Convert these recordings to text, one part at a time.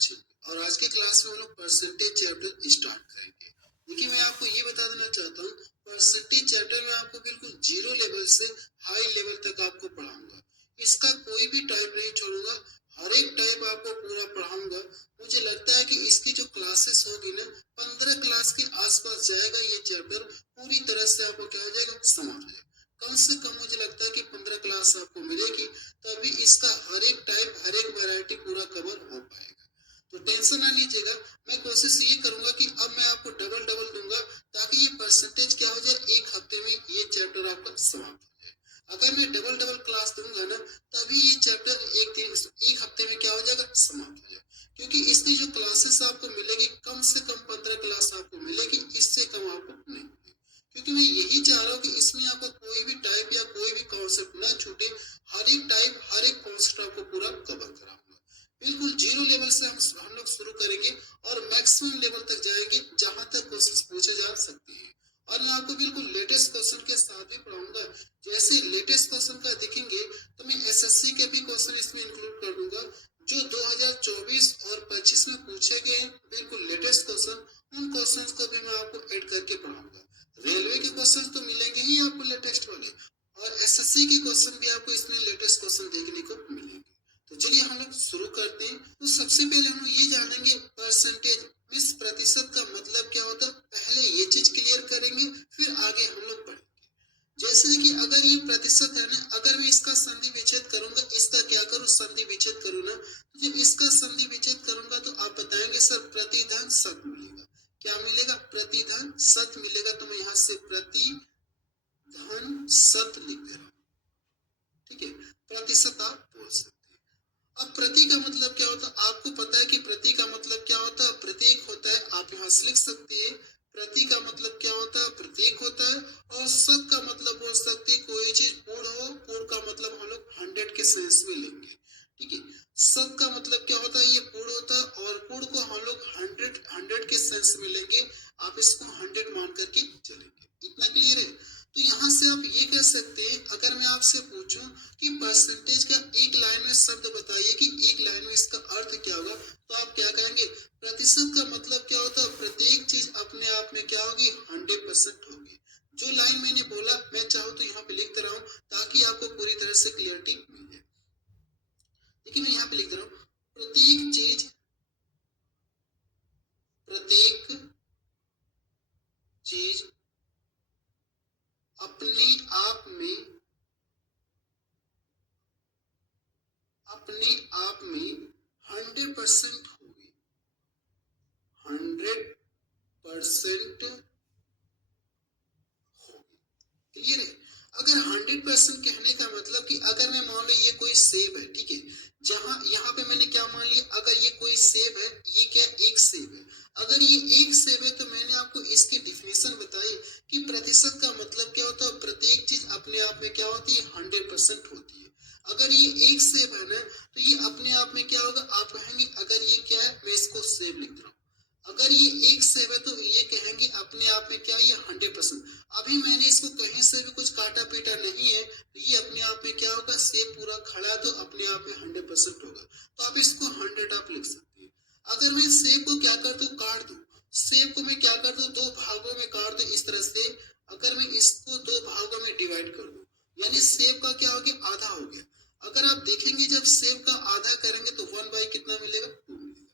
अच्छे और आज के क्लास में हम लोग परसेंटेज चैप्टर स्टार्ट करेंगे। देखिए मैं आपको ये बता देना चाहता हूँ, परसेंटेज चैप्टर में आपको बिल्कुल जीरो लेवल से हाई लेवल तक आपको पढ़ाऊंगा। इसका कोई भी टाइप नहीं छोड़ूंगा, हर एक टाइप आपको पूरा पढ़ाऊंगा। मुझे लगता है कि इसकी जो क्लासेस होगी ना, 15 क्लास के आसपास जाएगा ये चैप्टर, पूरी तरह से आपको क्या हो जाएगा, समझ हो जाएगा। कम से कम मुझे लगता है कि 15 क्लास आपको मिलेगी, तभी इसका हर एक टाइप हर एक वैरायटी पूरा कवर हो पाएगा। तो टेंशन ना लीजिएगा, मैं कोशिश ये करूंगा कि अब मैं आपको डबल डबल दूंगा, ताकि ये परसेंटेज क्या हो जाए, एक हफ्ते में ये चैप्टर आपका समाप्त हो जाए। अगर मैं डबल डबल क्लास दूंगा ना, तभी ये चैप्टर एक हफ्ते में क्या हो जाएगा, समाप्त हो जाए। क्योंकि इसकी जो क्लासेस आपको मिलेगी, कम से कम 15 क्लास आपको मिलेगी, इससे कम आपको नहीं मिलेगी। क्योंकि मैं यही चाह रहा हूँ कि इसमें आपको कोई भी टाइप या कोई भी कॉन्सेप्ट ना छूटे, हर एक टाइप हर एक कॉन्सेप्ट आपको पूरा कवर कराऊंगा। बिल्कुल जीरो लेवल से हम लोग शुरू करेंगे और मैक्सिमम लेवल तक जाएंगे, जहां तक क्वेश्चन पूछे जा सकते हैं। और मैं आपको बिल्कुल लेटेस्ट क्वेश्चन के साथ भी पढ़ाऊंगा। जैसे लेटेस्ट क्वेश्चन का देखेंगे तो मैं एसएससी के भी क्वेश्चन इसमें इंक्लूड कर दूंगा, जो 2024 और 25 में पूछे गए बिल्कुल लेटेस्ट क्वेश्चन, उन क्वेश्चंस को भी मैं आपको ऐड करके पढ़ाऊंगा। रेलवे के क्वेश्चन तो मिलेंगे ही आपको लेटेस्ट वाले, और एसएससी के क्वेश्चन भी आपको इसमें लेटेस्ट क्वेश्चन देखने को मिलेंगे। तो चलिए हम लोग शुरू करते हैं। तो सबसे पहले हम लोग ये जानेंगे परसेंटेज मीन्स प्रतिशत का मतलब क्या होता है। पहले ये चीज क्लियर करेंगे, फिर आगे हम लोग बढ़ेंगे। जैसे देखिए, अगर ये प्रतिशत है ना, अगर मैं इसका संधि विच्छेद करूंगा, इसका क्या करूं, संधि विच्छेद करूं ना, तो जब इसका संधि विच्छेद करूंगा तो आप बताएंगे सर प्रतिधन शत मिलेगा। क्या मिलेगा, प्रतिधन शत मिलेगा। तो मैं यहाँ से प्रतिधन शत लिख दे रहा हूँ, ठीक है। प्रतिशत आप बोल सकते हैं। अब प्रति का मतलब क्या होता है, आपको पता है कि प्रति का मतलब क्या होता है, प्रतीक होता है। आप यहाँ से लिख सकते हैं प्रति का मतलब क्या होता है, प्रतीक होता है। और शत का मतलब बोल सकते हैं कोई चीज पूर्ण हो, पूर्ण का मतलब हम लोग 100 के सेंस में लेंगे, ठीक है। शत का मतलब क्या होता है, ये पूर्ण होता है, और पूर्ण को हम लोग 100 के सेंस में लेंगे। आप इसको 100 मान करके चलेंगे। इतना क्लियर है। तो यहाँ से आप ये कह सकते हैं, अगर मैं आपसे पूछूं कि परसेंटेज का एक लाइन में शब्द बताइए कि एक लाइन में इसका अर्थ क्या होगा, तो आप क्या कहेंगे, प्रतिशत का मतलब क्या होता है, प्रत्येक चीज अपने आप में क्या होगी, 100% होगी। जो लाइन मैंने बोला, मैं चाहूँ तो यहाँ पे लिख दे रहा हूँ, ताकि आपको पूरी तरह से क्लियरिटी मिल जाए। देखिए मैं यहाँ पे लिख दे रहा हूँ, प्रत्येक चीज अपने आप में 100% होगी, 100% होगी। क्लियर है। अगर 100% कहने का मतलब कि अगर मैं मान लो ये कोई सेब है, ठीक है, जहां यहाँ पे मैंने क्या मान लिया, अगर ये कोई सेब है, ये क्या एक सेब है। अगर ये एक सेब है तो मैंने आपको इसकी डिफिनेशन बताई कि प्रतिशत का मतलब क्या होता है, प्रत्येक चीज अपने आप में क्या होती है, 100% होती है। अगर ये एक सेब है ना, तो ये अपने आप में क्या होगा, आप कहेंगे अगर ये क्या है, मैं इसको सेब लिख रहा हूँ। अगर ये एक सेब है तो ये कहेंगे अपने आप में क्या, ये 100%। अभी मैंने इसको कहीं से भी कुछ काटा पीटा नहीं है, तो ये अपने आप में क्या होगा, सेब पूरा खड़ा तो अपने आप में 100% होगा। तो आप इसको 100 आप लिख सकते हैं। अगर मैं सेब को क्या कर दूं, काट दूं, सेब को मैं क्या कर दूं, दो भागों में काट दूं इस तरह से। अगर मैं इसको दो भागों में डिवाइड कर दूं, यानी सेब का क्या हो गया, आधा हो गया। अगर आप देखेंगे जब सेब का आधा करेंगे तो 1/, कितना मिलेगा, 2 मिलेगा,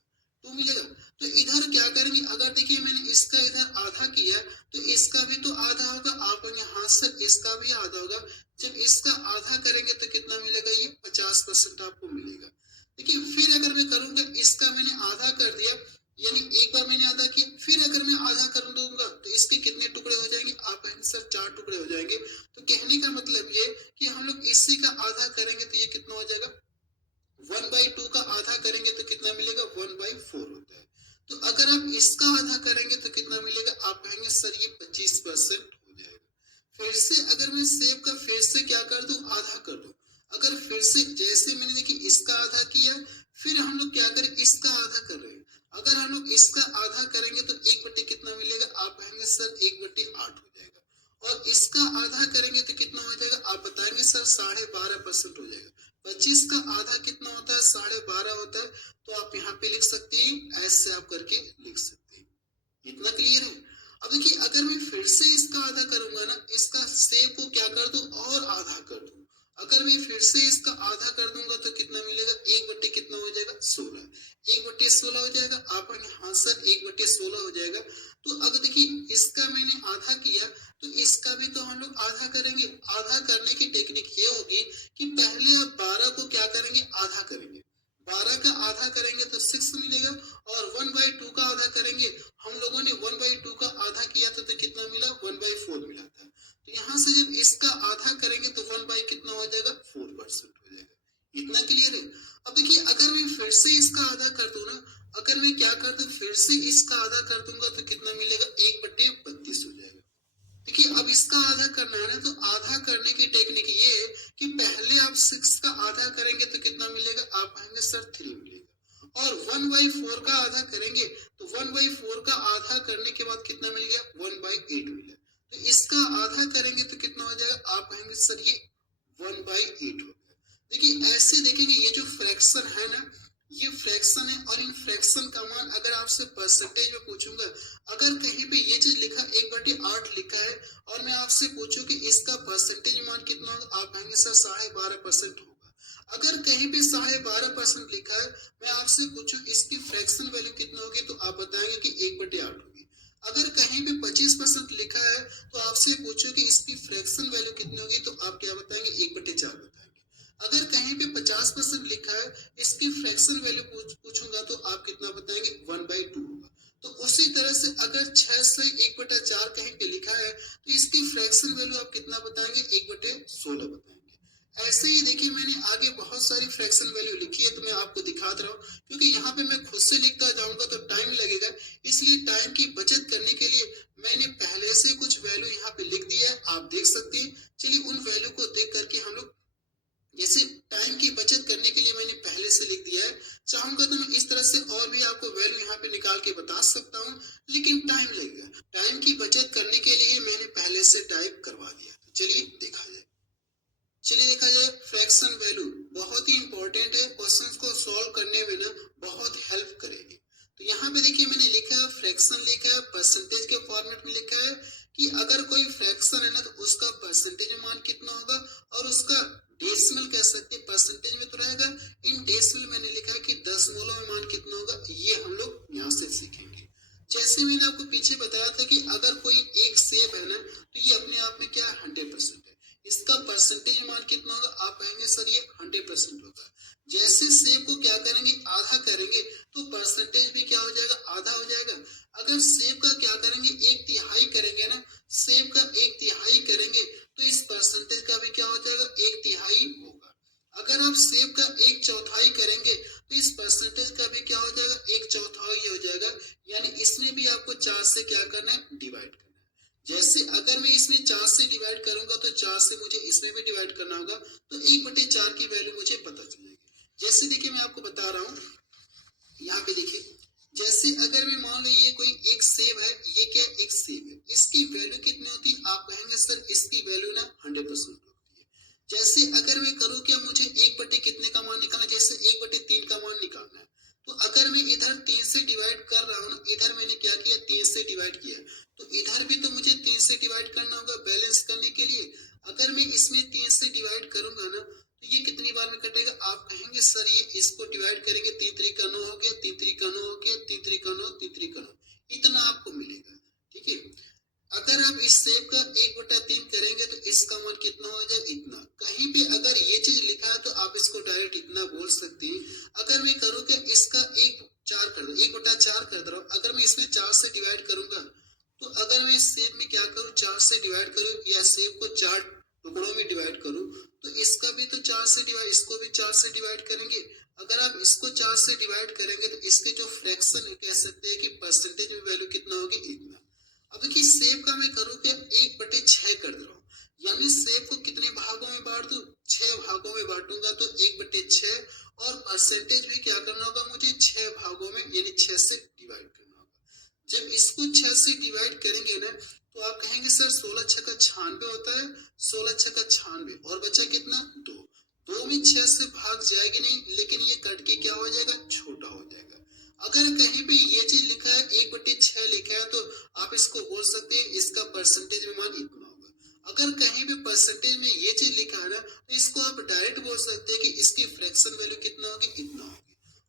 2 मिलेगा। तो इधर क्या करेंगे, अगर देखिए मैंने इसका इधर आधा किया, तो इसका भी तो आधा होगा। आप हाथ से इसका भी आधा होगा। जब इसका आधा करेंगे तो कितना मिलेगा, ये 50% आपको मिलेगा। देखिए फिर अगर मैं करूंगा, इसका मैंने आधा कर दिया, यानी एक बार मैंने आधा किया, फिर अगर मैं आधा कर दूंगा तो इसके कितने टुकड़े हो जाएंगे, आप कहेंगे सर 4 टुकड़े हो जाएंगे। तो कहने का मतलब ये कि हम लोग इसी का आधा करेंगे तो ये कितना हो जाएगा, 1/2 का आधा करेंगे तो कितना मिलेगा, 1/4 होता है। तो अगर आप इसका आधा करेंगे तो कितना मिलेगा, आप कहेंगे सर ये 25% हो जाएगा। फिर से अगर मैं सेब का फिर से क्या कर दूं, आधा कर दूं। अगर फिर से जैसे मैंने देखिए इसका आधा किया, फिर हम लोग क्या करें, इसका आधा कर रहे हैं। अगर हम लोग इसका आधा करेंगे तो 1/, कितना मिलेगा, आप कहेंगे सर 1/8 हो जाएगा। और इसका आधा करेंगे तो कितना हो जाएगा, आप बताएंगे सर 12.5% हो जाएगा। 25 का आधा कितना होता है? 12.5 होता है। तो आप यहाँ पे लिख सकते हैं, ऐसे आप करके लिख सकते हैं। इतना क्लियर है? अब देखिए, अगर मैं फिर से इसका आधा करूंगा ना, इसका सेब को क्या कर दूं और आधा कर दूं। अगर मैं फिर से इसका आधा कर दूंगा तो कितना मिलेगा? 1/, कितना हो जाएगा? 16। 1/16 हो जाएगा। आप कहेंगे हाँ सर 1/16 हो जाएगा। तो अगर देखिए इसका मैंने आधा किया तो इसका भी तो हम लोग आधा करेंगे। आधा करने की टेक्निक ये होगी कि पहले आप 12 को क्या करेंगे? आधा करेंगे। 12 का आधा करेंगे तो 6 मिलेगा, और 1/2 का आधा करेंगे। हम लोगों ने 1/2 का आधा किया था तो कितना मिला? 1/4 मिला था। तो यहाँ से जब इसका आधा करेंगे तो 1 कितना हो जाएगा? 4% हो जाएगा। इतना क्लियर है? अब देखिए, अगर मैं फिर से इसका आधा कर दूं ना, अगर मैं क्या कर दूं, फिर से इसका आधा कर दूंगा तो कितना मिलेगा? 1/32 हो जाएगा। देखिए, अब इसका आधा करना है ना, तो आधा करने की टेक्निक ये है कि पहले आप 6 का आधा करेंगे तो कितना मिलेगा? आप कहेंगे सर 3 मिलेगा। और 1/4 का आधा करेंगे तो 1/4 का आधा करने के बाद कितना मिल गया? 1/8 मिला। तो इसका आधा करेंगे तो कितना हो जाएगा? आप कहेंगे सर ये 1/8 हो गया। देखिए, ऐसे देखेंगे ये जो फ्रैक्शन है ना, ये फ्रैक्शन है, और इन फ्रैक्शन का मान अगर आपसे परसेंटेज में पूछूंगा, अगर कहीं पे ये चीज लिखा 1/8 लिखा है और मैं आपसे पूछूं कि इसका परसेंटेज मान कितना होगा, आप कहेंगे सर 12.5% होगा। अगर कहीं पे 12.5% लिखा है, मैं आपसे पूछूं इसकी फ्रैक्शन वैल्यू कितना होगी, तो आप बताएंगे कि 1/8 होगी। अगर कहीं पे 25% लिखा है तो आपसे पूछो कि इसकी फ्रैक्शन वैल्यू कितनी होगी, तो आप क्या बताएंगे? 1/4 बताएंगे। अगर कहीं पे 50% लिखा है, इसकी फ्रैक्शन वैल्यू पूछूंगा तो आप कितना बताएंगे? 1/2 होगा। तो उसी तरह से अगर 6 से 1/4 कहीं पे लिखा है तो इसकी फ्रैक्शन वैल्यू आप कितना बताएंगे? 1/16 बताएंगे। ऐसे ही देखिए, मैंने आगे बहुत सारी फ्रैक्शन वैल्यू लिखी है तो मैं आपको दिखा रहा हूँ, क्योंकि यहाँ पे मैं खुद से लिखता जाऊंगा तो टाइम लगेगा। इसलिए टाइम की बचत करने के लिए मैंने पहले से कुछ वैल्यू यहाँ पे लिख दिया है, आप देख सकते हैं। चलिए उन वैल्यू को देख करके हम लोग, जैसे टाइम की बचत करने के लिए मैंने पहले से लिख दिया है। चाहूंगा तो मैं इस तरह से और भी आपको वैल्यू यहाँ पे निकाल के बता सकता हूँ, लेकिन टाइम लगेगा। टाइम की बचत करने के लिए मैंने पहले से टाइप करवा दिया। तो चलिए देखा जाए फ्रैक्शन वैल्यू बहुत ही इंपॉर्टेंट है, क्वेश्चंस को सॉल्व करने में ना बहुत हेल्प करेगी। तो यहाँ पे देखिए मैंने लिखा है फ्रैक्शन, लिखा है परसेंटेज के फॉर्मेट में लिखा है कि अगर कोई फ्रैक्शन है ना तो उसका परसेंटेज मान कितना होगा, और उसका डेसिमल कह सकते हैं, परसेंटेज में तो रहेगा, इन डेसिमल मैंने लिखा है कि दशमलव में मान कितना होगा। ये हम लोग यहाँ से सीखेंगे। जैसे मैंने आपको पीछे बताया था कि अगर कोई एक सेब है ना, तो ये अपने आप में क्या है? 100% है। इसका परसेंटेज मान कितना होगा? आप कहेंगे सर ये 100% होगा। जैसे सेब को क्या करेंगे? आधा करेंगे तो परसेंटेज भी क्या हो जाएगा? आधा हो जाएगा। अगर सेब का क्या करेंगे? 1/3 करेंगे ना, सेब का 1/3 करेंगे तो इस परसेंटेज का भी क्या हो जाएगा? 1/3 होगा। अगर आप सेब का 1/4 करेंगे तो इस परसेंटेज का भी क्या हो जाएगा? 1/4 हो जाएगा। यानी इसमें भी आपको 4 से क्या करना है? डिवाइड करना है। जैसे अगर मैं इसमें 4 से डिवाइड करूंगा तो 4 से मुझे इसमें भी डिवाइड करना होगा, तो 1/4 की वैल्यू मुझे पता चल जाएगी। जैसे देखिए मैं आपको बता रहा हूँ, यहाँ पे देखिए, जैसे अगर मैं मान लो ये कोई एक सेब है, ये क्या? एक सेब है, इसकी वैल्यू कितनी होती है? आप कहेंगे सर इसकी वैल्यू ना 100% होती है। जैसे अगर मैं करूँ क्या, मुझे 1/, कितने का मान निकालना है? जैसे 1/3 का मान निकालना है। तो अगर मैं इधर 3 से डिवाइड कर रहा हूँ ना, इधर मैंने क्या किया? 3 से डिवाइड किया, तो इधर भी तो मुझे 3 से डिवाइड करना होगा बैलेंस करने के लिए। अगर मैं इसमें 3 से डिवाइड करूंगा ना, तो ये कितनी बार में कटेगा? आप कहेंगे सर ये इसको डिवाइड करेंगे, 3×3 = 9 हो गया, 3×3 = 9 हो गया, 3×3 = 9, 3×3 = 9, इतना आपको मिलेगा। ठीक है। अगर आप इस सेब का 1/3 करेंगे तो इसका मान कितना हो जाएगा? इतना। कहीं पे अगर ये चीज लिखा है तो आप इसको डायरेक्ट इतना बोल सकते हैं। अगर मैं करूँ क्या, इसका 1/4 कर दो, 1/4 कर दे रहा हूँ। अगर मैं इसमें 4 से डिवाइड करूंगा, तो अगर मैं इस सेब में क्या करूँ? 4 से डिवाइड करूँ, या सेब को 4 टुकड़ों में डिवाइड करूँ, तो इसका भी तो 4 से डिवाइड, इसको भी 4 से डिवाइड करेंगे। अगर आप इसको 4 से डिवाइड करेंगे तो इसके जो फ्रैक्शन है, कह सकते हैं कि परसेंटेज में वैल्यू कितना होगी? इतना। अब देखिए सेब का मैं करूँ क्या, 1/6 कर दे रहा हूँ। यानी सेब को कितने भागों में बांट दूं? 6 भागों में बांटूंगा तो 1/6, और परसेंटेज भी क्या करना होगा मुझे? 6 भागों में, यानी 6 से डिवाइड करना होगा। जब इसको 6 से डिवाइड करेंगे ना, तो आप कहेंगे सर 16×6 = 96 होता है, 16×6 = 96, और बचा कितना? 2। 2 में 6 से भाग जाएगी नहीं, लेकिन ये कट के क्या हो जाएगा, छोटा हो जाएगा। अगर कहीं पे ये चीज लिखा है 1/6 लिखा है तो आप इसको बोल सकते हैं इसका परसेंटेज में मान इतना होगा। अगर कहीं पे परसेंटेज में ये चीज लिखा है ना तो इसको आप डायरेक्ट बोल सकते हैं कि इसकी फ्रैक्शन वैल्यू कितना होगी, इतना होगी।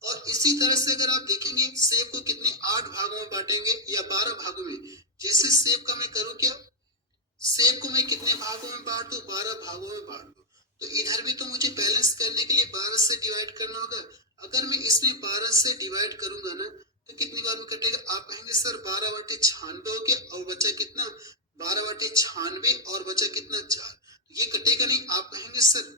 और इसी तरह से अगर आप देखेंगे सेब को कितने 8 भागों में बांटेंगे या 12 भागों में। जैसे सेब का मैं करूँ क्या, सेब को मैं कितने भागों में बांट दूं, 12 भागों में बांट दूं। तो इधर भी तो मुझे बैलेंस करने के लिए 12 से डिवाइड करना होगा। अगर मैं इसमें 12 से डिवाइड करूंगा ना तो कितनी बार में कटेगा, आप कहेंगे सर 12/96 हो गया और बचा कितना, 12/96 और बचा कितना 4। ये कटेगा नहीं, आप कहेंगे सर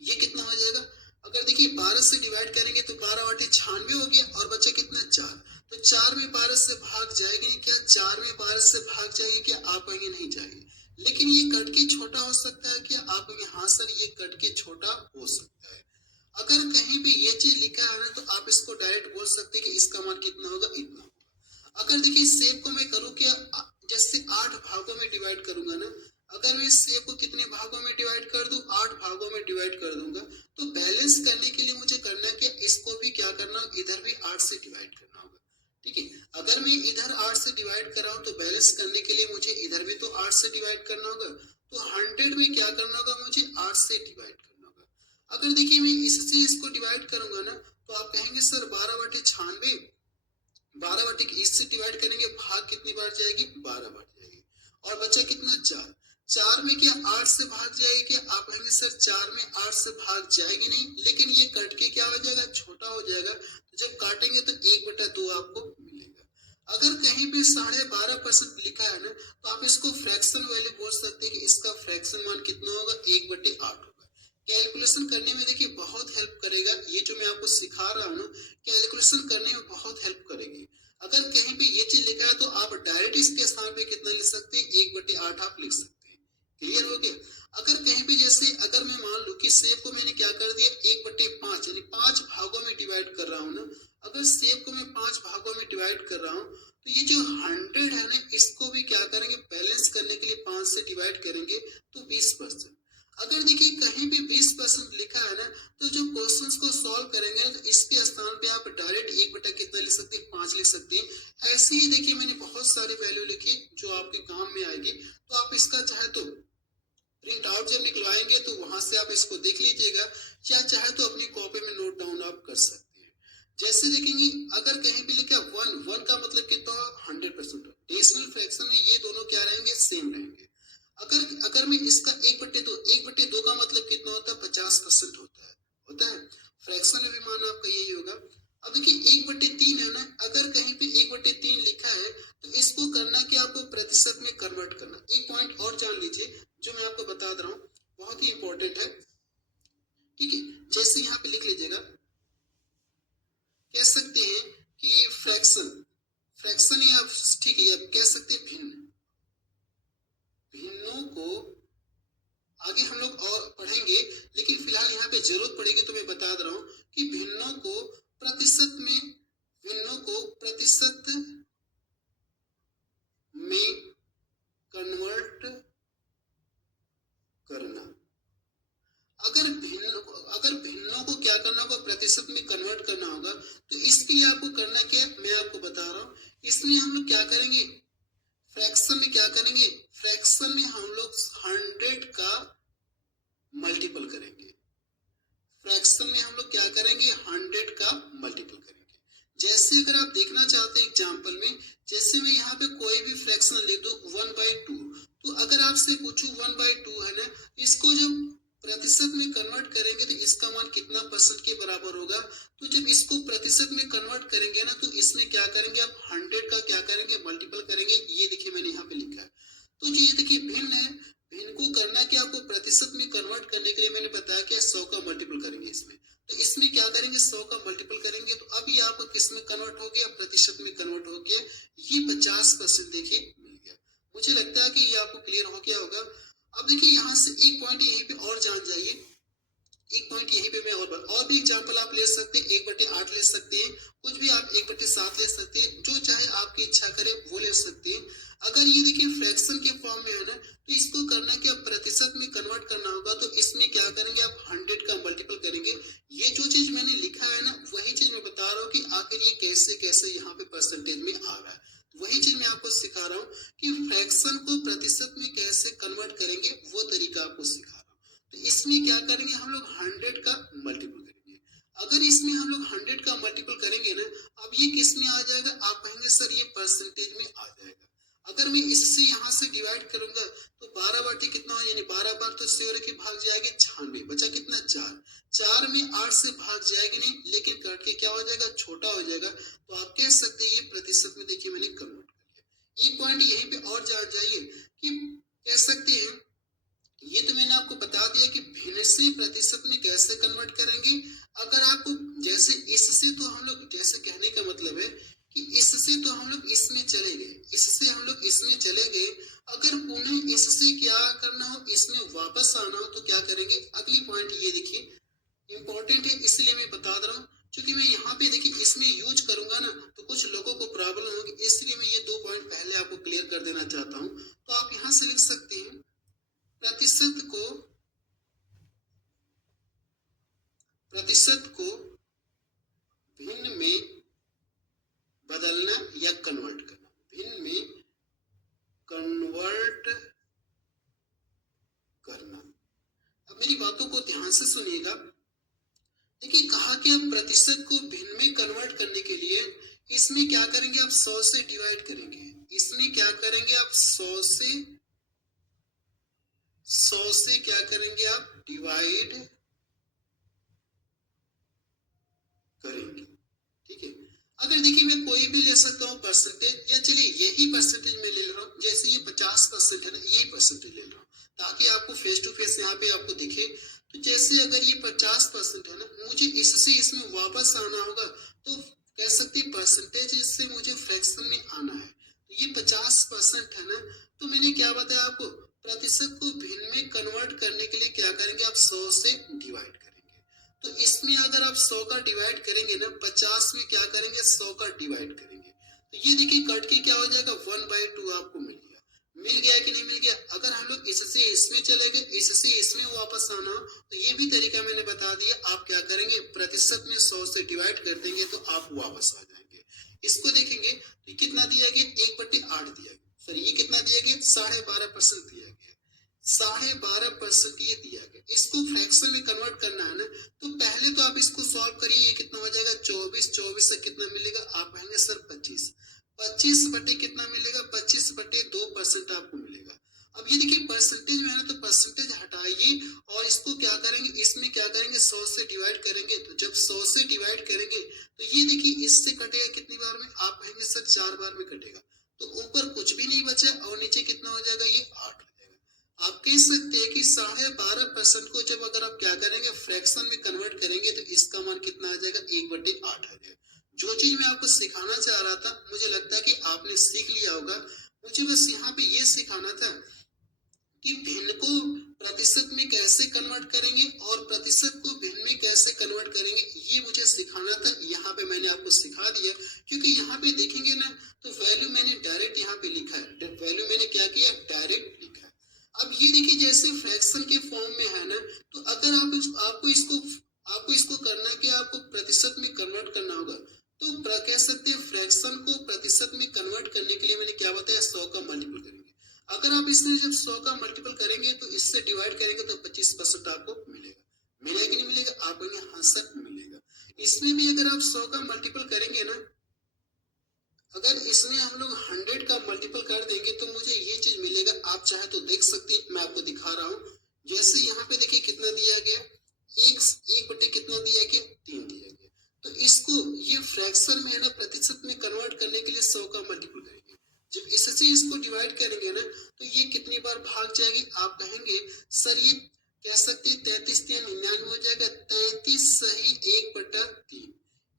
ये कितना हो जाएगा। अगर देखिए 12 से डिवाइड करेंगे तो 12/96 हो गया और बचा कितना 4। तो 4 में 12 से भाग जाएगी नहीं क्या, 4 में 12 से भाग जाएगी क्या, आप कहेंगे नहीं जाएगी। लेकिन ये कट के छोटा हो सकता है क्या, आप कहेंगे हाँ सर ये कट के छोटा हो सकता है। अगर कहीं भी ये चीज लिखा है ना तो आप इसको डायरेक्ट बोल सकते हैं कि इसका मान कितना होगा, इतना होगा। अगर देखिए सेब को मैं करूँ क्या, जैसे 8 भागों में डिवाइड करूंगा ना, अगर मैं सेब को कितने भागों में डिवाइड कर दूं, 8 भागों में डिवाइड कर दूंगा। तो बैलेंस करने के लिए मुझे करना क्या, इसको भी क्या करना, इधर भी 8 से डिवाइड करना होगा। ठीक है, अगर मैं इधर 8 से डिवाइड कर रहा हूं तो बैलेंस करने के लिए मुझे इधर भी तो 8 से डिवाइड करना होगा। तो 100 में क्या करना होगा, मुझे 8 से डिवाइड करना होगा। अगर देखिए मैं इससे इसको डिवाइड करूंगा ना तो आप कहेंगे सर 12/96, 12 इससे डिवाइड करेंगे भाग कितनी बार जाएगी, 12 बार जाएगी और बचा कितना 4। 4 में क्या 8 से भाग जाएगी क्या, आप कहेंगे सर 4 में 8 से भाग जाएगी नहीं, लेकिन ये कट के क्या हो जाएगा, छोटा हो जाएगा। तो जब काटेंगे तो 1/2 आपको मिलेगा। अगर कहीं पे 12.5% लिखा है ना तो आप इसको फ्रैक्शन वैल्यू बोल सकते हैं कि इसका फ्रैक्शन मान कितना होगा, 1/8 होगा। कैलकुलेशन करने में देखिए बहुत हेल्प करेगा, ये जो मैं आपको सिखा रहा हूँ ना कैलकुलेशन करने में बहुत हेल्प करेगी। अगर कहीं पे ये चीज लिखा है तो आप डायरेक्ट इसके स्थान पे कितना लिख सकते हैं, 1/8 आप लिख सकते हैं। क्लियर हो गया। अगर कहीं पे जैसे अगर मैं मान लू कि सेब को मैंने क्या कर दिया 1/5 यानी 5 भागों में डिवाइड कर रहा हूँ ना, अगर सेब को मैं 5 भागों में डिवाइड कर रहा हूँ तो ये जो 100 है ना इसको भी क्या करेंगे, बैलेंस करने के लिए 5 से डिवाइड करेंगे तो 20%। अगर देखिए कहीं भी 20% लिखा है ना तो जो क्वेश्चंस को सॉल्व करेंगे तो इसके स्थान पे आप डायरेक्ट 1 कितना लिख सकते हैं, 5 लिख सकते हैं। ऐसे ही देखिए मैंने बहुत सारी वैल्यू लिखी जो आपके काम में आएगी। तो आप इसका चाहे तो प्रिंट आउट जब निकलवाएंगे तो वहां से आप इसको देख लीजिएगा, या चाहे तो अपनी कॉपी में नोट डाउन आप कर सकते हैं। जैसे देखेंगे अगर कहीं भी लिखा 1 का मतलब कितना हो, 100%। डेसिमल फ्रैक्शन में ये दोनों क्या रहेंगे, सेम रहेंगे। अगर मैं इसका 1/2 का मतलब कितना होता है, 50% होता है। फ्रैक्शन में भी मान आपका यही होगा। अब देखिए 1/3 है ना, अगर कहीं पे 1/3 लिखा है तो इसको करना कि आपको प्रतिशत में कन्वर्ट करना। एक पॉइंट और जान लीजिए जो मैं आपको बता दे रहा हूँ, बहुत ही इंपॉर्टेंट है। ठीक है, जैसे यहाँ पे लिख लीजिएगा, कह सकते हैं कि फ्रैक्शन या ठीक है, आप कह सकते हैं भिन्नों को आगे हम लोग और पढ़ेंगे, लेकिन फिलहाल यहाँ पे जरूरत पड़ेगी तो मैं बता दे रहा हूँ कि भिन्नों को प्रतिशत में कन्वर्ट करना। अगर भिन्नों को क्या करना होगा, प्रतिशत में कन्वर्ट करना होगा। तो इसके लिए आपको करना क्या है, मैं आपको बता रहा हूँ। इसमें हम लोग क्या करेंगे, फ्रैक्शन में क्या करेंगे, फ्रैक्शन में हम लोग 100 का मल्टीपल करेंगे। फ्रैक्शन में हम लोग क्या करेंगे, 100 का मल्टीपल करेंगे। जैसे अगर आप देखना चाहते हैं एग्जाम्पल में, जैसे मैं यहाँ पे कोई भी फ्रैक्शन लिख दूं 1/2, तो अगर आपसे पूछूं 1/2 है ना, इसको जब प्रतिशत में कन्वर्ट करेंगे तो इसका मान कितना परसेंट के बराबर होगा। तो जब इसको प्रतिशत में कन्वर्ट करेंगे ना तो इसमें क्या करेंगे, आप 100 का क्या करेंगे, मल्टीपल करेंगे। ये देखिए मैंने यहाँ पे लिखा है। तो ये देखिए भिन्न है, भिन्न को करना क्या, आपको प्रतिशत में कन्वर्ट करने के लिए मैंने बताया कि 100 का मल्टीपल करेंगे इसमें। तो इसमें क्या करेंगे, 100 का मल्टीपल करेंगे तो अब ये आपको किस में कन्वर्ट हो गया, प्रतिशत में कन्वर्ट हो गया। ये 50% देखिए मिल गया। मुझे लगता है कि ये आपको क्लियर हो गया होगा। अब देखिए यहाँ से एक पॉइंट यहीं पे और जान जाइए, एक पॉइंट यहीं पे मैं और भी एग्जांपल आप ले सकते हैं, 1/8 ले सकते हैं, कुछ भी आप 1/7 ले सकते हैं, जो चाहे आपकी इच्छा करे वो ले सकते हैं। अगर ये देखिए फ्रैक्शन के फॉर्म में है ना तो इसको करना क्या, प्रतिशत में कन्वर्ट करना होगा। तो इसमें क्या करेंगे, आप 100 कैसे कैसे यहाँ पे परसेंटेज में आ रहा है। वही चीज मैं आपको सिखा रहा हूँ कि फ्रैक्शन को प्रतिशत में कैसे कन्वर्ट करेंगे, वो तरीका आपको सिखा रहा हूँ। तो इसमें क्या करेंगे, हम लोग 100 का मल्टीपल करेंगे। अगर इसमें हम लोग 100 का मल्टीपल करेंगे ना, अब ये किस में आ जाएगा, आप कहेंगे सर ये परसेंटेज में आ जाएगा। अगर मैं इससे यहाँ से डिवाइड करूंगा तो 12 बाटी कितना हो, यानी 12 बार तो इससे की भाग जाएगी 96, बचा कितना 4, 4 में 8 से भाग जाएगी नहीं, लेकिन कट के क्या हो जाएगा, छोटा हो जाएगा। तो आप कह सकते हैं ये प्रतिशत में देखिए मैंने कन्वर्ट कर लिया। एक पॉइंट यहीं पे और जान जाइए कि कह सकते हैं, ये तो मैंने आपको बता दिया कि भिन्न से प्रतिशत में कैसे कन्वर्ट करेंगे। अगर आपको जैसे इससे, तो हम लोग जैसे कहने का मतलब है कि इससे तो हम लोग इसमें चले गए, इससे हम लोग इसमें चले गए। अगर पुनः इससे क्या करना हो, इसमें वापस आना हो, तो क्या करेंगे। अगली पॉइंट ये देखिए इंपॉर्टेंट है, इसलिए मैं बता रहा हूँ, क्योंकि मैं यहाँ पे देखिए इसमें यूज करूंगा ना तो कुछ लोगों को प्रॉब्लम होगी, इसलिए मैं ये 2 पॉइंट पहले आपको क्लियर कर देना चाहता हूँ। तो आप यहाँ से लिख सकते हैं प्रतिशत को भिन्न में बदलना या कन्वर्ट करना, भिन्न में कन्वर्ट करना। अब मेरी बातों को ध्यान से सुनिएगा। देखिए कहा कि अब प्रतिशत को भिन्न में कन्वर्ट करने के लिए इसमें क्या करेंगे, आप 100 से डिवाइड करेंगे। इसमें क्या करेंगे आप 100 से क्या करेंगे, आप डिवाइड करेंगे। ठीक है। अगर देखिए मैं कोई भी ले सकता हूँ परसेंटेज, या चलिए यही परसेंटेज मैं ले रहा हूँ, जैसे ये 50% है ना, यही परसेंटेज ले रहा हूँ ताकि आपको फेस टू फेस यहाँ पे आपको दिखे। तो जैसे अगर ये 50% है ना, मुझे इससे इसमें वापस आना होगा, तो कह सकते हैं परसेंटेज इससे मुझे फ्रैक्शन में आना है। तो ये 50% है ना, तो मैंने क्या बताया आपको, प्रतिशत को भिन्न में कन्वर्ट करने के लिए क्या करेंगे, आप 100 से डिवाइड करेंगे। तो इसमें अगर आप 100 का डिवाइड करेंगे ना, 50 में क्या करेंगे 100 का डिवाइड करेंगे, तो ये देखिए कट के क्या हो जाएगा 1/2 आपको मिल गया कि नहीं मिल गया। अगर हम लोग इससे इसमें चले गए, इससे इसमें वापस आना, तो ये भी तरीका मैंने बता दिया। आप क्या करेंगे, प्रतिशत में 100 से डिवाइड कर देंगे तो आप वापस आ जाएंगे। इसको देखेंगे तो कितना दिया गया, 1/8 दिया गया। सर ये कितना दिया गया, 12.5% दिया गया, 12.5% ये दिया गया। इसको फ्रैक्शन में कन्वर्ट करना है ना, तो पहले तो आप इसको सॉल्व करिए। ये कितना हो जाएगा 24 से कितना मिलेगा, आप कहेंगे सर 25 बटे कितना मिलेगा, 25/2% आपको मिलेगा। अब ये देखिए परसेंटेज में है ना, तो परसेंटेज हटाइए और इसको क्या करेंगे, इसमें क्या करेंगे 100 से डिवाइड करेंगे। तो जब 100 से डिवाइड करेंगे तो ये देखिए इससे कटेगा कितनी बार में, आप कहेंगे सर 4 बार में कटेगा। तो ऊपर कुछ भी नहीं बचा और नीचे कितना हो जाएगा, ये 8 हो जाएगा। आप कह सकते हैं कि 12.5% को जब अगर आप क्या करेंगे फ्रैक्शन में कन्वर्ट करेंगे तो इसका मान कितना आ जाएगा, 1/8 आ जाएगा। जो चीज मैं आपको सिखाना चाह रहा था, मुझे लगता है कि आपने सीख लिया होगा। मुझे बस यहाँ पे ये सिखाना था कि भिन्न को प्रतिशत में कैसे कन्वर्ट करेंगे और प्रतिशत को भिन्न में कैसे कन्वर्ट करेंगे, ये मुझे सिखाना था। यहाँ पे मैंने आपको सिखा दिया, क्योंकि यहाँ पे देखेंगे ना तो वैल्यू मैंने डायरेक्ट यहाँ पे लिखा है, वैल्यू मैंने क्या किया, डायरेक्ट लिखा है। अब ये देखिए जैसे फ्रैक्शन के फॉर्म में है ना, तो अगर आपको इसको करना कि आपको प्रतिशत में कन्वर्ट करना होगा, तो कह सकते हैं फ्रैक्शन को प्रतिशत में कन्वर्ट करने के लिए मैंने क्या बताया, 100 का मल्टीपल करेंगे। अगर आप इसमें जब 100 का मल्टीपल करेंगे तो इससे डिवाइड करेंगे तो 25% आपको मिलेगा कि नहीं मिलेगा, आप कहेंगे हाँ सर मिलेगा। इसमें भी अगर आप 100 का मल्टीपल करेंगे ना, अगर इसमें हम लोग 100 का मल्टीपल कर देंगे तो मुझे ये चीज मिलेगा। आप चाहे तो देख सकते हैं, मैं आपको दिखा रहा हूँ। जैसे यहाँ पे देखिए कितना दिया गया, एक बटे कितना दिया गया, 3 दिया गया। तो इसको ये फ्रैक्शन में है ना, प्रतिशत में कन्वर्ट करने के लिए 100 का मल्टीपल करेंगे। जब इससे इसको डिवाइड करेंगे ना, तो ये कितनी बार भाग जाएगी, आप कहेंगे सर ये कह सकते हैं 33×99 हो जाएगा, 33 सही 1/3।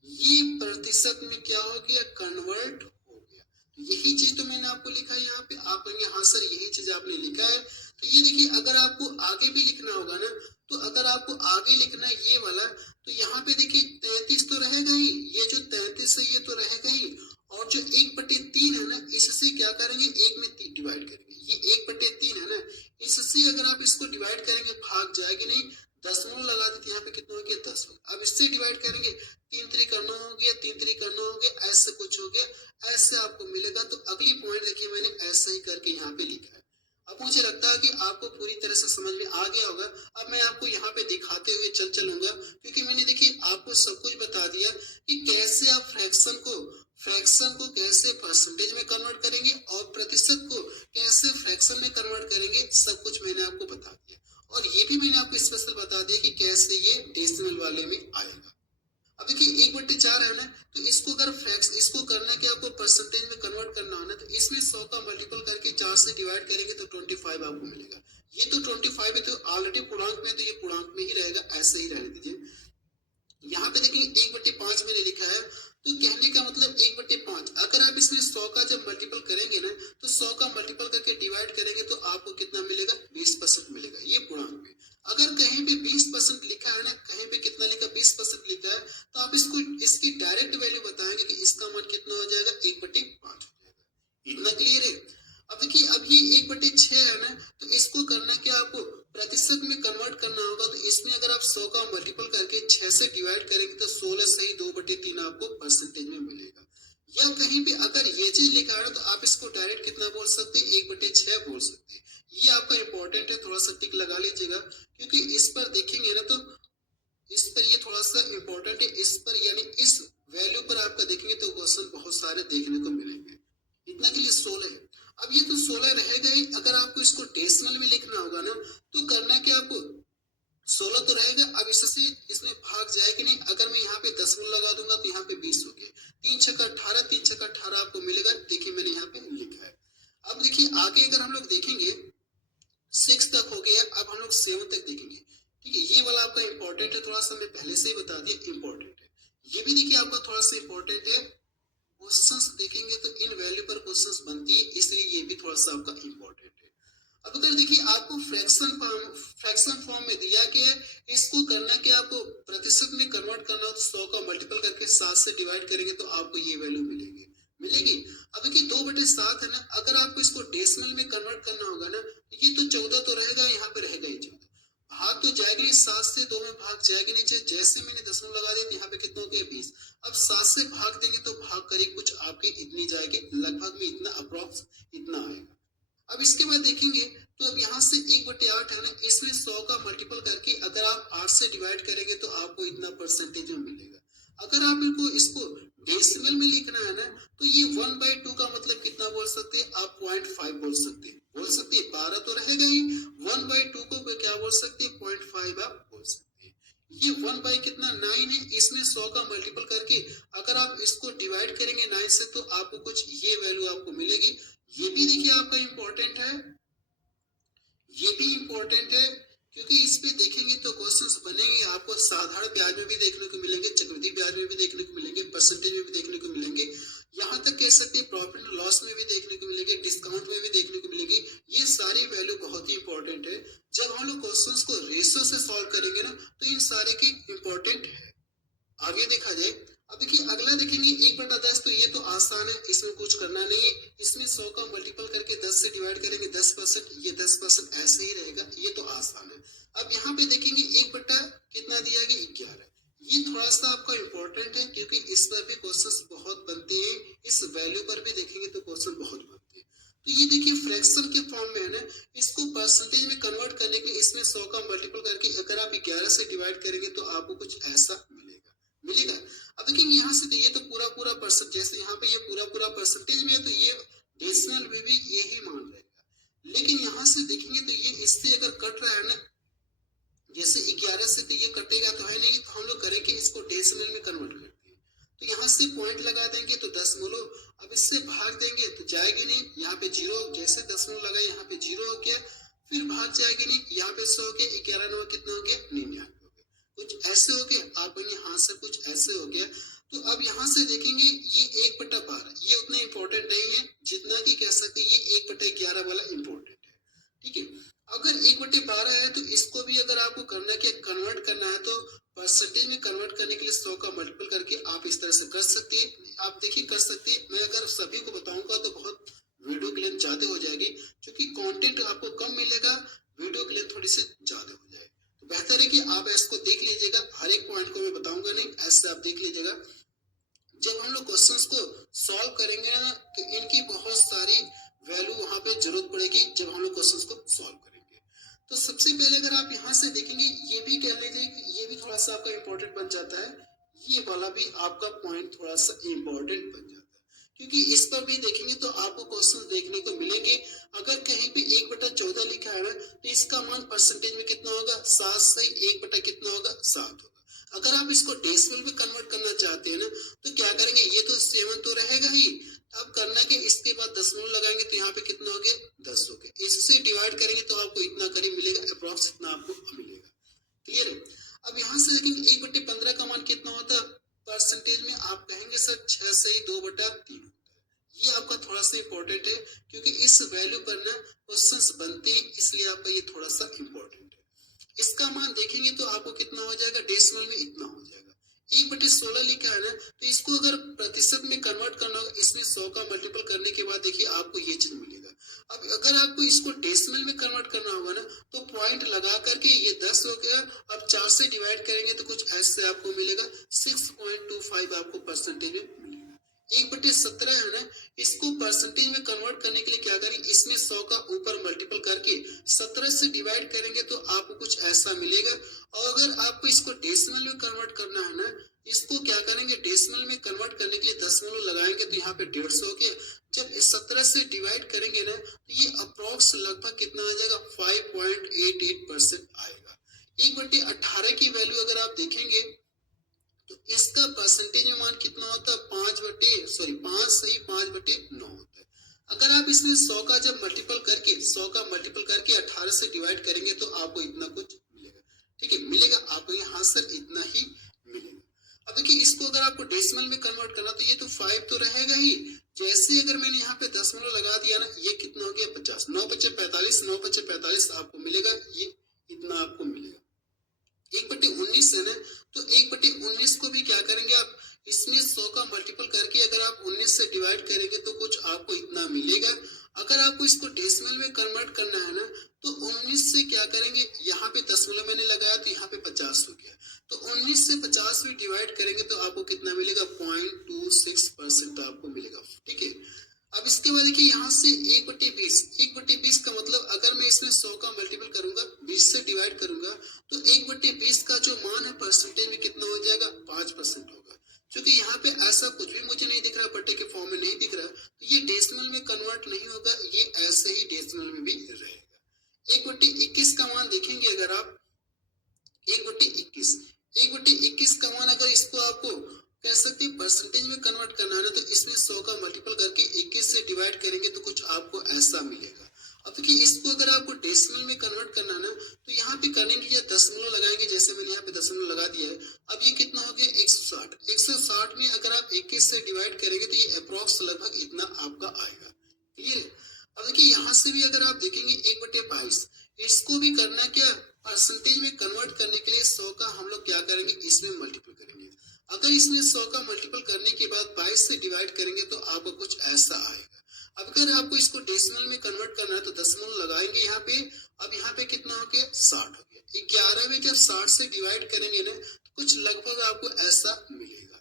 ये प्रतिशत में क्या हो गया, कन्वर्ट हो गया। तो यही चीज तो मैंने आपको लिखा है यहाँ पे, आप कहेंगे हाँ सर यही चीज आपने लिखा है। तो ये देखिए अगर आपको आगे भी लिखना होगा ना, तो अगर आपको आगे लिखना है ये वाला, तो यहाँ पे देखिए 33 तो रहेगा ही, ये जो 33 है ये तो रहेगा ही, और जो 1/3 है ना, इससे क्या करेंगे, 1 में डिवाइड करेंगे। ये 1/3 है ना, इससे अगर आप इसको डिवाइड करेंगे भाग जाएगी नहीं, दशमलव लगा देते, यहाँ पे कितना हो गया 10। अब इससे डिवाइड करेंगे, 3 3 का 9 हो गया, 3 3 का 9 हो गया, ऐसे कुछ हो गया, ऐसे आपको मिलेगा। तो अगली पॉइंट देखिए मैंने ऐसे ही करके यहाँ पे लिखा है। अब मुझे लगता है कि आपको पूरी तरह से समझ में आ गया होगा। अब मैं आपको यहाँ पे दिखाते हुए चलूंगा, क्योंकि मैंने देखिए आपको सब कुछ बता दिया कि कैसे आप फ्रैक्शन को कैसे परसेंटेज में कन्वर्ट करेंगे और प्रतिशत को कैसे फ्रैक्शन में कन्वर्ट करेंगे, सब कुछ मैंने आपको बता दिया। और ये भी मैंने आपको स्पेशल बता दिया कि कैसे ये डेसिमल वाले में आएगा। अब देखिए 1/4 है ना, तो इसको करना कि आपको परसेंटेज में कन्वर्ट करना हो ना, तो इसमें 100 का मल्टीपल करके 4 से डिवाइड करेंगे तो 25 आपको मिलेगा। ये तो 25 है, तो ऑलरेडी पूर्णांक में, तो ये पूर्णांक में ही रहेगा, ऐसे ही रहने दीजिए। यहाँ पे देखेंगे 1/5 मैंने लिखा है, तो कहने का मतलब 1/5। अगर आप इसमें 100 का जब मल्टीपल करेंगे ना, तो 100 का मल्टीपल करके डिवाइड करेंगे तो आपको कितना मिलेगा, 20% मिलेगा, ये पूर्णांक में। अगर कहीं पे 20% लिखा है ना, कहीं पे कितना लिखा, 20% लिखा है, तो आप इसकी डायरेक्ट वैल्यू बताएंगे कि इसका मान कितना हो जाएगा, 1/5 हो जाएगा। इतना क्लियर है? अब देखिए अब ये 1/6 है ना, तो इसको करना क्या, आपको प्रतिशत में कन्वर्ट करना होगा। तो इसमें अगर आप 100 का मल्टीपल करके 6 से डिवाइड करेंगे तो 16 से ही 2/3 आपको परसेंटेज में मिलेगा। या कहीं पे अगर ये चीज लिखा है तो आप इसको डायरेक्ट कितना बोल सकते हैं, 1/6 बोल सकते हैं। ये आपका इंपॉर्टेंट है, थोड़ा सा टिक लगा लीजिएगा, क्योंकि इस पर देखेंगे ना तो इस पर ये थोड़ा सा इंपॉर्टेंट है। इस पर यानी इस वैल्यू पर आपका देखेंगे तो क्वेश्चन बहुत सारे देखने को मिलेंगे। इतना के लिए 16 है। अब ये तो 16 रहेगा ही, अगर आपको इसको डेसिमल में लिखना होगा ना, तो करना क्या, आपको 16 तो रहेगा। अब इससे इसमें भाग जाएगी नहीं। अगर मैं यहाँ पे दशमलव लगा दूंगा तो यहाँ पे 20 हो गया, 3 छक्का 18, 3 छक्का 18 आपको मिलेगा। देखिए मैंने यहाँ पे लिखा है। अब देखिए आगे अगर हम लोग देखेंगे 6 तक हो गया, अब हम लोग 7 तक देखेंगे। ठीक है, ये वाला आपका इंपॉर्टेंट है, थोड़ा सा मैं पहले से ही बता दिया इंपॉर्टेंट है। ये भी देखिए आपका थोड़ा सा इंपॉर्टेंट है। क्वेश्चंस देखेंगे तो इन वैल्यू पर क्वेश्चंस बनती है, इसलिए ये भी थोड़ा सा आपका इंपॉर्टेंट है। अब अगर देखिए आपको फ्रैक्शन फॉर्म में दिया गया है, इसको करना क्या, आपको प्रतिशत में कन्वर्ट करना हो तो 100 का मल्टीपल करके 7 से डिवाइड करेंगे तो आपको ये वैल्यू मिलेगी। अब देखिए 2/7 है ना, अगर आपको इसको डेसिमल में कन्वर्ट करना होगा ना, ये तो 14 तो रहेगा, यहाँ पे रहेगा ही 14। भाग तो जाएगा नहीं, 7 से 2 में भाग जाएगा नहीं। जैसे मैंने दशमलव लगा दिया, यहाँ पे कितना हो गया, 20। अब 7 से भाग देंगे तो भाग करीब कुछ आपके इतनी जाएगी, लगभग में इतना अप्रोक्स इतना आएगा। अब इसके बाद देखेंगे तो अब यहाँ से 1/8 है ना, इसमें 100 का मल्टीपल करके अगर आप 8 से डिवाइड करेंगे तो आपको इतना परसेंटेज में मिलेगा। अगर आप इसको डेसिमल में लिखना है ना, तो ये 1/2 का मतलब कितना बोल सकते हैं आप, 0.5 बोल सकते हैं। 12 तो रहेगा ही, 1/2 को क्या बोल सकते हैं, 0.5 आप बोल सकते हैं। ये 1 कितना 9 है, इसमें 100 का मल्टीपल करके अगर आप इसको डिवाइड करेंगे 9 से तो आपको कुछ ये वैल्यू आपको मिलेगी। ये भी देखिए आपका इंपॉर्टेंट है, ये भी इंपॉर्टेंट है, क्योंकि इस पे देखेंगे तो क्वेश्चंस बनेंगे आपको। साधारण ब्याज में भी देखने को मिलेंगे, चक्रवृद्धि ब्याज में भी देखने को मिलेंगे, परसेंटेज में भी देखने को मिलेंगे, यहाँ तक कह सकते हैं प्रॉफिट एंड लॉस में भी देखने को मिलेंगे, डिस्काउंट में भी देखने को मिलेंगे। ये सारी वैल्यू बहुत ही इंपॉर्टेंट है। जब हम लोग क्वेश्चंस को रेशियो से सॉल्व करेंगे ना, तो इन सारे की इंपॉर्टेंट है। आगे देखा जाए, अब देखिए अगला देखेंगे 1/10, तो ये तो आसान है, इसमें कुछ करना नहीं है। इसमें 100 का मल्टीपल करके 10 से डिवाइड करेंगे 10%, ये 10% ऐसे ही रहेगा, ये तो आसान है। अब यहाँ पे देखेंगे 1 कितना दिया गया, 11। ये थोड़ा सा आपका इंपॉर्टेंट है, क्योंकि इस पर भी क्वेश्चंस बहुत बनते हैं, इस वैल्यू पर भी देखेंगे तो क्वेश्चन बहुत बनते हैं। तो ये देखिए फ्रैक्शन के फॉर्म में है ना, इसको परसेंटेज में कन्वर्ट करने के लिए इसमें 100 का मल्टीपल करके अगर आप 11 से डिवाइड करेंगे तो आपको कुछ ऐसा मिलेगा। अब देखिए यहाँ से तो ये तो पूरा परसेंट, जैसे यहाँ पे ये पूरा परसेंटेज में है, तो ये डेसिमल में भी यही मान रहेगा। लेकिन यहाँ से देखेंगे तो ये इससे अगर कट रहा है ना, जैसे 11 से तो ये कटेगा तो है नहीं, तो हम लोग करेंगे इसको डेसिमल में कन्वर्ट करते हैं। तो यहाँ से पॉइंट लगा देंगे तो दशमलव, अब इससे भाग देंगे तो जाएगी नहीं, यहाँ पे 0, जैसे दशमलव लगाए यहाँ पे 0 हो गया, फिर भाग जाएगी नहीं, यहाँ पे 100 हो गया, 11 9 कितना हो गया, 99 हो गया, कुछ ऐसे हो गया। आप यहाँ से कुछ ऐसे हो गया। तो अब यहाँ से देखेंगे ये 1/12, ये उतना इंपॉर्टेंट नहीं है जितना कि कह सकते ये 1/11 वाला इंपॉर्टेंट है। ठीक है, अगर 1/12 है तो इसको भी अगर आपको करना क्या, कन्वर्ट करना है, तो परसेंटेज में कन्वर्ट करने के लिए 100 का मल्टीपल करके आप इस तरह से कर सकते हैं। आप देखिए कर सकते हैं, मैं अगर सभी को बताऊंगा तो बहुत वीडियो की लेंथ ज्यादा हो जाएगी, क्योंकि कंटेंट आपको कम मिलेगा, वीडियो की लेंथ थोड़ी सी ज्यादा हो जाएगी। तो बेहतर है कि आप इसको देख लीजिएगा, हर एक पॉइंट को मैं बताऊंगा नहीं, ऐसे आप देख लीजिएगा। जब हम लोग क्वेश्चंस को सॉल्व करेंगे ना तो इनकी बहुत सारी वैल्यू वहां पे जरूरत पड़ेगी जब हम लोग क्वेश्चंस को सॉल्व करेंगे। तो सबसे पहले अगर आप यहाँ से देखेंगे, ये भी कह लीजिए कि ये भी थोड़ा सा आपका इंपॉर्टेंट बन जाता है, ये वाला भी आपका पॉइंट थोड़ा सा इंपॉर्टेंट बन जाता है, क्योंकि इस पर भी देखेंगे तो आपको क्वेश्चन देखने को मिलेंगे। अगर कहीं पे 1/14 लिखा है ना तो इसका मान परसेंटेज में कितना होगा, 7 से 1 कितना होगा, 7 होगा। अगर आप इसको डेसिमल में कन्वर्ट करना चाहते हैं ना तो क्या करेंगे, ये तो 7 तो रहेगा ही, अब करना कि इसके बाद दशमलव लगाएंगे तो यहाँ पे कितना हो गया, 10 हो गया। इससे डिवाइड करेंगे तो आपको इतना करीब मिलेगा, अप्रॉक्स इतना आपको मिलेगा। क्लियर है। अब यहाँ से देखेंगे 1/15 का मान कितना होता है परसेंटेज में, आप कहेंगे सर 6 से ही 2/3 होता है। ये आपका थोड़ा सा इंपॉर्टेंट है क्योंकि इस वैल्यू पर ना क्वेश्चंस बनते हैं, इसलिए आपका ये थोड़ा सा इंपॉर्टेंट है। इसका मान देखेंगे तो आपको कितना हो जाएगा, डेसिमल में इतना हो जाएगा। 1/16 लिखा है ना तो इसको अगर प्रतिशत में कन्वर्ट करना होगा, इसमें 100 का मल्टीपल करने के बाद देखिए आपको ये चीज मिलेगा। अब अगर आपको इसको डेसिमल में कन्वर्ट करना होगा ना तो पॉइंट लगा करके ये 10 हो गया, अब 4 से डिवाइड करेंगे तो कुछ ऐसे आपको मिलेगा, 6.25 आपको परसेंटेज में मिलेगा। 1/17 है ना, इसको परसेंटेज में कन्वर्ट करने के लिए क्या करेंगे, इसमें 100 का ऊपर मल्टीपल करके 17 से डिवाइड करेंगे तो आपको कुछ ऐसा मिलेगा। और अगर आपको इसको डेसिमल में कन्वर्ट करना है ना, इसको क्या करेंगे, डेसिमल में कन्वर्ट करने के लिए दशमलव लगाएंगे तो यहाँ पे 150 हो गया। जब 17 से डिवाइड करेंगे ना तो ये अप्रोक्स लगभग कितना आ जाएगा, 5.88% आएगा। 1/18 की वैल्यू अगर आप देखेंगे तो इसका परसेंटेज में मान कितना होता है, 5 सही 5/9 होता है। अगर आप इसमें 100 का जब मल्टीपल करके 18 से डिवाइड करेंगे तो आपको इतना कुछ मिलेगा। ठीक है, मिलेगा आपको यहाँ सर इतना ही मिलेगा। अब देखिए इसको अगर आपको डेसिमल में कन्वर्ट करना तो ये तो 5 तो रहेगा ही, जैसे अगर मैंने यहाँ पे दशमलव लगा दिया ना, ये कितना हो गया, 50, 9×5 = 45 आपको मिलेगा, ये इतना आपको मिलेगा। 1/19 है ना तो 1/19 को भी क्या करेंगे आप, इसमें 100 का मल्टीपल करके अगर आप 19 से डिवाइड करेंगे तो कुछ आपको इतना मिलेगा। अगर आपको इसको डेसिमल में कन्वर्ट करना है ना तो 19 से क्या करेंगे, यहाँ पे दशमलव मैंने लगाया तो यहाँ पे 50 हो गया, तो 19 से 50 भी डिवाइड करेंगे तो आपको कितना मिलेगा, 0.26% आपको मिलेगा। ठीक है, अब इसके बाद देखिए यहाँ से 1/20 का मतलब अगर मैं इसमें 100 का मल्टीपल करूंगा, 20 से डिवाइड करूंगा तो 1/20 का जो मान है परसेंटेज में कितना हो जाएगा, 5% होगा। क्योंकि यहाँ पे ऐसा कुछ भी मुझे नहीं दिख रहा, बट्टे के फॉर्म में नहीं दिख रहा, तो ये डेसिमल में कन्वर्ट नहीं होगा, ये ऐसे ही डेसिमल में भी रहेगा। 1/21 का मान देखेंगे अगर आप, 1/21 का मान अगर इसको आपको कह सकते हैं परसेंटेज में कन्वर्ट करना है ना तो इसमें 100 का मल्टीपल करके 21 से डिवाइड करेंगे तो कुछ आपको ऐसा मिलेगा। अब देखिए इसको अगर आपको डेसिमल में कन्वर्ट करना है ना तो यहाँ पे करने के लिए दशमलव लगाएंगे, जैसे मैंने यहाँ पे दशमलव लगा दिया है। अब ये कितना हो गया, 160। 160 में अगर आप 21 से डिवाइड करेंगे तो ये अप्रोक्स लगभग इतना आपका आएगा। क्लियर है। अब देखिए यहाँ से भी अगर आप देखेंगे 1/22, इसको भी करना क्या, परसेंटेज में कन्वर्ट करने के लिए 100 का हम लोग क्या करेंगे, इसमें मल्टीपल करेंगे। अगर इसमें 100 का मल्टीपल करने के बाद 22 से डिवाइड करेंगे तो आपको कुछ ऐसा आएगा। अब अगर आपको इसको डेसिमल में कन्वर्ट करना है तो दशमलव लगाएंगे यहाँ पे, अब यहाँ पे कितना हो गया, 60 हो गया। 11 में जब 60 से डिवाइड करेंगे ना तो कुछ लगभग आपको ऐसा मिलेगा।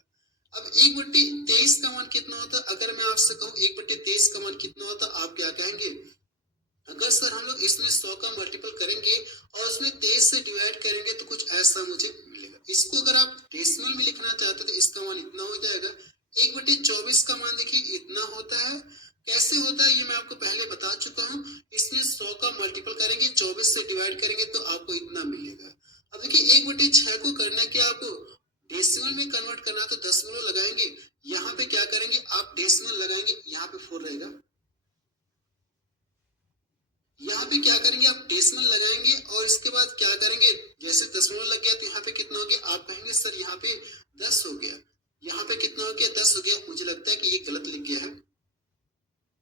अब 1/23 का मान कितना होता है, अगर मैं आपसे कहूँ 1/23 का मान कितना होता, आप क्या कहेंगे, अगर सर हम लोग इसमें 100 का मल्टीपल करेंगे और उसमें 23 से डिवाइड करेंगे तो कुछ ऐसा मुझे मिलेगा। इसको अगर आप डेसिमल में लिखना चाहते तो इसका मान इतना हो जाएगा। 1/24 का मान देखिए इतना होता है। कैसे होता है ये मैं आपको पहले बता चुका हूँ। इसमें 100 का मल्टीपल करेंगे, 24 से डिवाइड करेंगे तो आपको इतना मिलेगा। अब देखिए 1/6 को करना क्या, आपको डेसिमल में कन्वर्ट करना तो दशमलव लगाएंगे, यहाँ पे क्या करेंगे आप डेसिमल लगाएंगे, यहाँ पे 4 रहेगा, यहाँ पे क्या करेंगे आप डेसिमल लगाएंगे और इसके बाद क्या करेंगे, जैसे दशमलव लग गया तो यहाँ पे कितना हो गया, आप कहेंगे सर यहाँ पे 10 हो गया, यहाँ पे कितना हो गया, 10 हो गया। मुझे लगता है कि ये गलत लिख गया है।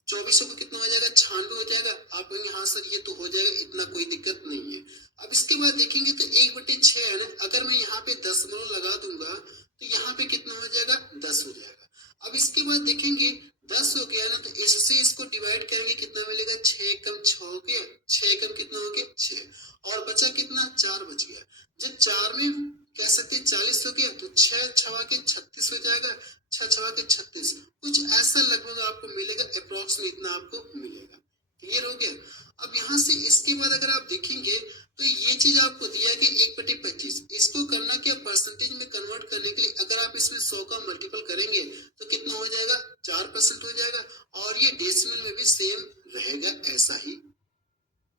24 को कितना हो जाएगा, 96 हो जाएगा। आप कहेंगे हाँ सर ये तो हो जाएगा, इतना कोई दिक्कत नहीं है। अब इसके बाद देखेंगे तो 1/6 है ना, अगर मैं यहाँ पे दशमलव लगा दूंगा तो यहाँ पे कितना हो जाएगा, 10 हो जाएगा। अब इसके बाद देखेंगे 10 हो गया ना तो इससे इसको डिवाइड करेंगे, कितना मिलेगा, 6 कम 6 हो गया, 6 कम कितना हो गया, 6, और बचा कितना, 4 बच गया। जब 4 में कह सकते 40 हो गया तो 6 छवा के 36 हो जाएगा, 6 छवा के 36, कुछ ऐसा ऐसा लगभग आपको मिलेगा, अप्रोक्स में इतना आपको मिलेगा। क्लियर हो गया। अब यहाँ से इसके बाद अगर आप देखेंगे तो ये चीज आपको दिया है कि 1/25। इसको करना क्या, परसेंटेज में कन्वर्ट करने के लिए अगर आप इसमें 100 का मल्टीपल करेंगे तो कितना हो जाएगा, 4% हो जाएगा। और ये डेसिमल में भी सेम रहेगा ऐसा ही।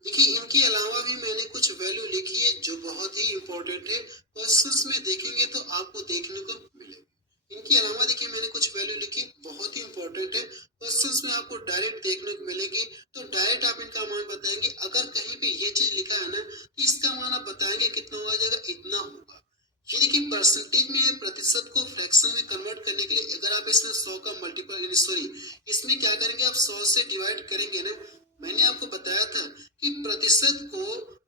देखिए इनके अलावा भी मैंने कुछ वैल्यू लिखी है जो बहुत ही इंपॉर्टेंट है, क्वेश्चंस में देखेंगे तो आपको देखने को मिलेगा। इनके अलावा देखिए मैंने कुछ वैल्यू लिखी, बहुत ही इंपॉर्टेंट है, क्वेश्चंस में आपको डायरेक्ट देखने को मिलेगी। तो डायरेक्ट आप इनका मान बताएंगे। अगर कहीं पे ये चीज लिखा है ना तो इसका मान आप बताएंगे कितना हो जाएगा, इतना होगा। ये देखिए परसेंटेज में प्रतिशत को फ्रैक्शन में कन्वर्ट करने के लिए अगर आप इसमें 100 का मल्टीपल सॉरी इसमें क्या करेंगे, आप 100 से डिवाइड करेंगे ना। मैंने आपको बताया था कि प्रतिशत को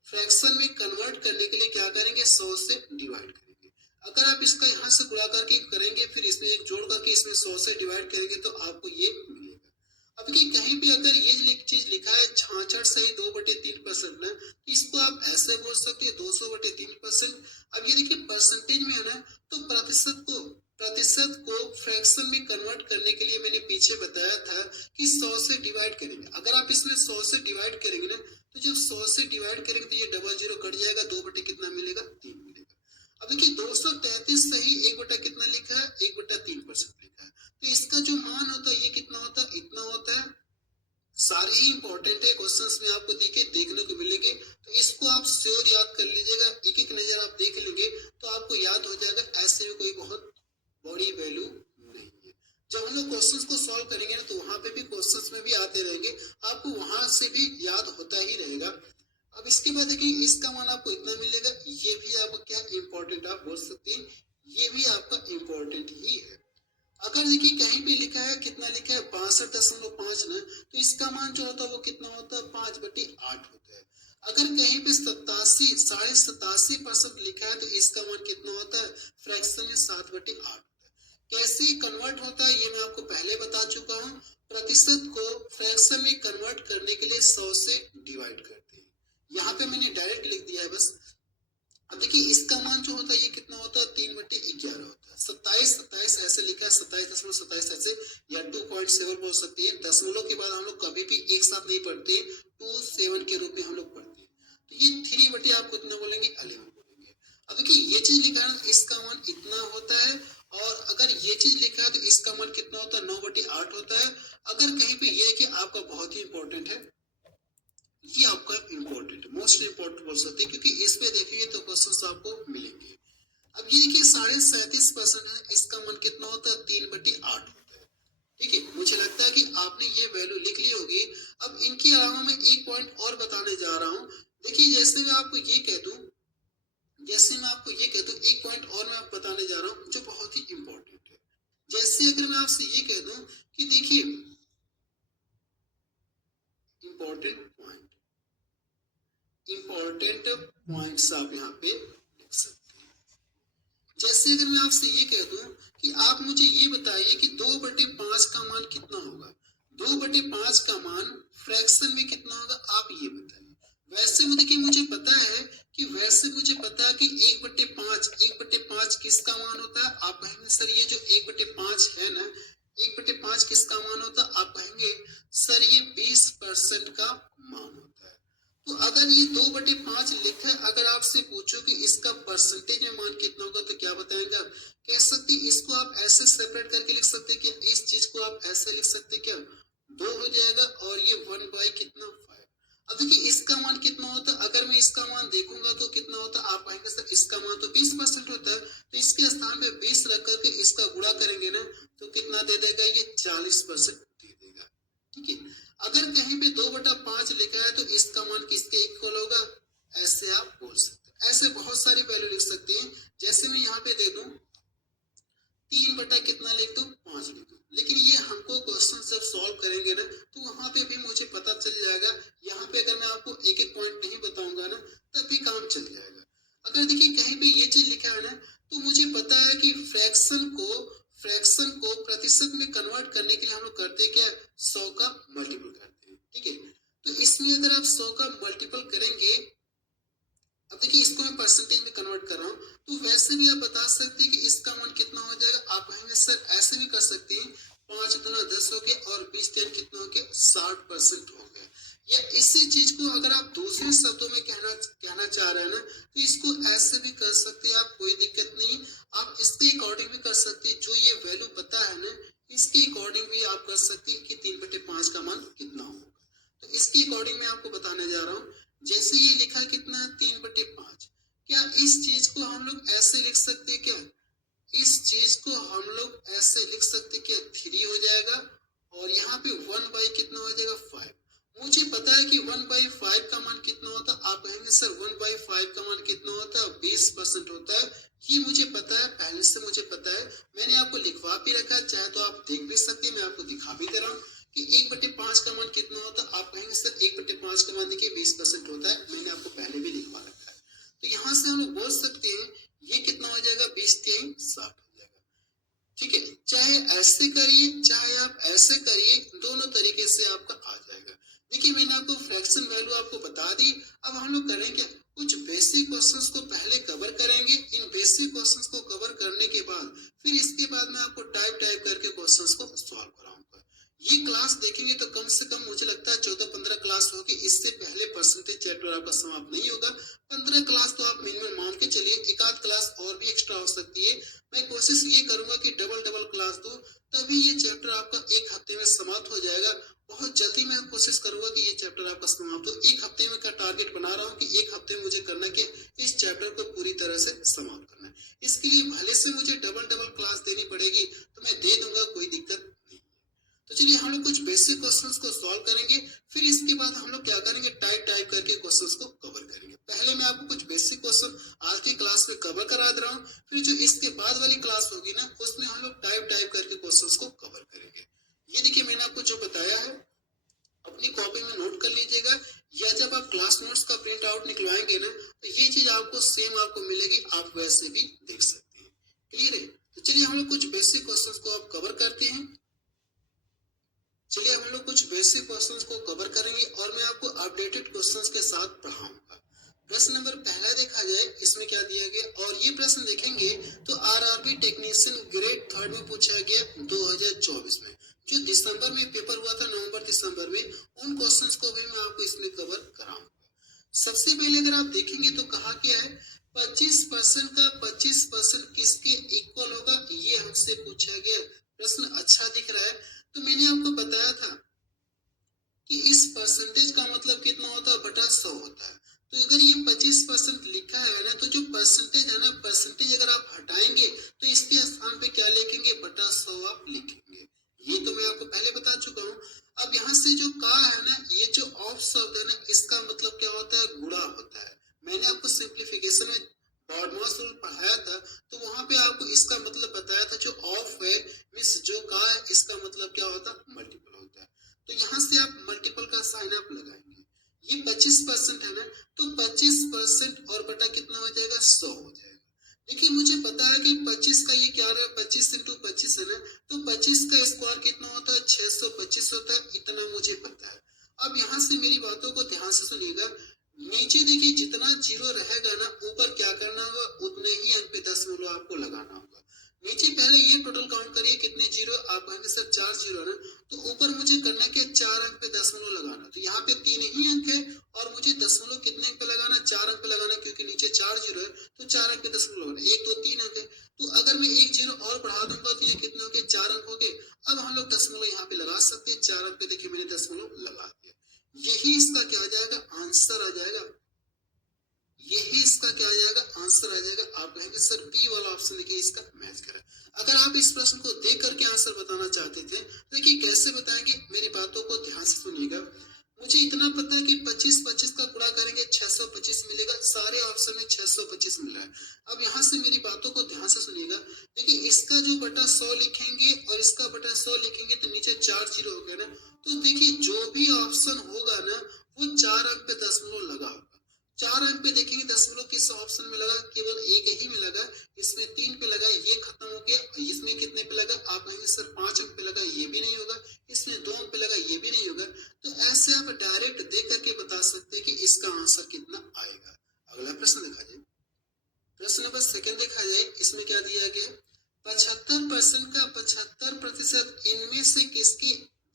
फ्रैक्शन में कन्वर्ट करने के लिए क्या करेंगे, 100 से डिवाइड करेंगे। अगर आप इसका यहाँ से गुणा करके करेंगे फिर इसमें एक जोड़ करके इसमें 100 से डिवाइड करेंगे तो आपको ये मिलेगा। अब कि कहीं भी अगर ये चीज लिखा है 66 सही 2/3% ना, तो इसको आप ऐसे बोल सकते हैं 200/3%। अब ये देखिए परसेंटेज में है ना, तो प्रतिशत को फ्रैक्शन में कन्वर्ट करने के लिए मैंने पीछे बताया था कि 100 से डिवाइड करेंगे। अगर आप इसमें 100 से डिवाइड करेंगे ना, तो जब 100 से डिवाइड करेंगे तो ये डबल जीरो कट जाएगा, 2/कितना मिलेगा, 3 मिलेगा। अब देखिए 233 सही 1/कितना लिखा है, 1/3% लिखा है। तो इसका जो मान होता है ये कितना होता है, इतना होता है। सारे ही इंपॉर्टेंट है, क्वेश्चंस में आपको देखने को मिलेंगे। तो इसको आप श्योर याद कर लीजिएगा, एक एक नजर आप देख लेंगे तो आपको याद हो जाएगा। ऐसे में कोई बहुत बड़ी वैल्यू नहीं है। जब हम लोग क्वेश्चंस को सॉल्व करेंगे ना तो वहां पे भी क्वेश्चंस में भी आते रहेंगे, आपको वहां से भी याद होता ही रहेगा। अब इसके बाद देखिए इसका मान आपको इतना मिलेगा, ये भी आपका क्या इंपॉर्टेंट आप बोल सकते हैं, ये भी आपका इंपॉर्टेंट ही है। अगर देखिए कहीं पे लिखा है, कितना लिखा है 62.5 ना, तो इसका मान जो होता है वो कितना होता है, 5/8 होता है। अगर कहीं पे 87.87% लिखा है तो इसका मान कितना होता है, फ्रैक्शन में 7/8 होता है। कैसे कन्वर्ट होता है ये मैं आपको पहले बता चुका हूँ। प्रतिशत को फ्रैक्शन में कन्वर्ट करने के लिए 100 से डिवाइड करते हैं। यहाँ पे मैंने डायरेक्ट लिख दिया है बस। अब देखिए इसका मान जो होता है ये कितना होता है, 3/11 होता है। 27 ऐसे लिखा है, 27.27 ऐसे या 2.7 बोल सकते हैं। दशमलव के बाद हम लोग कभी भी एक साथ नहीं पढ़ते, 27 के रूप में हम लोग पढ़ते हैं। तो ये 3 आप कितना बोलेंगे, 11 बोलेंगे। अब देखिए ये चीज लिखा है इसका मान इतना होता है, और अगर ये चीज लिखा है तो इसका मान कितना होता है, 9/8 होता है। अगर कहीं पे ये कि आपका बहुत ही इंपॉर्टेंट है, ये आपका इंपॉर्टेंट मोस्ट इंपॉर्टेंट बोल सकते हैं, क्योंकि इस पे देखिए तो क्वेश्चंस आपको मिलेंगे। अब ये देखिए 37.5% है, इसका मान कितना होता है, 3/8 होता है। ठीक है, मुझे लगता है कि आपने ये वैल्यू लिख ली होगी। अब इनके अलावा मैं एक पॉइंट और बताने जा रहा हूँ। देखिए जैसे मैं आपको ये कह दूं, एक पॉइंट और मैं आपको बताने जा रहा हूँ जो बहुत ही इंपॉर्टेंट है। जैसे अगर मैं आपसे ये कह दूं कि देखिए इंपॉर्टेंट पॉइंट्स आप यहाँ पे लिख सकते हैं। जैसे अगर मैं आपसे ये कह दूं कि आप मुझे ये बताइए कि 2/5 का मान कितना होगा, 2/5 का मान फ्रैक्शन में कितना होगा, आप ये बताइए। वैसे में देखिए मुझे पता है कि 1/5 किसका मान होता है। आप कहेंगे सर ये जो 1/5 है ना, 1/5 किसका मान होता है, आप कहेंगे सर ये 20% का मान होता है। तो अगर ये 2/5 लिखा है, अगर आपसे पूछो कि इसका परसेंटेज में मान कितना होगा तो क्या बताएंगे आप, कह सकते इसको आप ऐसे सेपरेट करके लिख सकते हैं, क्या इस चीज को आप ऐसे लिख सकते हैं, क्या 2 हो जाएगा और ये 1/5। अब देखिए इसका मान कितना होता है, अगर मैं इसका मान देखूंगा तो कितना होता है, आप कहेंगे सर इसका मान तो 20% होता है, तो इसके स्थान पे 20 रख करके इसका गुणा करेंगे ना तो कितना दे देगा, ये 40% दे देगा। ठीक है, अगर कहीं पे 2/5 लिखा है तो इसका मान किसके इक्वल होगा, ऐसे आप बोल सकते हैं। ऐसे बहुत सारी वैल्यू लिख सकते हैं। जैसे मैं यहाँ पे दे दूं 3/कितना लिख दूं, 5 लिख दूं, लेकिन ये हमको क्वेश्चन जब सॉल्व करेंगे ना तो वहां पे भी मुझे पता चल जाएगा। यहाँ पे अगर मैं आपको एक एक पॉइंट नहीं बताऊंगा ना तब भी काम चल जाएगा। अगर देखिए कहीं पे ये चीज लिखा है ना तो मुझे पता है कि फ्रैक्शन को प्रतिशत में कन्वर्ट करने के लिए हम लोग करते क्या, 100 का मल्टीपल करते हैं। ठीक है, तो इसमें अगर आप 100 का मल्टीपल करेंगे, अब देखिए इसको मैं परसेंटेज में कन्वर्ट कर रहा हूँ, तो वैसे भी आप बता सकते हैं कि इसका मान कितना हो जाएगा। आप कहेंगे सर ऐसे भी कर सकते हैं 5 दूना 10 हो गया और 20 10 कितना हो गया 60% हो गया। या इसी चीज को अगर आप दूसरे शब्दों में कहना चाह रहे हैं ना, तो इसको ऐसे भी कर सकते हैं आप, कोई दिक्कत नहीं। आप इसके अकॉर्डिंग भी कर सकते हैं, जो ये वैल्यू पता है ना, इसके अकॉर्डिंग भी आप कर सकते हैं कि 3/5 का मान कितना होगा। तो इसके अकॉर्डिंग मैं आपको बताने जा रहा हूँ। जैसे ये लिखा कितना है 3/5, क्या इस चीज को हम लोग ऐसे लिख सकते हैं क्या? इस चीज को हम लोग ऐसे लिख सकते क्या 3 हो जाएगा और यहाँ पे 1 बाई कितना हो जाएगा 5। मुझे पता है कि 1/5 का मान कितना होता है। आप कहेंगे सर 1/5 का मान कितना होता है? 20% होता है। ये मुझे पता है, पहले से मुझे पता है, मैंने आपको लिखवा भी रखा है, चाहे तो आप देख भी सकते हैं, मैं आपको दिखा भी दे रहा हूँ कि 1/5 का मान कितना होता है। आप कहेंगे सर 1/5 का मान देखिए 20% होता है, मैंने आपको पहले भी लिखवा रखा है। तो यहाँ से हम लोग बोल सकते हैं ये कितना हो जाएगा 20 3 60 हो जाएगा। ठीक है, चाहे ऐसे करिए चाहे आप ऐसे करिए, दोनों तरीके से आपका आ जाएगा। देखिए मैंने आपको फ्रैक्शन वैल्यू आपको बता दी। अब हम लोग करेंगे कुछ बेसिक क्वेश्चंस को पहले कवर करेंगे। इन बेसिक क्वेश्चंस को कवर करने के बाद फिर इसके बाद मैं आपको टाइप करके क्वेश्चंस को सॉल्व कराऊंगा। ये क्लास देखेंगे तो कम से कम मुझे लगता है 14-15 क्लास होगी, इससे पहले परसेंटेज चैप्टर आपका समाप्त नहीं होगा। 15 क्लास तो आप मिनिमम मान के चलिए, एक आध क्लास और भी एक्स्ट्रा हो सकती है। मैं कोशिश ये करूंगा कि डबल क्लास दूं, तभी ये चैप्टर आपका एक हफ्ते में समाप्त हो जाएगा। बहुत जल्दी मैं कोशिश करूंगा कि ये चैप्टर आपका समाप्त हो। एक हफ्ते में का टारगेट बना रहा हूँ कि एक हफ्ते में मुझे करना है कि इस चैप्टर को पूरी तरह से समाप्त करना है। इसके लिए भले से मुझे डबल क्लास देनी पड़ेगी तो मैं दे दूंगा, कोई दिक्कत नहीं। तो चलिए हम लोग कुछ बेसिक क्वेश्चंस को सॉल्व करेंगे, फिर इसके बाद हम लोग क्या करेंगे टाइप करके क्वेश्चंस को कवर करेंगे। पहले मैं आपको कुछ बेसिक क्वेश्चन आज की क्लास में कवर करा दे रहा हूँ, फिर जो इसके बाद वाली क्लास होगी ना उसमें हम लोग टाइप करके क्वेश्चंस को कवर करेंगे। ये देखिए मैंने आपको जो बताया है अपनी कॉपी में नोट कर लीजिएगा, या जब आप क्लास नोट्स का प्रिंट आउट निकलवाएंगे ना तो ये चीज आपको सेम आपको मिलेगी, आप वैसे भी देख सकते हैं। क्लियर है? तो चलिए हम लोग कुछ बेसिक क्वेश्चंस को आप कवर करते हैं। चलिए हम लोग कुछ बेसिक क्वेश्चंस को कवर करेंगे और मैं आपको अपडेटेड क्वेश्चंस के साथ पढ़ाऊंगा। प्रश्न नंबर पहला देखा जाए, इसमें क्या दिया गया, और ये प्रश्न देखेंगे तो आरआरबी टेक्नीशियन ग्रेड 3 में पूछा गया 2024 में, जो दिसंबर में पेपर हुआ था, नवंबर दिसंबर में, उन क्वेश्चंस को भी मैं आपको इसमें कवर कराऊंगा। सबसे पहले अगर आप देखेंगे तो कहा क्या है 25% का 25% किसके इक्वल होगा, ये हमसे पूछा गया। प्रश्न अच्छा दिख रहा है। तो मैंने आपको बताया था कि इस परसेंटेज का मतलब कितना होता है बटा 100 होता है। तो अगर ये 25% लिखा है ना, तो जो परसेंटेज है ना, परसेंटेज अगर आप हटाएंगे तो इसके स्थान पे क्या लिखेंगे बटा 100 आप लिखेंगे। ये तो मैं आपको पहले बता चुका हूँ। अब यहाँ से जो का है ना, ये जो ऑफ शब्द है ना, इसका मतलब क्या होता है गुणा होता है। मैंने आपको सिंप्लीफिकेशन में बॉडमॉस रूल पढ़ाया था, तो वहां पे आपको इसका मतलब बताया था, जो ऑफ है मीन्स जो का है, इसका मतलब क्या होता है मल्टीपल होता है। तो यहाँ से आप मल्टीपल का साइन आप लगाएंगे। ये 25% है ना, तो 25% और बटा कितना हो जाएगा 100 हो जाएगा। देखिए मुझे पता है कि 25 का ये क्या है 25 इंटू 25 है ना, तो 25 का स्क्वायर कितना होता है 625 होता है, इतना मुझे पता है। अब यहाँ से मेरी बातों को ध्यान से सुनिएगा। नीचे देखिए जितना जीरो रहेगा ना, ऊपर क्या करना होगा उतने ही अंक पे दशमलव आपको लगाना होगा। नीचे पहले ये टोटल काउंट करिए कितने जीरो, आप कहेंगे सर 4 जीरो है ना, तो ऊपर मुझे करना क्या 4 अंक पे दशमलव लगाना। तो यहाँ पे 3 ही अंक है और मुझे दशमलव कितने अंक पे लगाना 4 अंक पे लगाना, क्योंकि नीचे 4 जीरो है तो 4 अंक पे दशमलव लगाना। 1 2 3 अंक है, तो अगर मैं एक जीरो और बढ़ा दूंगा तो ये कितने हो गए 4 अंक हो गए। अब हम लोग दशमलव यहाँ पे लगा सकते हैं, 4 अंक पे देखिए मैंने दशमलव लगा दिया। यही इसका क्या आ जाएगा आंसर आ जाएगा। यही इसका क्या आ जाएगा आंसर आ जाएगा। आप कहेंगे सर बी वाला ऑप्शन देखिए इसका मैच करा। अगर आप इस प्रश्न को देख करके आंसर बताना चाहते थे तो देखिए कैसे बताएंगे, मेरी बातों को ध्यान से सुनिएगा। मुझे इतना पता है कि 25-25 का गुणा करेंगे 625 मिलेगा, सारे ऑप्शन में 625 मिल रहा है। अब यहाँ से मेरी बातों को ध्यान से सुनिएगा। देखिए इसका जो बटा 100 लिखेंगे और इसका बटा 100 लिखेंगे तो नीचे 4 जीरो हो गया ना, तो देखिए जो भी ऑप्शन होगा ना वो 4 अंक पे दशमलव लगा होगा। 4 अंक पे देखेंगे दशमलव किस ऑप्शन में लगा, केवल एक ही में लगा, इसमें 3 पे लगा, ये खत्म हो गया। इसमें कितने पे लगा, आप कहेंगे सर 5 अंक पे लगा, ये भी नहीं होगा। इसमें 2 अंक पे लगा, ये भी नहीं होगा। तो ऐसे आप डायरेक्ट देख करके बता सकते हैं कि इसका आंसर कितना आएगा। अगला प्रश्न देखा जाए, प्रश्न नंबर सेकंड देखा जाए, इसमें क्या दिया गया 75% का 75% इनमें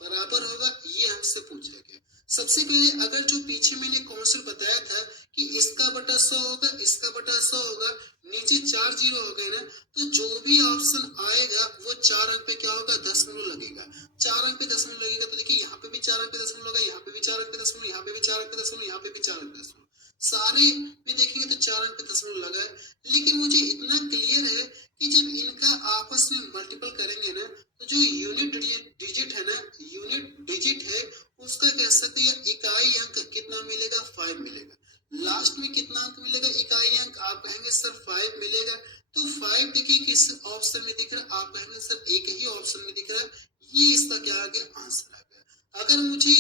बराबर होगा, ये हमसे पूछा गया। सबसे पहले अगर जो पीछे मैंने कॉन्सेप्ट बताया था कि इसका बटा 100 होगा, इसका बटा 100 होगा, नीचे 4 जीरो हो गए ना, तो जो भी ऑप्शन आएगा वो 4 अंक पे क्या होगा, दशमलव लगेगा। 4 अंक पे दशमलव लगेगा तो देखिए यहाँ पे भी 4 अंक पे दशमलव लगा, यहाँ पे भी 4 अंक पे दशमलव, यहाँ पे भी 4 अंक पे दशमलव, यहाँ पे भी 4 अंक पे दशमलव, सारे में देखेंगे तो 4 अंक पे दशमलव लगा है। लेकिन मुझे इतना क्लियर है कि जब इनका आपस में मल्टीपल करेंगे ना, तो जो यूनिट डिजिट है ना, यूनिट डिजिट है, उसका कह सकते हैं इकाई अंक कितना मिलेगा, 5 मिलेगा। लास्ट में कितना अंक मिलेगा, इकाई अंक, आप कहेंगे सर 5 मिलेगा। तो 5 देखिए किस ऑप्शन में दिख रहा है, आप कहेंगे सर एक ही ऑप्शन में दिख रहा है, ये इसका क्या आ गया, आंसर आ गया। अगर मुझे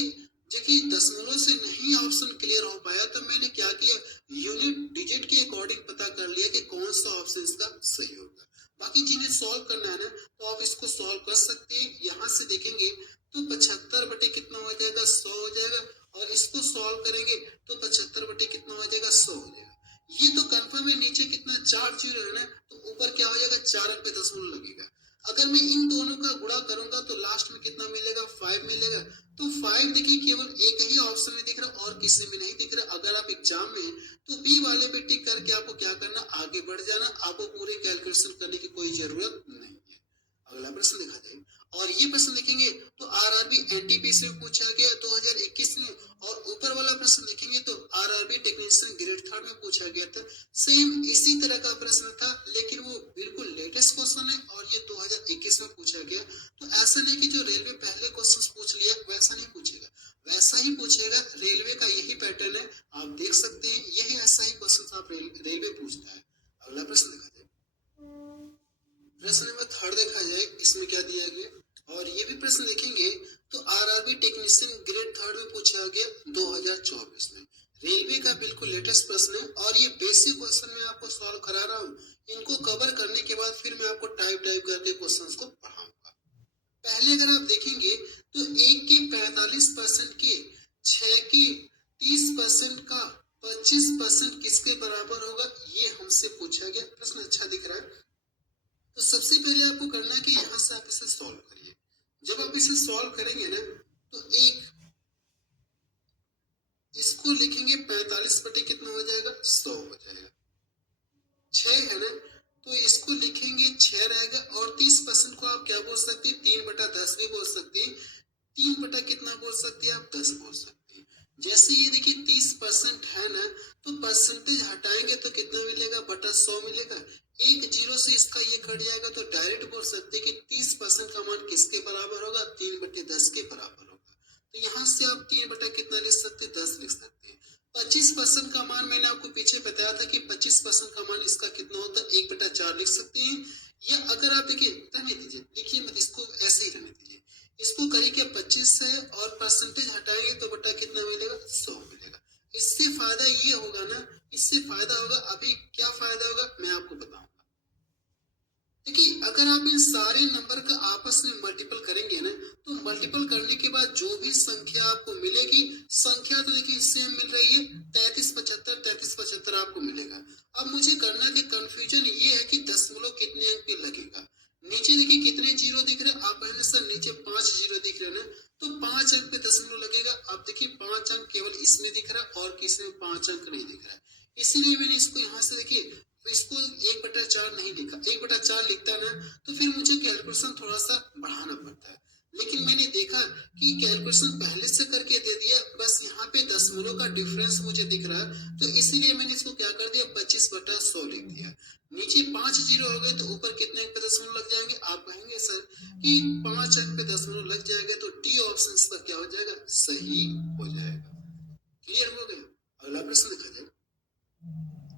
देखिए दशमलव से नहीं ऑप्शन क्लियर हो पाया तो मैंने क्या किया, यूनिट डिजिट के अकॉर्डिंग पता कर लिया कि कौन सा ऑप्शन इसका सही होगा। बाकी जिन्हें सॉल्व करना है ना, तो आप इसको सॉल्व कर सकते हैं। यहाँ से देखेंगे तो 75 बटे कितना हो जाएगा, 100 हो जाएगा, और इसको सॉल्व करेंगे तो 75 बटे कितना हो जाएगा, 100 हो जाएगा। ये तो कंफर्म है, नीचे कितना 4 जीरो है ना, तो ऊपर क्या हो जाएगा, 4 अंक पे दशमलव लगेगा। अगर मैं इन दोनों का गुणा करूंगा तो लास्ट में कितना मिलेगा, 5 मिलेगा। तो 5 देखिए केवल एक ही ऑप्शन में दिख रहा है और किसी में नहीं दिख रहा। अगर आप एग्जाम में तो बी वाले पे टिक करके आपको क्या करना, आगे बढ़ जाना, आपको पूरे कैलकुलेशन करने की कोई जरूरत नहीं है। अगला प्रश्न देखा जाए, और ये प्रश्न देखेंगे तो आरआरबी एनटीपीसी में पूछा गया 2021 में, और ऊपर वाला प्रश्न देखेंगे तो आरआरबी टेक्नीशियन ग्रेड 3 में पूछा गया था। सेम इसी तरह का प्रश्न था, लेकिन वो बिल्कुल लेटेस्ट क्वेश्चन है और ये 2021 में पूछा गया। तो ऐसा नहीं कि जो रेलवे पहले क्वेश्चन पूछ लिया वैसा नहीं पूछेगा, वैसा ही पूछेगा। रेलवे का यही पैटर्न है, आप देख सकते हैं, यही ऐसा ही क्वेश्चन आप रेलवे पूछता है। अगला प्रश्न देखा जाए, प्रश्न नंबर 3 देखा जाए, इसमें क्या दिया गया, और ये भी प्रश्न देखेंगे तो आरआरबी टेक्नीशियन ग्रेड 3 में पूछा गया 2024 में। रेलवे का बिल्कुल लेटेस्ट प्रश्न है, और ये बेसिक क्वेश्चन मैं आपको सॉल्व करा रहा हूँ। इनको कवर करने के बाद फिर मैं आपको टाइप करके क्वेश्चंस को पढ़ाऊंगा। पहले अगर आप देखेंगे तो 1 के 45% के, 6 के 30% का 25% किसके बराबर होगा, ये हमसे पूछा गया। प्रश्न अच्छा दिख रहा है। तो सबसे पहले आपको करना है कि यहाँ से आप इसे सॉल्व करिए। जब आप इसे सॉल्व करेंगे ना, तो एक इसको लिखेंगे 45 बटे कितना हो जाएगा, 100 हो जाएगा। 6 है ना, तो इसको लिखेंगे 6 रहेगा, और 30% को आप क्या बोल सकते हैं, 3/10 भी बोल सकते हैं। 3 बटा कितना बोल सकते हैं आप, 10 बोल सकते हैं। जैसे ये देखिए 30% है ना, तो परसेंटेज हटाएंगे तो कितना मिलेगा, बटा 100 मिलेगा। एक जीरो से इसका ये कट जाएगा, तो डायरेक्ट बोल सकते हैं कि 30% का मान किसके बराबर होगा, 3/10 के बराबर होगा। तो यहाँ से आप 3 बटा कितना लिख सकते हैं, 10 लिख सकते हैं। 25% का मान मैंने आपको पीछे बताया था कि 25% का मान इसका कितना होता है, 1/4 लिख सकते हैं। या अगर आप देखिए, रहने दीजिए, देखिए मत, इसको ऐसे ही रहने दीजिए। इसको करिए क्या, 25 है और परसेंटेज हटाएंगे तो बटा कितना मिलेगा, 100 मिलेगा। इससे फायदा ये होगा ना, इससे फायदा होगा, अभी क्या फायदा होगा मैं आपको बताऊंगा। देखिए अगर आप इन सारे नंबर का आपस में मल्टीपल करेंगे ना, तो मल्टीपल करने के बाद जो भी संख्या आपको मिलेगी, संख्या तो देखिए सेम मिल रही है, 3375 आपको मिलेगा। अब मुझे करना कि कंफ्यूजन ये है कि दशमलव कितने अंक पे लगेगा। नीचे देखिए कितने जीरो दिख रहे हैं, आप पहले सर नीचे 5 जीरो दिख रहे हैं ना, तो 5 अंक पे दशमलव लगेगा। अब देखिए 5 अंक केवल इसमें दिख रहा है और किसी में 5 अंक नहीं दिख रहा है, इसीलिए मैंने इसको यहाँ से देखिए, इसको 1/4 नहीं लिखा। 1/4 लिखता ना तो फिर मुझे कैलकुलेशन थोड़ा सा बढ़ाना पड़ता है, लेकिन मैंने देखा कि कैलकुलेशन पहले से करके दे दिया, बस यहाँ पे दशमलव का डिफरेंस मुझे दिख रहा है, तो इसीलिए मैंने इसको क्या कर दिया, 25/100 लिख दिया। नीचे 5 जीरो हो गए तो ऊपर कितने अंक पे दशमलव लग जाएंगे, आप कहेंगे सर कि 5 अंक पे दशमलव लग जाएगा, तो डी ऑप्शन इसका क्या हो जाएगा, सही हो जाएगा। क्लियर हो गया। अगला प्रश्न देखा जाए,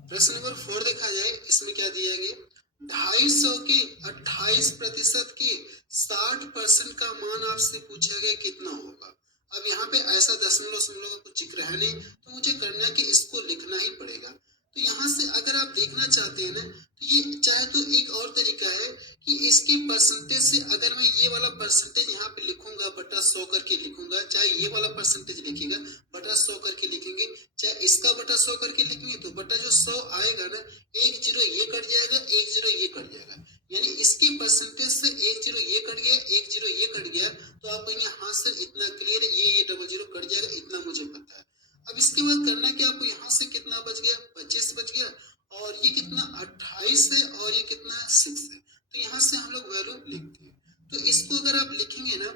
प्रश्न नंबर 4 देखा जाए, इसमें क्या दिया गया, 250 के 28% के 60% का मान आपसे पूछा गया कितना होगा। अब यहाँ पे ऐसा दशमलव का कुछ जिक्र है नहीं, तो मुझे करना है कि इसको लिखना ही पड़ेगा। तो यहाँ से अगर आप देखना चाहते हैं ना, तो ये चाहे तो एक और तरीका है कि इसकी परसेंटेज से अगर मैं ये वाला परसेंटेज यहाँ पे लिखूंगा, बटा 100 करके लिखूंगा, चाहे ये वाला परसेंटेज लिखिएगा बटा 100 करके लिखेंगे, चाहे इसका बटा 100 करके लिखेंगे, तो बटा जो 100 आएगा ना, एक जीरो ये कट जाएगा, एक जीरो ये कट जाएगा। यानी इसकी परसेंटेज से एक जीरो ये कट गया, एक जीरो ये कट गया, तो आप कहेंगे हाँ सर इतना क्लियर है, ये डबल जीरो कट जाएगा, इतना मुझे पता है। अब इसके बाद करना क्या, आपको यहाँ से कितना बच गया, 25 बच गया, और ये कितना 28 है, और ये कितना 6 है, तो यहाँ से हम लोग वैल्यू लिखते हैं। तो इसको अगर आप लिखेंगे ना,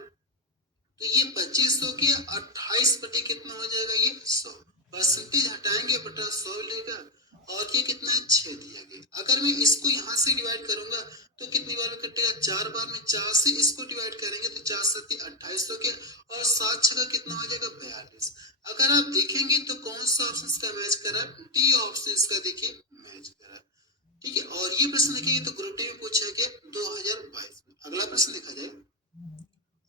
तो ये 25 हो गया, 28 बटे कितना हो जाएगा, ये 100, परसेंटेज हटाएंगे बटा 100 लेगा, और ये कितना है, 6 दिया गया। अगर मैं इसको यहाँ से डिवाइड करूंगा तो कितनी बार में कटेगा, 4 बार में, 4 से इसको डिवाइड करेंगे तो 4 7 28 हो गया, और 7 6 कितना हो जाएगा, 42। अगर आप देखेंगे तो कौन सा ऑप्शन का मैच करा, डी ऑप्शन इसका देखिए मैच करा। ठीक है, और ये प्रश्न देखेंगे तो ग्रुप डी में पूछा गया 2022 में। अगला प्रश्न देखा जाए,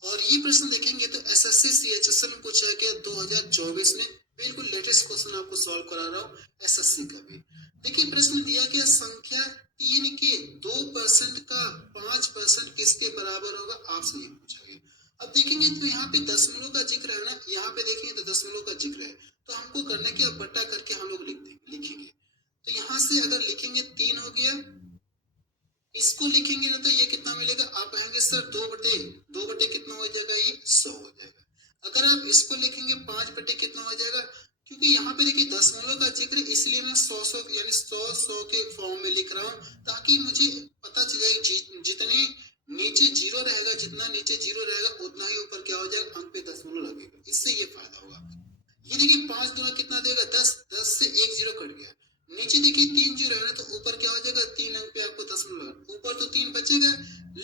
और ये प्रश्न देखेंगे तो एसएससी सीएचएसएल में पूछा गया 2024 में। बिल्कुल लेटेस्ट क्वेश्चन आपको सॉल्व करा रहा हूँ एसएससी का भी। देखिए प्रश्न दिया गया, संख्या 3 के 2% का 5% किसके बराबर होगा, आपसे ये पूछा गया। अब देखेंगे तो यहाँ पे दशमलव का जिक्र है ना, यहाँ पे देखेंगे तो दशमलव का जिक्र है, तो हमको करना क्या, बट्टा करके हम लोग लिखेंगे। तो यहाँ से अगर लिखेंगे 3 हो गया, इसको लिखेंगे ना तो ये कितना मिलेगा, आप कहेंगे सर 2 बटे कितना हो जाएगा, ये 100 हो जाएगा। अगर आप इसको लिखेंगे 5 बटे कितना हो जाएगा, क्योंकि यहाँ पे देखिए दशमलव का जिक्र, इसलिए मैं 100 यानी 100 के फॉर्म में लिख रहा हूँ, ताकि मुझे पता चले जितने नीचे जीरो रहेगा, जितना नीचे जीरो रहेगा उतना ही ऊपर क्या हो जाएगा, अंक पे दशमलव लगेगा, इससे ये फायदा होगा। ये देखिए 5 गुना कितना देगा, 10, 10 से एक जीरो कट गया, नीचे देखिए 3 जीरो है ना, तो ऊपर क्या हो जाएगा, 3 अंक पे आपको दशमलव, ऊपर तो 3 बचेगा,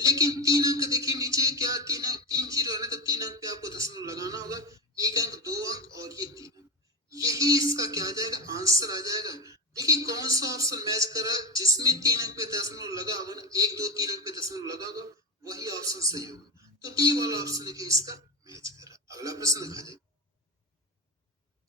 लेकिन 3 अंक देखिए नीचे क्या, 3 जीरो है ना, तो 3 अंक पे आपको दशमलव लगाना होगा, एक अंक, 2 अंक, और ये 3 अंक, यही इसका क्या आ जाएगा, आंसर आ जाएगा। देखिए कौन सा ऑप्शन मैच कर रहा है, जिसमें 3 अंक पे दशमलव लगा होगा ना, 1 2 3 अंक पे दशमलव लगा होगा, वही ऑप्शन सही होगा। तो डी वाला ऑप्शन देखिए इसका मैच कर रहा है। अगला प्रश्न देखा जाए,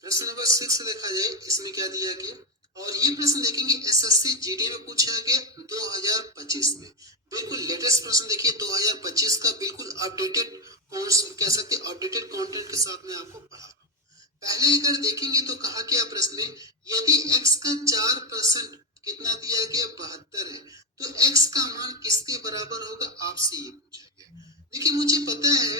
प्रश्न नंबर 6 देखा जाए, इसमें क्या दिया गया, और ये प्रश्न देखेंगे एसएससी जीडी में पूछा गया 2025 में। बिल्कुल लेटेस्ट प्रश्न देखिए 2025 का, बिल्कुल अपडेटेड कह सकते अपडेटेड कंटेंट के साथ में आपको पढ़ा रहा हूँ। पहले अगर देखेंगे तो कहा गया प्रश्न में, यदि x का 4% कितना दिया गया, 72 है, तो x का मान किसके बराबर होगा, आपसे ये पूछा गया। देखिए मुझे पता है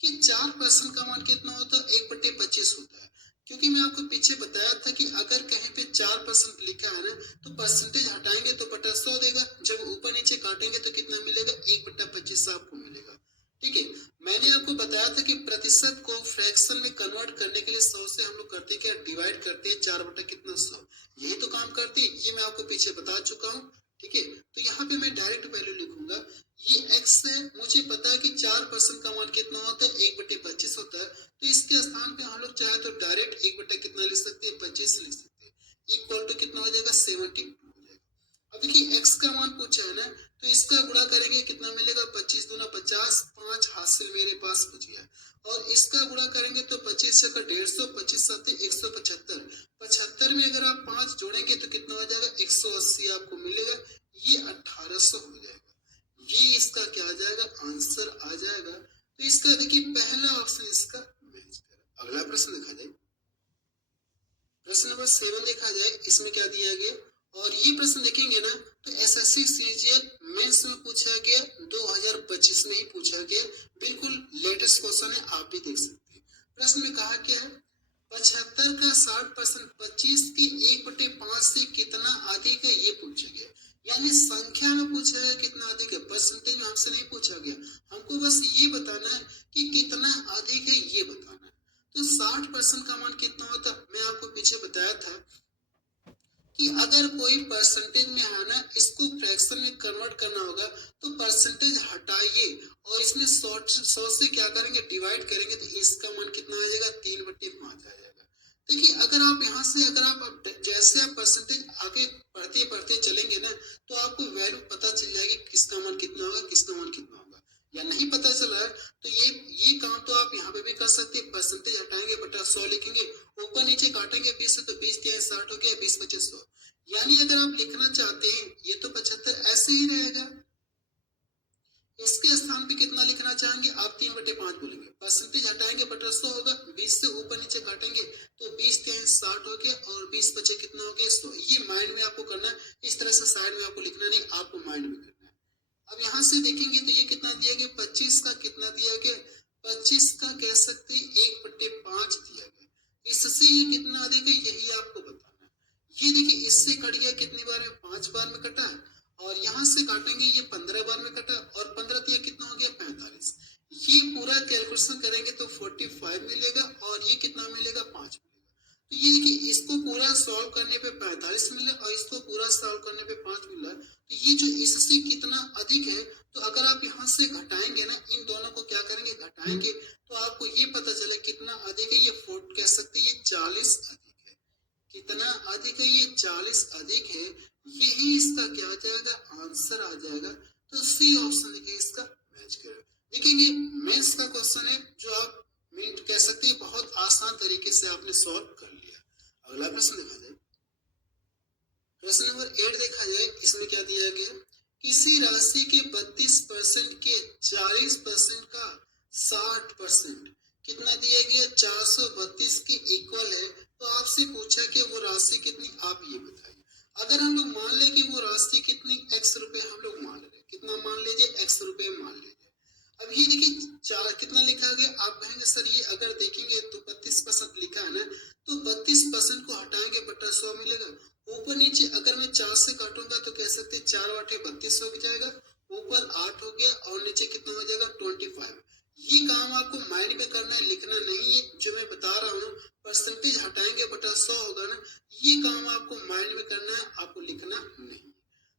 कि 4% का मान कितना होता है, 1/25 होता है, क्योंकि मैं आपको पीछे बताया था कि अगर कहीं पे 4% लिखा है ना, तो परसेंटेज हटाएंगे तो बटा 100 देगा, जब ऊपर नीचे काटेंगे तो कितना मिलेगा, 1/25 आपको मिलेगा। ठीक है, मैंने आपको बताया था कि प्रतिशत को फ्रैक्शन में कन्वर्ट करने के लिए 100 से हम लोग करते क्या, डिवाइड करते हैं, 4 बटा कितना 100, यही तो काम करते हैं, ये मैं आपको पीछे बता चुका हूँ। ठीक है, तो यहाँ पे मैं डायरेक्ट वैल्यू लिखूंगा, ये x है, मुझे पता है कि 4% का मान कितना होता है, 1/25 होता है, तो इसके स्थान पे हम लोग चाहे तो डायरेक्ट 1 बटा कितना लिख सकते हैं, 25 लिख सकते हैं, इक्वल टू कितना हो जाएगा, 72 हो जाएगा। अब देखिए x का मान पूछा है ना, तो इसका गुणा करेंगे कितना मिलेगा, 25 दूना 50, 5 हासिल मेरे पास बच गया, और इसका गुणा करेंगे तो 25 का 150, 25 7 175, 75 में अगर आप 5 जोड़ेंगे तो कितना हो जाएगा, 180 आपको मिलेगा, ये 1800 हो जाएगा, ये इसका क्या आ जाएगा, आंसर आ जाएगा। तो इसका देखिए पहला ऑप्शन इसका मैच करा। अगला प्रश्न देखा जाए, प्रश्न नंबर 7 देखा जाए, इसमें क्या दिया गया, और ये प्रश्न देखेंगे ना तो एसएससी सीजीएल मेंस में पूछा गया, 2025 में ही पूछा गया, बिल्कुल लेटेस्ट क्वेश्चन है, आप भी देख सकते हैं। प्रश्न में कहा क्या है, 75 का 60%, 25 के 1/5 से कितना अधिक है, ये पूछा गया, यानी संख्या में पूछा है कितना अधिक है, परसेंटेज में हमसे नहीं पूछा गया, हमको बस ये बताना है कि कितना अधिक है, ये बताना है। तो 60% का मान कितना होता, मैं आपको पीछे बताया था कि अगर कोई परसेंटेज में है ना, इसको फ्रैक्शन में कन्वर्ट करना होगा, तो परसेंटेज हटाइए और इसमें 100 से क्या करेंगे, डिवाइड करेंगे, तो इसका मान कितना आ जाएगा, 3/5 आ जाएगा। देखिए अगर आप यहाँ से अगर आप जैसे आप परसेंटेज आगे पढ़ते पढ़ते चलेंगे ना, तो आपको वैल्यू पता चल जाएगी, किसका मान कितना होगा, किसका मान कितना होगा, या नहीं पता चला है तो ये काम तो आप यहाँ पे भी कर सकते हैं, परसेंटेज हटाएंगे बटा 100 लिखेंगे, ऊपर नीचे काटेंगे 20 से, तो 20 3 60 हो गया, 20 25 100, यानी अगर आप लिखना चाहते हैं ये तो 75 ऐसे ही रहेगा, इसके स्थान पे कितना लिखना चाहेंगे आप, 3/5 बोलेंगे, परसेंटेज हटाएंगे बटा 100 होगा, 20 से ऊपर नीचे काटेंगे तो 20 3 60 हो गया, और 20 बचे कितना हो गया, 100। ये माइंड में आपको करना है, इस तरह से साइड में आपको लिखना नहीं, आपको माइंड में करना है। अब यहाँ से देखेंगे तो ये कितना दिया गया, 25 का कितना दिया गया, 25 का कह सकते 1/5 दिया गया। इससे ये कितना अधिक है यही आपको बताना है। ये देखिए इससे कट गया कितनी बार में, 5 बार में कटा है, और यहाँ से काटेंगे ये 15 बार में कटा, और 15 दिया कितना हो गया 45। ये पूरा कैलकुलेशन करेंगे तो 45 मिलेगा, और ये कितना मिलेगा 5 मिलेगा। तो ये देखिए इसको पूरा सॉल्व करने पे 45 मिला और इसको पूरा सॉल्व करने पे 5 मिला। तो ये जो इससे कितना अधिक है, तो अगर आप यहाँ से घटाएंगे ना, इन दोनों को क्या करेंगे घटाएंगे, तो आपको ये पता चले कितना अधिक है, ये 4 कह सकते हैं ये 40 अधिक है। कितना अधिक है, ये 40 अधिक है। यही इसका क्या आ जाएगा, आंसर आ जाएगा। तो सी ऑप्शन देखिए इसका मैच करेगा। देखिए ये मेंस का क्वेश्चन है जो आप मिनट कह सकते हैं बहुत आसान तरीके से आपने सॉल्व कर लिया। अगला प्रश्न देखा जाए, प्रश्न नंबर 8 देखा जाए, इसमें क्या दिया गया, किसी राशि के 32% के 40% का 60% कितना दिया गया, 432 के इक्वल है। तो आपसे पूछा कि वो राशि कितनी, आप ये बताइए। अगर हम लोग मान ले कि वो राशि कितनी x रुपए, हम लोग मान ले कितना, मान लीजिए x रुपए मान लीजिए। अब ये देखिए चार कितना लिखा गया, आप कहेंगे सर ये अगर देखेंगे तो 32% लिखा है ना, तो 32% को हटाएंगे बटा 100 मिलेगा। ऊपर नीचे अगर मैं 4 से काटूंगा तो कह सकते 4 आठे 32 हो जाएगा, ऊपर 8 हो गया और नीचे कितना हो जाएगा 25। ये काम आपको माइंड में करना है, लिखना नहीं है। जो मैं बता रहा हूँ परसेंटेज हटाएंगे बटा 100 होगा ना, ये काम आपको माइंड में करना है, आपको लिखना नहीं।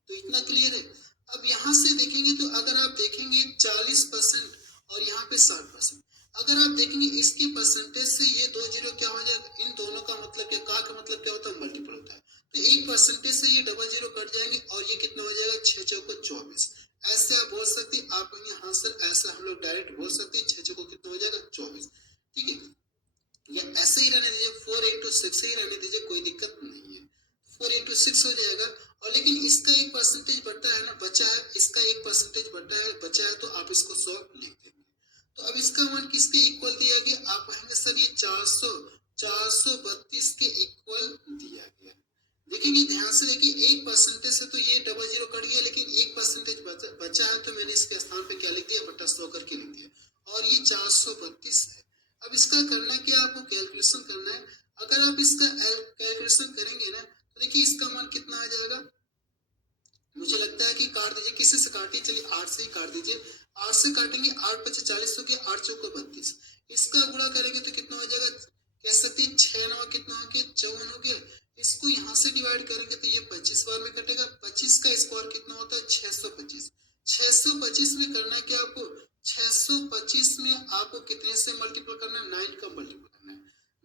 तो इतना क्लियर है। अब यहाँ से देखेंगे तो अगर आप देखेंगे 40% और यहाँ पे 60%, अगर आप देखेंगे इसके परसेंटेज से ये 2 जीरो क्या हो जाएगा, इन दोनों का मतलब क्या, का मतलब क्या होता है, मल्टीपल होता है। तो एक परसेंटेज से ये डबल जीरो कट जाएंगे और ये कितना हो जाएगा 6 चौको 24। ऐसे आप बोल सकते हैं, आप कहेंगे हाँ सर ऐसा हम लोग डायरेक्ट बोल सकते हैं, 6 चौको कितना हो जाएगा 24। ठीक है, या ऐसे ही रहने दीजिए, 4 into 6 ही रहने दीजिए, कोई दिक्कत नहीं है। 4 into 6 हो जाएगा, और लेकिन इसका एक परसेंटेज बटा है ना, बचा है, इसका एक परसेंटेज बटा है बचा है, तो आप इसको 100 लिख देंगे। तो अब इसका मान किसके इक्वल दिया गया, आप कहेंगे सर ये 432 के इक्वल दिया गया। देखिए ध्यान से देखिए, एक परसेंटेज से तो ये डबल जीरो कट गया, लेकिन एक परसेंटेज बचा है, तो मैंने इसके स्थान पे क्या लिख दिया, बटा 100 करके लिख दिया, और ये 432 है। अब इसका करना क्या, आपको कैलकुलेशन करना है। अगर आप इसका कैलकुलेशन करेंगे ना, तो देखिए इसका मान कितना आ जाएगा, मुझे लगता है कि काट दीजिए, किसी से काटिए, चलिए 8 से ही काट दीजिए। 8 से काटेंगे, 8 पचे 40 हो गया, 8 चौको 32। इसका गुणा करेंगे तो कितना हो जाएगा, कह सकते हैं 6 9 कितना हो गया 54 हो गया। इसको यहाँ से डिवाइड करेंगे तो ये 25 बार में कटेगा। 25 का स्क्वायर कितना होता है 625। 625 में करना है क्या आपको, 625 में आपको कितने से मल्टीपल करना है, 9 का मल्टीपल करना है।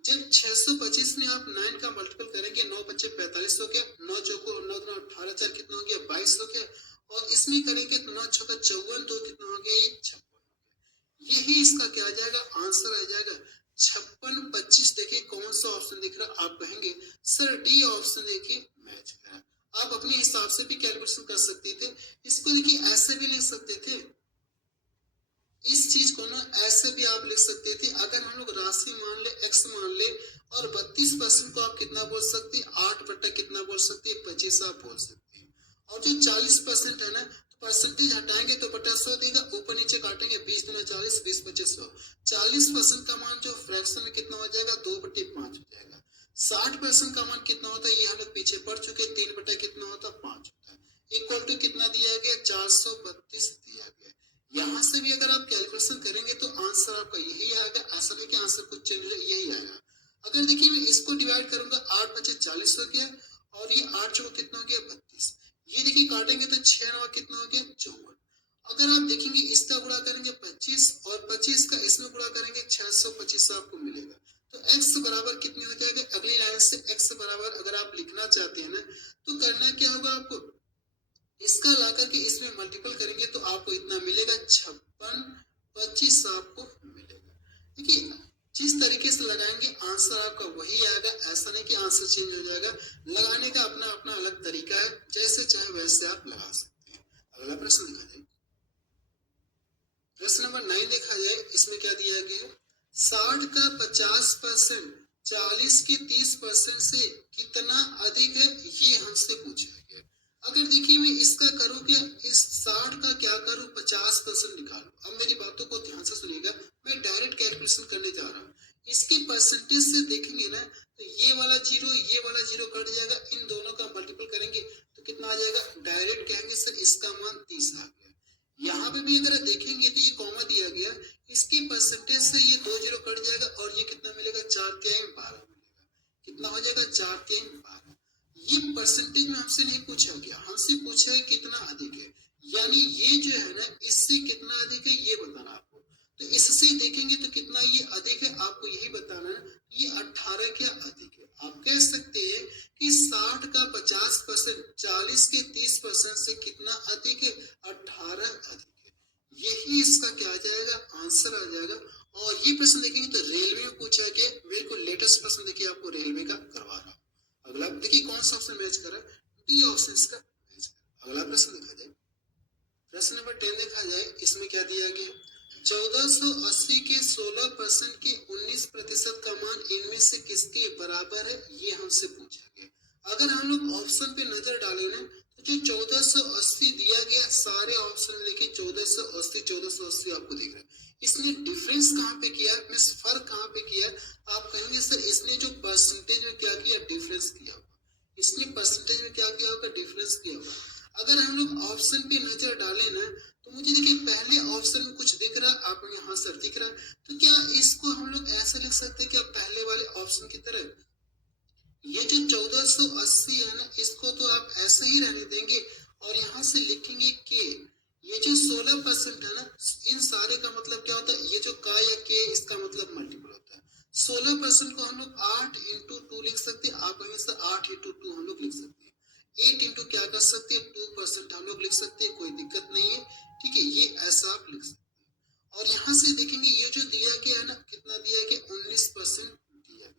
जब 625 में आप 9 का मल्टीपल करेंगे, 9 बच्चे 45 हो गया, 9 चौको 9 18 4 कितना हो गया 22 हो गया, और इसमें करेंगे तो 9 छक्का 54, तो कितना हो गया ये 56 हो गया। यही इसका क्या आ जाएगा, आंसर आ जाएगा 56 25। देखिए कौन सा ऑप्शन दिख रहा, आप कहेंगे सर डी ऑप्शन देखिए मैच करा। आप अपने हिसाब से भी कैलकुलेशन कर सकते थे, इसको देखिए ऐसे भी लिख सकते थे, इस चीज को ना ऐसे भी आप लिख सकते थे। अगर हम लोग राशि मान ले, x मान ले, और 32% को आप कितना बोल सकते हैं, 8 बटा कितना बोल सकते हैं 25 आप बोल सकते हैं। और जो 40% है ना, तो परसेंटेज हटाएंगे तो बटा 100 देगा, ऊपर नीचे काटेंगे 20 दूना 40, 20 पचे 100। 40% का मान जो फ्रैक्शन में कितना हो जाएगा 2/5 हो जाएगा। 60% का मान कितना होता है, ये हम लोग पीछे पढ़ चुके, 3 बटा कितना होता है 5 होता है। इक्वल टू कितना दिया गया 432 दिया गया। यहाँ से भी अगर आप कैलकुलेशन करेंगे तो आंसर आपका यही आएगा, ऐसा नहीं कि आंसर कुछ चेंज हो, यही आएगा। अगर देखिए मैं इसको डिवाइड करूंगा, 8 पचे 40 हो गया, और ये 8 चौको कितना हो गया 32। ये देखिए काटेंगे तो 6 9 कितना हो गया 54। अगर आप देखेंगे इसका गुणा करेंगे 25, और 25 का इसमें गुणा करेंगे 625 आपको मिलेगा। तो x बराबर कितनी हो जाएगा, अगली लाइन से x बराबर अगर आप लिखना चाहते हैं ना, तो करना क्या होगा आपको, इसका ला करके इसमें मल्टीपल करेंगे तो आपको इतना मिलेगा 56 25 आपको मिलेगा। देखिए जिस तरीके से लगाएंगे आंसर आपका वही आएगा, ऐसा नहीं कि आंसर चेंज हो जाएगा। लगाने का अपना अपना अलग तरीका है, जैसे चाहे वैसे आप लगा सकते हैं। अगला प्रश्न देखा जाए, प्रश्न नंबर 9 देखा जाए, इसमें क्या दिया गया, 60 का 50% 40 के 30% से कितना अधिक है, ये हमसे पूछा गया। अगर देखिए मैं इसका करूँ क्या, इस 60 का क्या करूँ, 50% निकालूं। अब मेरी बातों को ध्यान से सुनिएगा, मैं डायरेक्ट कैलकुलेशन करने जा रहा हूँ। इसके परसेंटेज से देखेंगे ना, तो ये वाला जीरो कट जाएगा, इन दोनों का मल्टीपल करेंगे तो कितना आ जाएगा, डायरेक्ट कहेंगे सर इसका मान 30 आ गया। यहाँ पे भी अगर देखेंगे तो ये कॉमा दिया गया, इसके परसेंटेज से ये 2 जीरो कट जाएगा और ये कितना मिलेगा, 4×3=12 मिलेगा। कितना हो जाएगा, 4×3=12। ये परसेंटेज में हमसे नहीं पूछा गया, हमसे पूछा है कितना अधिक है, यानी ये जो है ना इससे कितना अधिक है ये बताना आपको। तो इससे देखेंगे तो कितना ये अधिक है, आपको यही बताना है, ये 18 क्या अधिक है। आप कह सकते हैं कि 60 का 50%, 40 के 30% से कितना अधिक है, 18 अधिक है। यही इसका क्या आ जाएगा, आंसर आ जाएगा। और ये प्रश्न देखेंगे तो रेलवे में पूछा गया, बिल्कुल लेटेस्ट प्रश्न देखिए आपको रेलवे का करवा रहा हूँ। अगला देखिए कौन सा ऑप्शन मैच कर रहा है, डी ऑप्शन इसका मैच कर रहा है। अगला प्रश्न देखा जाए, प्रश्न नंबर 10 देखा जाए, इसमें क्या दिया गया, 1480 के 16% के 19% का मान इनमें से किसके बराबर है, ये हमसे पूछा गया। अगर हम लोग ऑप्शन पे नजर डालें ना, तो जो 1480 दिया गया, सारे ऑप्शन में देखिए 1480 आपको दिख रहा है। इसने डिफरेंस कहाँ पे किया, मीन्स फर्क कहाँ पे किया, आप कहेंगे सर इसने जो परसेंटेज में क्या किया, डिफरेंस किया होगा। इसने परसेंटेज में क्या किया होगा, डिफरेंस किया होगा। अगर हम लोग ऑप्शन पे नजर डालें ना, तो मुझे देखिए पहले ऑप्शन में कुछ दिख रहा है, आपको यहाँ सर दिख रहा है, तो क्या इसको हम लोग ऐसे लिख सकते हैं क्या, पहले वाले ऑप्शन की तरह। ये जो 1480 है ना, इसको तो आप ऐसे ही रहने देंगे और यहाँ से लिखेंगे के। ये जो 16% है ना, इन सारे का मतलब क्या होता है, ये जो का या के इसका मतलब मल्टीपल होता है। 16% को हम लोग 8×2 लिख सकते हैं, आप कहेंगे सर 8×2 हम लोग लिख सकते हैं। 8 इंटू क्या कर सकते हैं, 2% हम लोग लिख सकते हैं, कोई दिक्कत नहीं है, ठीक है, ये ऐसा आप लिख सकते हैं। और यहाँ से देखेंगे ये जो दिया गया है ना, कितना दिया गया, 19% दिया गया।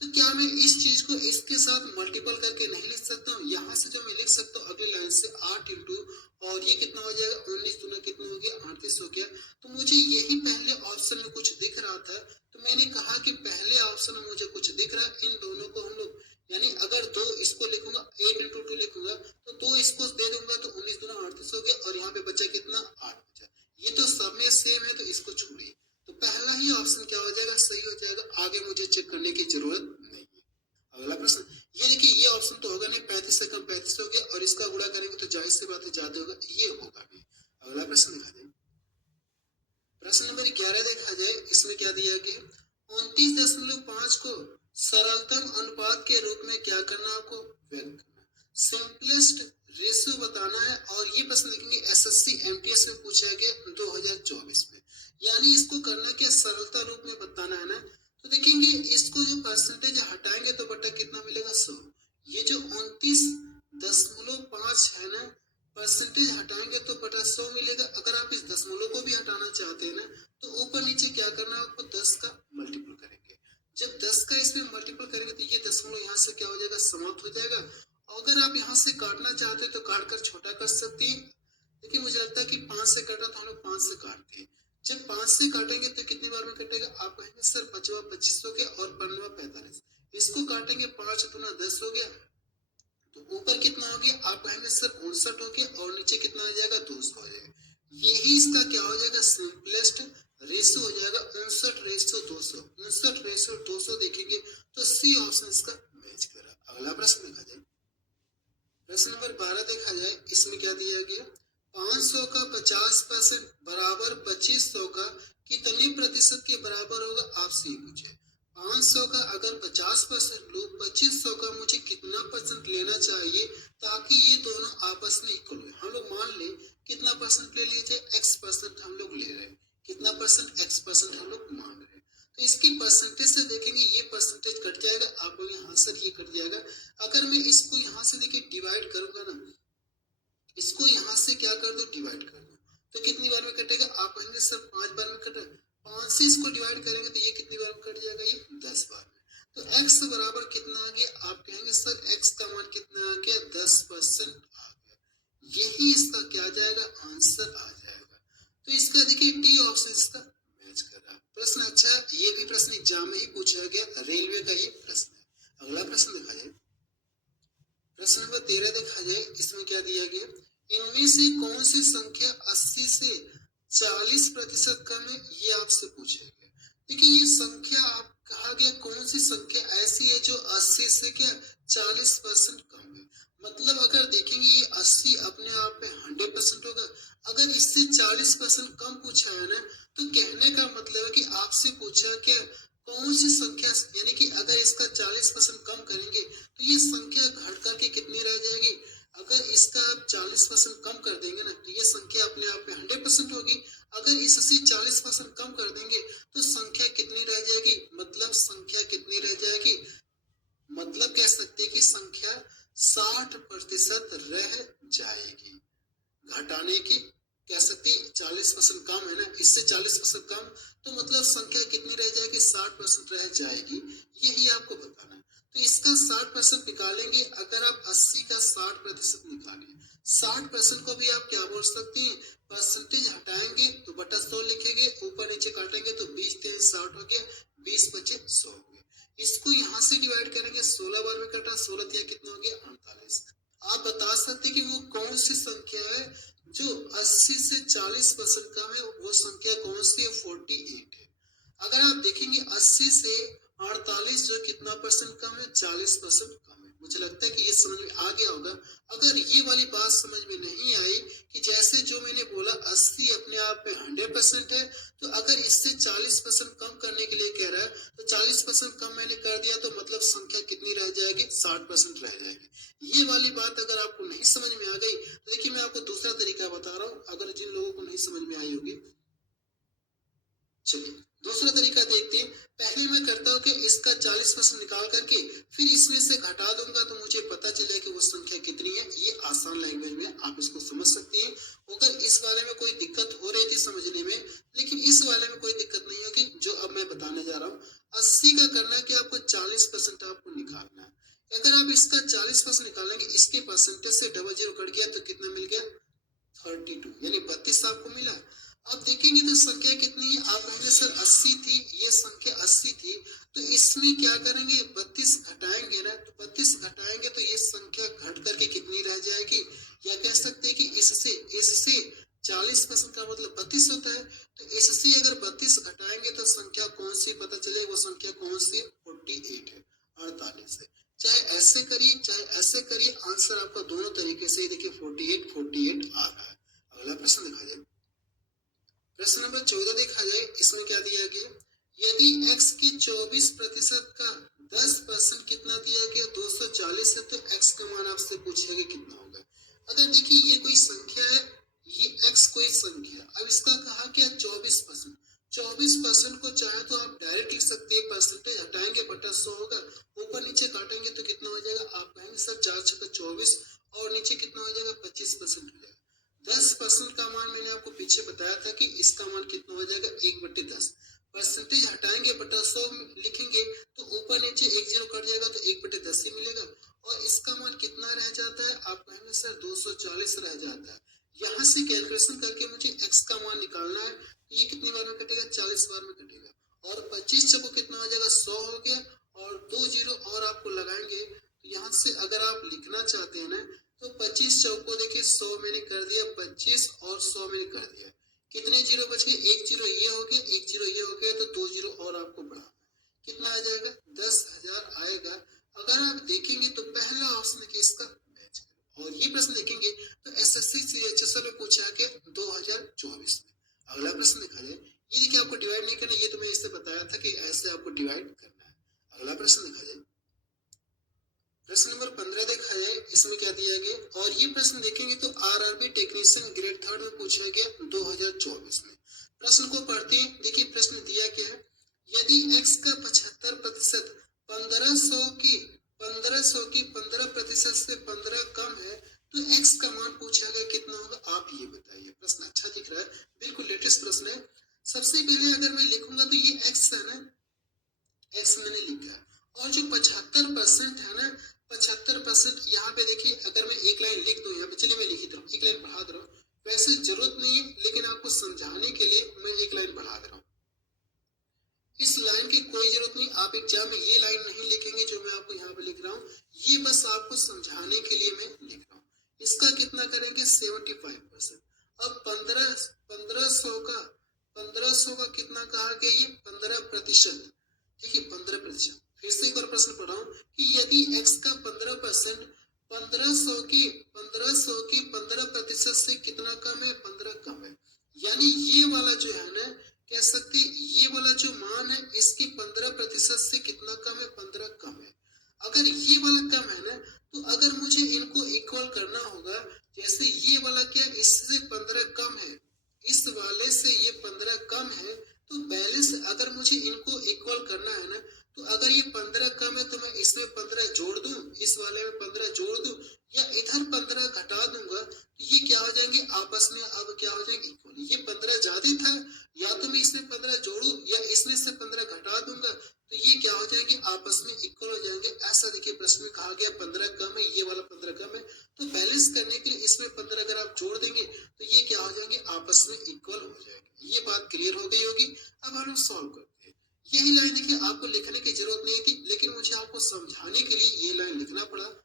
तो क्या मैं इस चीज को इसके साथ मल्टीपल करके नहीं लिख सकता हूँ, यहाँ से जो मैं लिख सकता हूँ अगली लाइन से 8 इंटू, और ये कितना हो जाएगा, 19 दूना कितना हो गया, 38 हो गया। तो मुझे यही पहले ऑप्शन में कुछ दिख रहा था, तो मैंने कहा कि पहले ऑप्शन में मुझे कुछ दिख रहा है, इन दोनों को हम लोग, यानी अगर 2 इसको लिखूंगा, 8×2 लिखूंगा, तो 2 इसको दे दूंगा तो 19 दूना 38 हो गया, और यहाँ पे बचा कितना, 8 बचा। ये तो सब में सेम है, तो इसको छोड़िए, तो पहला ही ऑप्शन क्या हो जाएगा, सही हो जाएगा, आगे मुझे चेक करने की जरूरत नहीं है। अगला प्रश्न, ये देखिए ये ऑप्शन तो होगा नहीं, 35 से कम 35 हो गया, और इसका गुणा करेंगे तो जाहिर सी बात है ज्यादा होगा, ये होगा नहीं। अगला प्रश्न देखा जाए, प्रश्न नंबर 11 देखा जाए, इसमें क्या दिया गया, 29.5 को सरलतम अनुपात के रूप में क्या करना, आपको व्यक्त करना, सिंपलेस्ट रेशियो बताना है। और ये प्रश्न देखेंगे एसएससी एमटीएस में पूछा गया 2024 में, यानी इसको करना क्या, सरलता रूप में बताना है ना। तो देखेंगे इसको जो परसेंटेज हटाएंगे तो बटा कितना मिलेगा, 100। ये जो 29.5 है ना, परसेंटेज हटाएंगे तो बटा 100 मिलेगा। अगर आप इस दशमलव को भी हटाना चाहते हैं ना, तो ऊपर नीचे क्या करना है आपको, 10 का मल्टीपल करेंगे। जब 10 का इसमें मल्टीपल करेंगे तो ये दशमलव यहाँ से क्या हो जाएगा, समाप्त हो जाएगा। अगर आप यहाँ से काटना चाहते हैं तो काट कर छोटा कर सकती है। देखिए मुझे लगता है कि 5 से काटा तो हम लोग 5 से काटते हैं। जब 5 से काटेंगे तो कितनी बार में कटेगा, आप कहेंगे सर 5वां 25 हो गया और 15वां 45। इसको काटेंगे 5 दूना 10 हो गया, तो ऊपर कितना हो गया, आप कहेंगे सर 59 हो गया, और नीचे कितना आ जाएगा, 200 हो जाएगा। यही इसका क्या हो जाएगा, सिंपलेस्ट रेशियो हो जाएगा, 59/200। 59/200 देखेंगे तो सी ऑप्शन इसका मैच कर रहा है। अगला प्रश्न देखा जाए, प्रश्न नंबर 12 देखा जाए, इसमें क्या दिया गया, 500 का 50% बराबर 2500 का कितने प्रतिशत के बराबर होगा, आपसे ये पूछे। 500 का अगर 50% लो, 2500 का मुझे कितना परसेंट लेना चाहिए ताकि ये दोनों आपस में इक्वल हो। हम लोग मान ले कितना परसेंट ले लीजिए, x% हम लोग ले रहे हैं, कितना परसेंट, x% हम लोग मान रहे हैं। तो इसकी परसेंटेज से देखेंगे ये परसेंटेज कट जाएगा, आप लोग यहाँ से ये कट जाएगा। अगर मैं इसको यहाँ से देखिए डिवाइड करूंगा ना, इसको यहाँ से क्या कर दो, डिवाइड कर दो, तो कितनी बार में कटेगा, आप कहेंगे सर 5 बार में कटा। 5 से इसको डिवाइड करेंगे तो ये कितनी बार में कट जाएगा, ये 10 बार में। तो x बराबर कितना आ गया, आप कहेंगे सर x का मान कितना आ गया, 10% आ गया। यही इसका क्या आ जाएगा, आंसर आ जाएगा। तो इसका देखिए डी ऑप्शन इसका मैच कर रहा है। प्रश्न अच्छा है, ये भी प्रश्न एग्जाम में ही पूछा गया, रेलवे का ये प्रश्न है। अगला प्रश्न देखा जाए, प्रश्न नंबर 13 देखा जाए, इसमें क्या दिया गया, इनमें से कौन सी संख्या 80 से 40% कम है, ये आपसे पूछा गया। देखिए ये संख्या आप कहा गया कौन सी संख्या ऐसी है जो 80 से क्या 40% कम है। मतलब अगर देखेंगे ये 80 अपने आप में 100% होगा। अगर इससे 40% कम पूछा है ना, तो कहने का मतलब है कि आपसे पूछा क्या कौन सी संख्या, यानी कि अगर इसका 40% कम करेंगे तो ये संख्या घट करके कितनी रह जाएगी। अगर इसका आप 40% कम कर देंगे ना, तो ये संख्या अपने आप में 100% होगी। अगर इससे 40% कम कर देंगे तो संख्या कितनी रह जाएगी, मतलब संख्या कितनी रह जाएगी, मतलब कह सकते हैं कि संख्या 60% रह जाएगी। घटाने की कह सकते 40% कम है ना, इससे 40% कम, तो मतलब संख्या कितनी रह जाएगी, 60% रह जाएगी। यही आपको बताना है। तो इसका 60% निकालेंगे। अगर आप 80 का 60% निकालें, 60% को भी आप क्या बोल सकते हैं, परसेंटेज हटाएंगे तो बटा 100 लिखेंगे, ऊपर नीचे काटेंगे तो 20 3 60 हो गया, 20 बचे 100 हो गया। इसको यहाँ से डिवाइड करेंगे, 16 बार में कटा, 16 दिया कितना हो गया 48। आप बता सकते कि वो कौन सी संख्या है जो 80 से 40% कम है, वो संख्या कौन सी है, 48 है। अगर आप देखेंगे 80 से 48 जो कितना परसेंट कम है, 40% कम है। मुझे लगता है कि ये समझ में आ गया होगा। अगर ये वाली बात समझ में नहीं आई कि जैसे जो मैंने बोला 80 अपने आप में 100% है, तो अगर इससे 40% कम करने के लिए कह रहा है तो 40% कम मैंने कर दिया, तो मतलब संख्या कितनी रह जाएगी, 60% रह जाएगी। ये वाली बात अगर आपको नहीं समझ में आ गई तो देखिए मैं आपको दूसरा तरीका बता रहा हूँ, अगर जिन लोगों को नहीं समझ में आई होगी। चलिए दूसरा तरीका देखते हैं। पहले मैं करता हूँ कि इसका 40% निकाल करके फिर इसमें से घटा दूंगा, तो मुझे पता चले कि वो संख्या कितनी है। ये आसान लैंग्वेज में आप इसको समझ सकते हैं। अगर इस वाले में कोई दिक्कत हो रही थी समझने में, लेकिन इस वाले में कोई दिक्कत नहीं होगी जो अब मैं बताने जा रहा हूँ। 80 का करना है कि आपको 40% आपको निकालना है। अगर आप इसका 40% निकालेंगे, इसके परसेंटेज से डबल जीरो कट गया तो कितना मिल गया, 32, यानी 32 आपको मिला। अब देखेंगे तो संख्या कितनी है, आप कहेंगे सर 80 थी, ये संख्या 80 थी, तो इसमें क्या करेंगे, 32 घटाएंगे ना, तो 32 घटाएंगे तो ये संख्या घट करके कितनी रह जाएगी। या कह सकते हैं कि इससे इससे 40% का मतलब 32 होता है, तो इससे अगर 32 घटाएंगे तो संख्या कौन सी पता चले, वो संख्या कौन सी, 48 है, 48 है। चाहे ऐसे करिए चाहे ऐसे करिए, आंसर आपका दोनों तरीके से देखिए 48 आ रहा है। अगला प्रश्न देखा जाए, प्रश्न नंबर 14 देखा जाए, इसमें क्या दिया गया, यदि x की 24% का 10% कितना दिया गया, 240 है, तो x का मान आपसे पूछेगा कितना होगा। अगर देखिए ये कोई संख्या है, ये x कोई संख्या, अब इसका कहा क्या 24%, 24% को चाहे तो आप डायरेक्ट लिख सकते हैं, परसेंटेज हटाएंगे बटा 100 होगा, ऊपर नीचे काटेंगे तो कितना हो जाएगा, आप कहेंगे सर 4 छक्का 24 और नीचे कितना हो जाएगा, 25% हो जाएगा। 10% का मान मैंने आपको पीछे बताया था कि इसका मान कितना हो जाएगा, 1/10। परसेंटेज हटाएंगे बटा 100 लिखेंगे तो ऊपर नीचे एक जीरो कट जाएगा तो 1/10 ही मिलेगा। और इसका मान कितना रह जाता है, आप कहेंगे सर 240 रह जाता है। यहाँ से कैलकुलेशन करके मुझे x का मान निकालना है, ये कितनी बार में कटेगा, 40 बार में कटेगा, और 25 चौको कितना हो जाएगा, 100 हो गया, और 2 जीरो और आपको लगाएंगे। तो यहाँ से अगर आप लिखना चाहते हैं ना, तो 25 चौको देखिए 100 मैंने कर दिया, 25 और 100 मैंने कर दिया, कितने जीरो बच गए, एक जीरो ये हो गया, एक जीरो ये हो गया, तो 2 जीरो और आपको बढ़ाना, कितना आ जाएगा, 10,000 आएगा। अगर आप देखेंगे तो पहला ऑप्शन है इसका मैच। और ये प्रश्न देखेंगे तो एसएससी सीएचएसएल में पूछा गया 2024 में। अगला प्रश्न देखा जाए, ये देखिए आपको डिवाइड नहीं करना, ये तो मैं इससे बताया था कि ऐसे आपको डिवाइड करना है। अगला प्रश्न देखा जाए, प्रश्न नंबर 15 देखा जाए, इसमें क्या दिया गया, और ये प्रश्न देखेंगे तो आरआरबी टेक्नीशियन ग्रेड 3 में पूछा गया 2024 में। प्रश्न को पढ़ते हैं, देखिए प्रश्न दिया क्या है, यदि x का 75% 1500 से 15 कम है, तो x का मान पूछा गया कितना होगा, आप ये बताइए। प्रश्न अच्छा दिख रहा है, बिल्कुल लेटेस्ट प्रश्न है। सबसे पहले अगर मैं लिखूंगा तो ये x है ना, x मैंने लिखा, और जो 75% है ना, 75% यहाँ पे देखिए, अगर मैं एक लाइन लिख दूं यहाँ पे, चलिए मैं लिख दे रहा हूँ, एक लाइन बढ़ा दे रहा हूँ, वैसे जरूरत नहीं है लेकिन आपको समझाने के लिए मैं एक लाइन बढ़ा दे रहा हूँ। इस लाइन की कोई जरूरत नहीं, आप एग्जाम में ये लाइन नहीं लिखेंगे जो मैं आपको यहाँ पे लिख रहा हूँ, ये बस आपको समझाने के लिए मैं लिख रहा हूँ। इसका कितना करेंगे 75%। अब 1500 का कितना कहा गया, ये 15%, ठीक है 15%। फिर से एक बार प्रश्न पढ़ा हूँ कि यदि x का 15% 1500 से कितना कम है, 15 कम है, यानी ये वाला जो है ना, कह सकते ये वाला जो मान है इसके 15% से कितना कम है, 15 कम है। अगर ये वाला कम है ना, तो अगर मुझे इनको इक्वल करना होगा, जैसे ये वाला क्या इससे 15 कम है, इस वाले से ये 15 कम है, तो बैलेंस अगर मुझे इनको इक्वल करना है ना, तो अगर ये 15 कम है तो मैं इसमें 15 जोड़ दूं, इस वाले में 15 जोड़ दूं, या इधर 15 घटा दूंगा, तो ये क्या हो जाएंगे आपस में, अब क्या हो जाएंगे इक्वल। ये 15 ज्यादा था, या तो मैं इसमें 15 जोड़ू या इसमें से 15 घटा दूंगा, तो ये क्या हो जाएंगे आपस में इक्वल हो जाएंगे। ऐसा देखिए प्रश्न में कहा गया 15 कम है, ये वाला 15 कम है, तो बैलेंस करने के लिए इसमें 15 अगर आप जोड़ देंगे तो ये क्या हो जाएंगे आपस में इक्वल हो जाएंगे। ये बात क्लियर हो गई होगी। अब हम लोग सॉल्व करते हैं। यही लाइन देखिए आपको लिखने की जरूरत नहीं थी, लेकिन मुझे आपको समझाने के लिए ये लाइन लिखना पड़ा।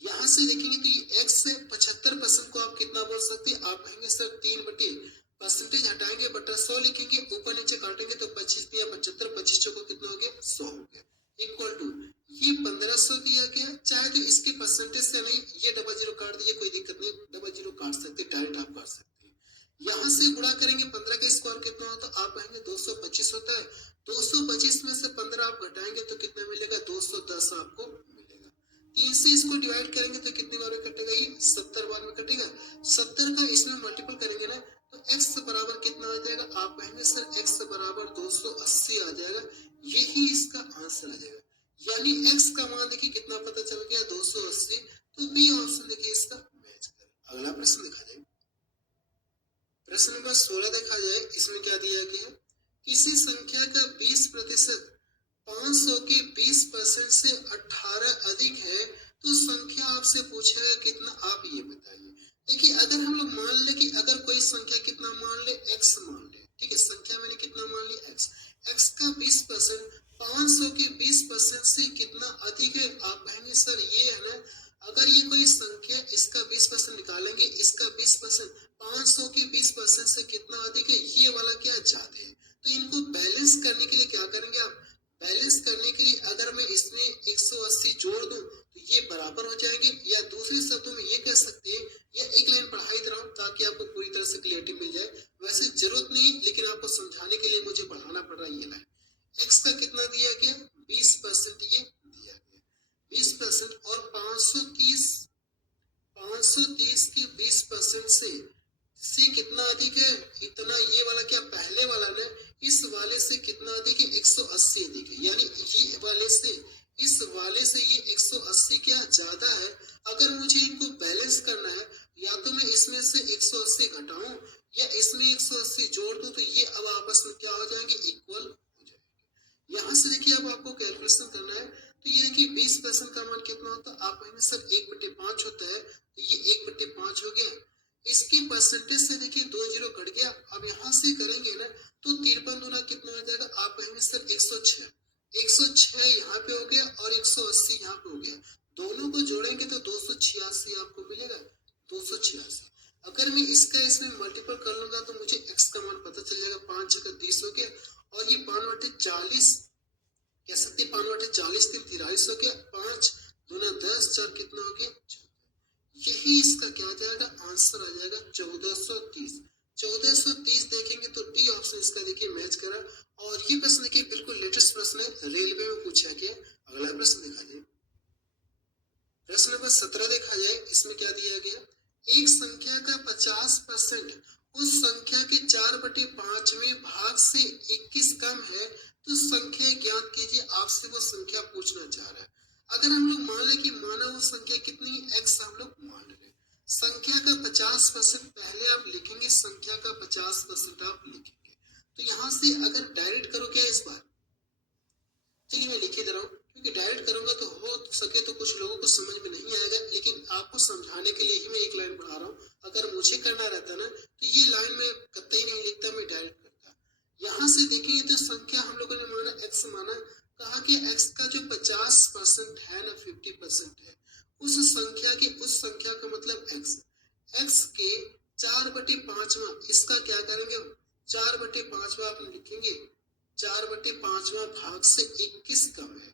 यहाँ से देखेंगे तो ये x से 75% को आप कितना बोल सकते हैं, आप कहेंगे सर 3/% हटाएंगे बटा 100 लिखेंगे, ऊपर नीचे काटेंगे तो 25 दिया 75, 25 को कितना हो गया 100 हो गया, इक्वल टू ये 1500 दिया गया। चाहे तो इसके परसेंटेज से नहीं, ये डबल जीरो काट दिए कोई दिक्कत नहीं, डबल जीरो काट सकते, डायरेक्ट आप काट सकते हैं। यहाँ से गुणा करेंगे 15 का स्क्वायर कितना होता है, आप कहेंगे 225 होता है। 225 में से 15 आप घटाएंगे तो कितना मिलेगा 210 आपको मिलेगा। 3 से इसको डिवाइड करेंगे तो कितने बार में कटेगा, ये 70 बार में कटेगा। 70 का इसमें मल्टीपल करेंगे ना, तो x बराबर कितना आ जाएगा, आप कहेंगे सर x बराबर 280 आ जाएगा, यही इसका आंसर आ जाएगा। यानी x का मान देखिए कितना पता चल गया 280, तो बी ऑप्शन देखिए इसका मैच कर। अगला प्रश्न देखा जाए, प्रश्न नंबर 16 देखा जाए, इसमें क्या दिया गया है, किसी संख्या का 20% 500 के 20% से 18 अधिक है, तो संख्या आपसे पूछेगा कितना, आप ये बताइए। देखिए अगर हम लोग मान ले कि अगर कोई संख्या कितना मान ले, x मान ले, ठीक है, संख्या मैंने कितना मान लिया x का 20% 500 के 20% से कितना अधिक है, आप कहेंगे सर ये है ना, अगर ये कोई संख्या इसका 20% निकालेंगे, इसका 20% 500 के 20% से कितना अधिक है, ये वाला क्या ज्यादा है, तो इनको बैलेंस करने के लिए क्या करेंगे आप, बैलेंस करने के लिए अगर मैं इसमें 180 जोड़ दूं तो ये बराबर हो जाएंगे, या दूसरे शब्दों में ये कह सकते हैं, या एक लाइन पढ़ाई दे रहा हूं ताकि आपको पूरी तरह से क्लियरिटी मिल जाए, वैसे जरूरत नहीं, लेकिन आपको समझाने के लिए मुझे पढ़ाना पड़ रहा है। ये लाइन x का कितना दिया गया 20%, ये दिया गया 20%, और 530 के 20% से कितना अधिक है, इतना, ये वाला क्या पहले वाला ना, इस वाले से कितना अधिक है 180 अधिक है, यानी ये वाले से इस वाले से ये 180 क्या ज्यादा है। अगर मुझे इनको बैलेंस करना है, या तो मैं इसमें से 180 घटाऊं या इसमें 180 जोड़ दूं, तो ये अब आपस में क्या हो जाएंगे इक्वल हो जाएंगे। यहाँ से देखिए अब आपको कैलकुलेशन करना है, तो ये देखिए 20% का मान कितना होता है, आप कहेंगे सर 1/5 होता है, तो ये 1/5 हो गया। इसके परसेंटेज से देखिए 2 जीरो कट गया। अब यहाँ से करेंगे ना, तो 53 दूना कितना हो जाएगा, आप कहेंगे सर 106, 106 यहाँ पे हो गया और 180 यहाँ पे हो गया, दोनों को जोड़ेंगे तो 286 आपको मिलेगा, 286। अगर मैं इसका इसमें मल्टीपल कर लूंगा तो मुझे x का मान पता चल जाएगा, 5 छक्का 30 हो गया, और ये 5/40 कह सकते 5/40 43 हो गया, 5 दूना 10, 4 कितना हो गया, यही इसका क्या आ जाएगा आंसर आ जाएगा 1430। 1430 देखेंगे तो डी ऑप्शन इसका देखिए मैच करा। और ये प्रश्न देखिए बिल्कुल लेटेस्ट प्रश्न है, रेलवे में पूछा गया। अगला प्रश्न देखा जाए, प्रश्न नंबर 17 देखा जाए, इसमें क्या दिया गया, एक संख्या का 50% उस संख्या के 4/5वें भाग से 21 कम है, तो संख्या ज्ञात कीजिए। आपसे वो संख्या पूछना चाह रहा है। अगर हम लोग मान ले कि माना वो संख्या कितनी x हम लोग मान ले, संख्या का 50% पहले आप लिखेंगे, संख्या का 50% आप लिखेंगे, तो यहाँ से अगर डायरेक्ट करो क्या इस बार, चलिए मैं लिखे दे रहा हूँ, क्योंकि डायरेक्ट करूंगा तो हो सके तो कुछ लोगों को समझ में नहीं आएगा, लेकिन आपको समझाने के लिए ही मैं एक लाइन पढ़ा रहा हूँ। अगर मुझे करना रहता ना तो ये लाइन में कतई नहीं लिखता, मैं डायरेक्ट करता। यहाँ से देखेंगे तो संख्या 50% है ना 50% है, उस संख्या का मतलब x के 4/5वां, इसका क्या करेंगे 4/5वां आप लिखेंगे, 4/5वां भाग से 21 कम है।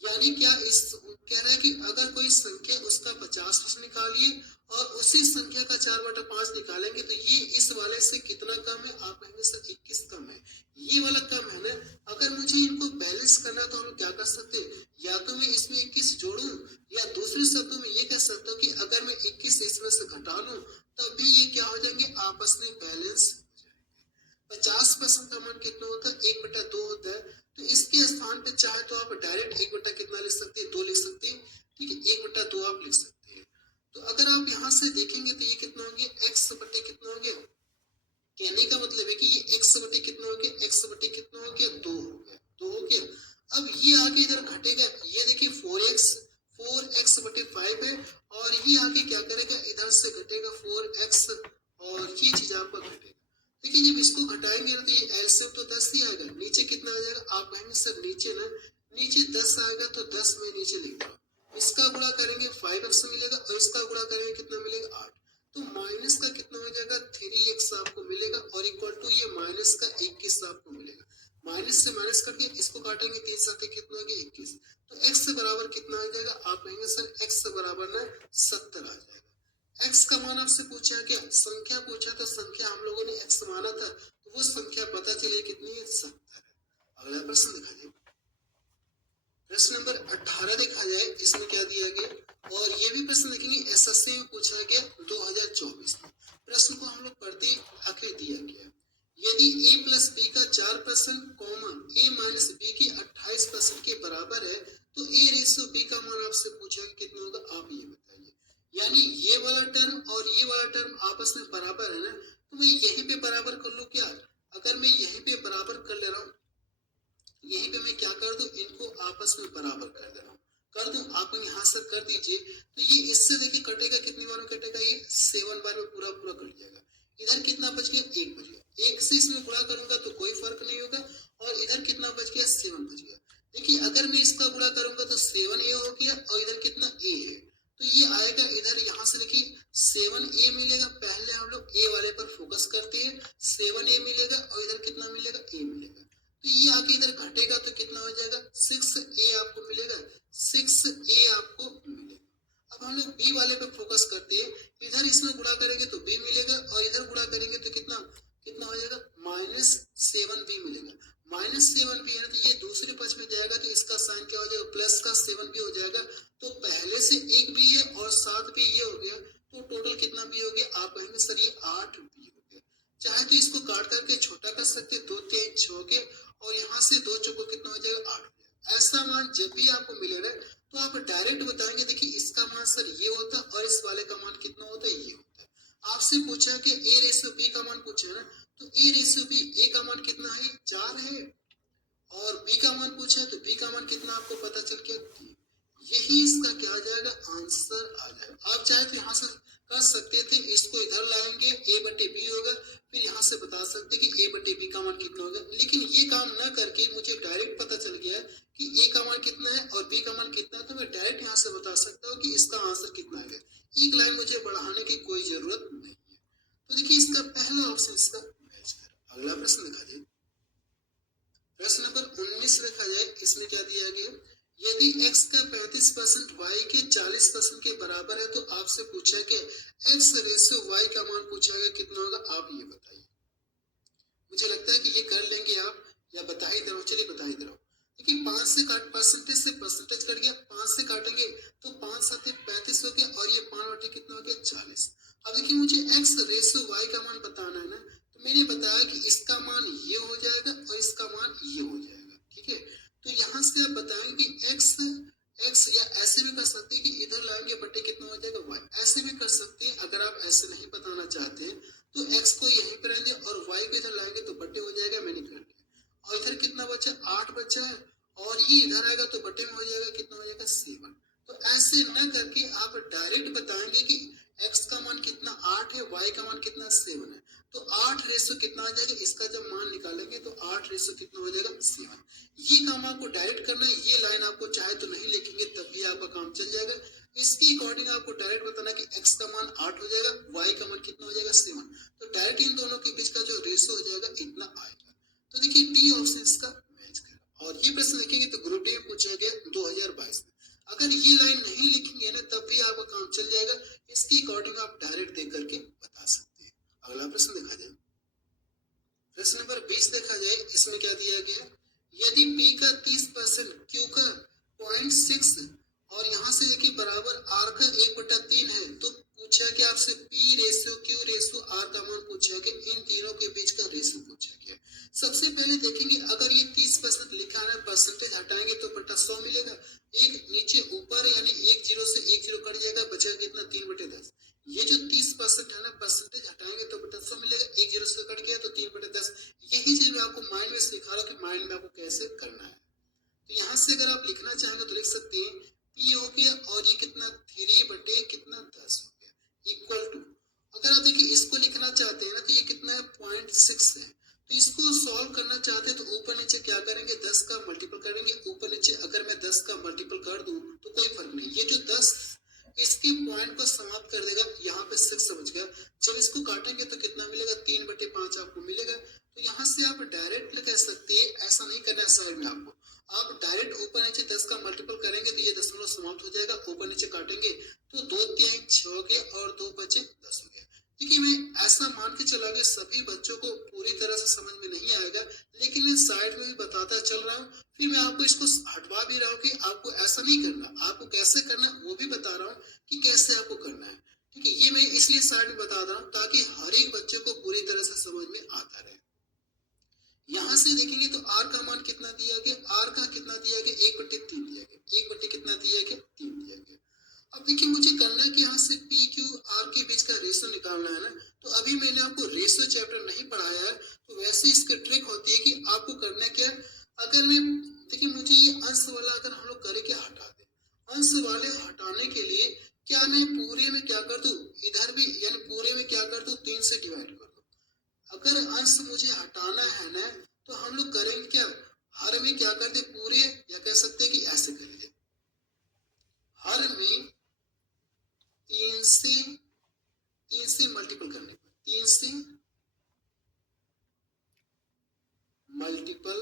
यानी क्या इस कह रहा है कि अगर कोई संख्या उसका 50% निकालिए और उसी संख्या का 4/5 निकालेंगे तो ये इस वाले से कितना कम है, आप कहेंगे सर 21 कम है, ये वाला कम है ना। अगर मुझे इनको बैलेंस करना तो हम क्या कर सकते हैं, या तो मैं इसमें 21 जोड़ूं, या दूसरे शब्दों में ये कह सकता हूँ कि अगर मैं 21 इसमें से घटा लूं तब भी ये क्या हो जाएंगे, आपस में बैलेंस हो जाएंगे। 50% का मान कितना होता है, 1/2 होता है, तो इसके स्थान पे चाहे तो आप डायरेक्ट 1 कितना लिख सकते हैं, 2 लिख सकते हैं, ठीक है, 1/2 आप लिख सकते हैं। तो अगर आप यहाँ से देखेंगे तो ये कितना हो गया, x बटे कितना हो गया, कहने का मतलब है कि ये x बटे कितना हो गया, x बटे कितना हो गया, 2 हो गया, 2 हो गया। अब ये आगे इधर घटेगा, ये देखिए 4x बटे 5 है, और ये आगे क्या करेगा, इधर से घटेगा 4x, और ये चीज आपका घटेगा। देखिए जब इसको घटाएंगे ना तो ये एलसीएम तो 10 ही आएगा, नीचे कितना आ जाएगा, आप कहेंगे सर नीचे ना, नीचे 10 आएगा तो 10 में नीचे लिख दो, इसका गुणा करेंगे 5x मिलेगा, और इसका गुणा करेंगे कितना मिलेगा, 8, तो माइनस का कितना हो जाएगा, 3x आपको मिलेगा, और इक्वल टू ये माइनस का 21 आपको मिलेगा। माइनस से माइनस करके इसको काटेंगे, 3 साथ कितना हो गया, 21, तो x बराबर कितना आ जाएगा, आप कहेंगे सर x बराबर ना 70 आ जाएगा। x का मान आपसे पूछा है, क्या संख्या पूछा, तो संख्या हम लोगों ने x माना था, तो वो संख्या पता चले कितनी है, 70 है। अगला प्रश्न दिखा जाए, प्रश्न नंबर 18 देखा जाए, इसमें क्या दिया गया, और ये भी प्रश्न देखेंगे एसएससी में पूछा गया 2024 में। प्रश्न को हम लोग पढ़ते आखिर दिया गया, यदि a प्लस बी का 4% कॉमा a माइनस बी की 28% के बराबर है तो a रेशो b का मान आपसे पूछा कि कितना होगा, आप ये बताइए। यानी ये वाला टर्म और ये वाला टर्म आपस में बराबर है ना, तो मैं यहीं पे बराबर कर लूं क्या, अगर मैं यहीं पे बराबर कर ले रहा हूँ, यहीं पे मैं क्या कर दूं, इनको आपस में बराबर कर दे रहा हूँ, कर दूं, आप यहाँ से कर दीजिए, तो ये इससे देखिए कटेगा, कितनी बार में कटेगा, ये 7 बार में पूरा पूरा कट जाएगा। इधर कितना बच गया, 1 बच गया, 1 से इसमें गुणा करूंगा तो कोई फर्क नहीं होगा, और इधर कितना बच गया, 7 बच गया। देखिए अगर मैं इसका गुणा करूंगा तो 7a हो गया, और इधर कितना a है, तो ये आएगा इधर, यहाँ से देखिए 7a मिलेगा, पहले हम लोग a वाले पर फोकस करते हैं, 7a मिलेगा, और इधर कितना मिलेगा, a मिलेगा, तो ये आगे इधर घटेगा तो कितना हो जाएगा, 6a आपको मिलेगा, 6a आपको मिलेगा। अब हम लोग b वाले पे फोकस करते हैं, इधर इसमें गुणा करेंगे तो b मिलेगा, और इधर गुणा करेंगे तो कितना कितना हो जाएगा, -7b मिलेगा। -7b है तो ये दूसरे पक्ष में जाएगा, तो इसका साइन क्या हो जाएगा, प्लस का 7b हो जाएगा, तो पहले से एक b है और 7b ये हो गया, तो टोटल कितना b हो गया, आप कहेंगे सर ये 8b हो गया। चाहे तो इसको काट करके छोटा कर सकते, 2 3 6 हो गया, और यहाँ से 2 चौको कितना हो जाएगा, 8 हो जाएगा। ऐसा मान जब भी आपको मिलेगा तो आप डायरेक्ट बताएंगे, देखिए इसका मान सर ये होता है, और इस वाले का मान कितना होता है, ये होता है। आपसे पूछा कि a रेशो b का मान पूछा है ना, तो a रेशो b, a का मान कितना है, 4 है, और b का मान पूछा है तो b का मान कितना आपको पता चल गया, 3। यही इसका क्या आ जाएगा, आंसर आ जाएगा। आप चाहे तो यहाँ से कर सकते थे, इसको इधर लाएंगे, a बटे b होगा, फिर यहाँ से बता सकते कि a बटे b का मान कितना होगा, लेकिन ये काम न करके मुझे डायरेक्ट पता चल गया कि a का मान कितना है और b का मान कितना है, तो मैं डायरेक्ट यहाँ से बता सकता हूँ कि इसका आंसर कितना है। एक लाइन मुझे बढ़ाने की कोई जरूरत नहीं है। तो देखिए इसका पहला ऑप्शन इसका मैच कर। अगला प्रश्न देखा जाए, प्रश्न नंबर 19 देखा जाए, इसमें क्या दिया गया, यदि x का 35% y के 40% के बराबर है तो आपसे पूछा कि x रेशियो y का मान पूछा गया कितना होगा, आप ये बताइए। मुझे लगता है कि ये कर लेंगे आप, या बता ही दे रहा हूँ, चलिए बता ही दे रहा हूँ। देखिए 5 से काट, परसेंटेज से परसेंटेज कट गया, 5 से काटेंगे तो 5 7 35 हो गया, और ये 5 बटे कितना हो गया, 40। अब देखिए मुझे x रेशियो y का मान बताना है ना, तो मैंने बताया कि इसका मान ये हो जाएगा और इसका मान ये हो जाएगा, ठीक है। तो यहाँ से आप बताएंगे x, या ऐसे भी कर सकते हैं कि इधर लाएंगे बटे कितना हो जाएगा y, ऐसे भी कर सकते हैं। अगर आप ऐसे नहीं बताना चाहते हैं तो x को यहीं पर रहेंगे और y को इधर लाएंगे तो बटे हो जाएगा, मैंने कर दिया। और इधर कितना बचा, 8 बचा है, और ये इधर आएगा तो बटे में हो जाएगा, कितना हो जाएगा, 7। तो ऐसे न करके आप डायरेक्ट बताएंगे कि x का मान कितना 8 है, y का मान कितना 7 है। तो 8 रेशो कितना आ जाएगा, इसका जब मान निकालेंगे तो 8 रेशो कितना हो जाएगा 7। ये काम आपको डायरेक्ट करना है, ये लाइन आपको चाहे तो नहीं लिखेंगे तब भी आपका काम चल जाएगा। इसके अकॉर्डिंग आपको डायरेक्ट बताना कि x का मान 8 हो जाएगा, y का मान कितना हो जाएगा 7। तो डायरेक्ट इन दोनों के बीच का जो रेशो हो जाएगा इतना आएगा। तो देखिए डी ऑप्शन इसका मैच करेगा। और ये प्रश्न देखेंगे तो ग्रुप डी में पूछा गया 2022 में। अगर ये लाइन नहीं लिखेंगे ना तब भी आपका काम चल जाएगा। इसके अकॉर्डिंग आप डायरेक्ट देख करके बता सकते हैं। अगला प्रश्न देखा जाए, प्रश्न नंबर 20 देखा जाए, इसमें क्या दिया गया, यदि p का 30% q का 0.6 और यहाँ से देखिए बराबर r का 1/3 है, तो पूछा कि आपसे p ratio q ratio r का मान पूछा कि इन तीनों के बीच का रेशियो पूछा गया। सबसे पहले देखेंगे अगर ये 30% लिखा है, परसेंटेज हटाएंगे तो बटा 100 मिलेगा। एक नीचे ऊपर यानी एक जीरो से एक जीरो कट जाएगा, बचा कितना 3/10। ये जो 30% है ना, परसेंटेज हटाएंगे तो बटा 100 मिलेगा, एक जीरो से कट गया तो 3/10। यही चीज मैं आपको माइंड में सिखा रहा हूँ कि माइंड में आपको कैसे करना है। तो यहाँ से अगर आप लिखना चाहेंगे तो लिख सकते हैं p हो गया और ये कितना 3/10 हो गया इक्वल टू, अगर आप देखिए इसको लिखना चाहते हैं ना तो ये कितना है 0.6 है। तो इसको सॉल्व करना चाहते हैं तो ऊपर नीचे क्या करेंगे, 10 का मल्टीपल करेंगे। ऊपर नीचे अगर मैं 10 का मल्टीपल कर दूं तो कोई फर्क नहीं, ये जो 10 इसके पॉइंट को समाप्त कर देगा, यहाँ पे 6 समझ गया। जब इसको काटेंगे तो कितना मिलेगा 3/5 आपको मिलेगा। तो यहाँ से आप डायरेक्ट कह सकते हैं, ऐसा नहीं करना है साइड में आपको, आप डायरेक्ट ऊपर नीचे 10 का मल्टीपल करेंगे तो ये दशमलव समाप्त हो जाएगा, ऊपर नीचे काटेंगे तो 2 3 6 हो गया और 2 बचे 10 हो गया। देखिए मैं ऐसा मान के चला गया सभी बच्चों को पूरी तरह से समझ में नहीं आएगा, लेकिन मैं साइड में भी बताता चल रहा हूँ, फिर मैं आपको इसको हटवा भी रहा हूँ कि आपको ऐसा नहीं करना, आपको कैसे करना है वो भी बता रहा हूँ कि कैसे आपको करना है। ठीक है, ये मैं इसलिए साइड में बता रहा हूँ ताकि हर एक बच्चे को पूरी तरह से समझ में आता रहे। यहाँ से देखेंगे तो r का मान कितना दिया गया, r का कितना दिया गया 1/3 दिया गया, 1 कितना दिया गया 3 दिया गया। अब देखिए मुझे करना है कि यहाँ से p q r के बीच का रेशो निकालना है ना, तो अभी मैंने आपको रेशो चैप्टर नहीं पढ़ाया है, तो वैसे इसकी ट्रिक होती है कि आपको करना क्या, अगर मैं देखिए मुझे ये अंश वाला अगर हम लोग करें क्या हटा दें, अंश वाले हटाने के लिए क्या मैं पूरे में क्या कर दूं, इधर भी यानी पूरे में क्या कर दूं 3 से डिवाइड कर दूं। अगर अंश मुझे हटाना है ना तो हम लोग करेंगे क्या, हर में क्या करते पूरे, या कह सकते हैं कि ऐसे करेंगे, हर में 3 से मल्टीपल करने पर, 3 से मल्टीपल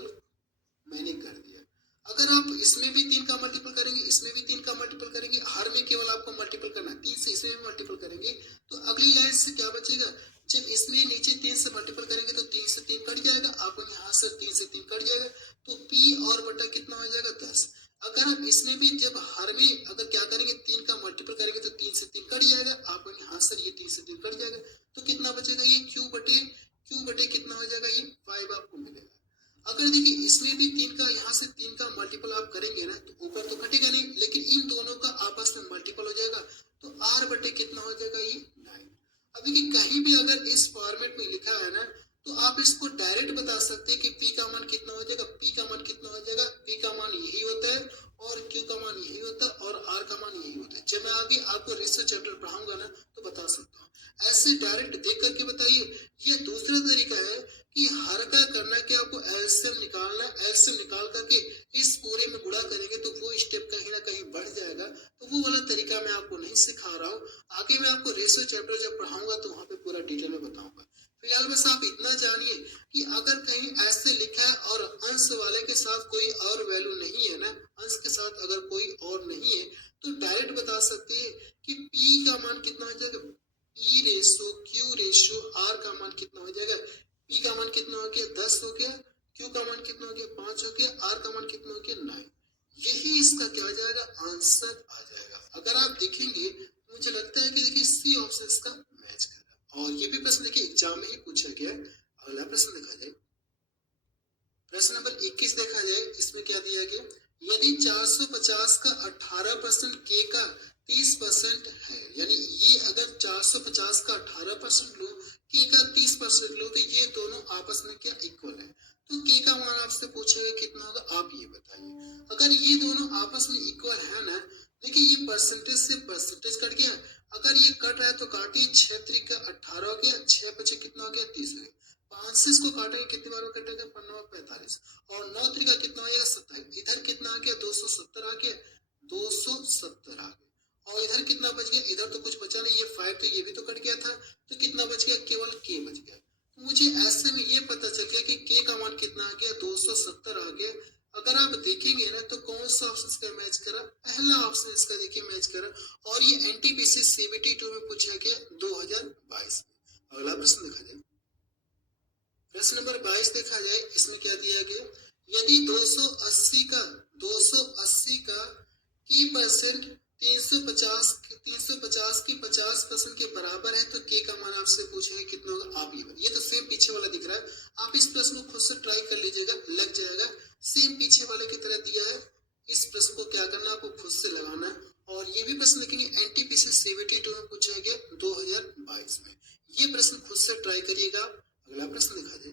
मैंने कर दिया। अगर आप इसमें भी 3 का मल्टीपल करेंगे, इसमें भी 3 का मल्टीपल करेंगे, हर में केवल आपको मल्टीपल करना है, 3 से इसमें भी मल्टीपल करेंगे तो अगली लाइन से क्या बचेगा, जब इसमें नीचे 3 से मल्टीपल करेंगे तो 3 से 3 कट जाएगा, आपको यहाँ से 3 से 3 कट जाएगा, तो p और बटा कितना हो जाएगा 10। अगर हम इसमें भी जब हर में अगर क्या करेंगे 3 का मल्टीपल करेंगे तो 3 से 3 कट जाएगा, आपको यहाँ से ये 3 से 3 कट जाएगा, तो कितना बचेगा ये q बटे कितना हो जाएगा ये 5 आपको मिलेगा। अगर देखिए इसमें भी 3 का यहाँ से 3 का मल्टीपल आप करेंगे ना तो ऊपर तो घटेगा नहीं, लेकिन इन दोनों का आपस में मल्टीपल हो जाएगा, तो r बटे कितना हो जाएगा ये 9। अब देखिए कहीं भी अगर इस फॉर्मेट में लिखा है ना तो आप इसको डायरेक्ट बता सकते हैं कि p का मान कितना हो जाएगा, p का मान कितना हो जाएगा, p का मान यही होता है और q का मान यही होता है और r का मान यही होता है। जब मैं आगे आपको रेशियो चैप्टर पढ़ाऊंगा ना तो बता सकता हूँ, ऐसे डायरेक्ट देख करके बताइए। ये दूसरा तरीका है कि हर का करना कि आपको एलसीएम निकालना, एलसीएम निकाल करके इस पूरे में गुणा करेंगे तो वो स्टेप कहीं ना कहीं बढ़ जाएगा, तो वो वाला तरीका मैं आपको नहीं सिखा रहा हूँ। आगे मैं आपको रेशियो चैप्टर जब पढ़ाऊंगा तो वहां पे पूरा डिटेल में बताऊंगा। फिलहाल बस आप इतना जानिए कि अगर कहीं ऐसे लिखा है और अंश वाले के साथ कोई और वैल्यू नहीं है ना, अंश के साथ अगर कोई और नहीं है तो डायरेक्ट बता सकते हैं कि p का मान कितना हो जाएगा, p ratio q ratio r का मान कितना हो जाएगा, p का मान कितना हो गया 10 हो गया, q का मान कितना हो गया 5 हो गया, r का मान कितना हो गया 9। यही इसका क्या आ जाएगा, आंसर आ जाएगा। अगर आप देखेंगे तो मुझे लगता है कि देखिए सी ऑप्शन इसका मैच कर रहा है। और ये भी प्रश्न देखिए एग्जाम में ही पूछा गया। अगला प्रश्न देखा जाए, प्रश्न नंबर 21 देखा जाए, इसमें क्या दिया गया, यदि 450 का 18% k का 30% है, यानी ये अगर 450 का 18% लो, k का 30% लो, तो ये दोनों आपस में क्या इक्वल है, तो k का मान आपसे पूछेगा कितना होगा, आप ये बताइए। अगर ये दोनों आपस में इक्वल है ना देखिए ये परसेंटेज से परसेंटेज कट गया, अगर ये कट रहा है तो काटिए, 6 त्रिक 18 हो गया, 6 पचे कितना हो गया 30 हो गया, 5 से इसको काटेंगे कितनी बार में कटेगा 45, और 9 त्रिका कितना हो जाएगा 27, इधर कितना आ गया 270 आ गया, 270 आ गया, और इधर कितना बच गया, इधर तो कुछ बचा नहीं, ये 5 तो ये भी तो कट गया था, तो कितना बच गया केवल के बच गया। तो मुझे ऐसे में ये पता चल गया कि के का मान कितना आ गया 270 आ गया। अगर आप देखेंगे ना तो कौन सा ऑप्शन इसका मैच करा, पहला ऑप्शन इसका देखिए मैच करा, और ये एनटीपीसी सीबीटी 2 में पूछा गया 2022 में। अगला प्रश्न देखा जाए, प्रश्न नंबर 22 देखा जाए, इसमें क्या दिया गया, यदि 280 का की परसेंट 350 की 50% के बराबर है तो के का मान आपसे पूछेगा कितना होगा, आप ये तो सेम पीछे वाला दिख रहा है, आप इस प्रश्न को खुद से ट्राई कर लीजिएगा, लग जाएगा, सेम पीछे वाले की तरह दिया है। इस प्रश्न को क्या करना है, आपको खुद से लगाना है, और ये भी प्रश्न देखेंगे एनटीपीसी सीबीटी 2 में पूछा गया 2022 में, ये प्रश्न खुद से ट्राई करिएगा। अगला प्रश्न देखा जाए,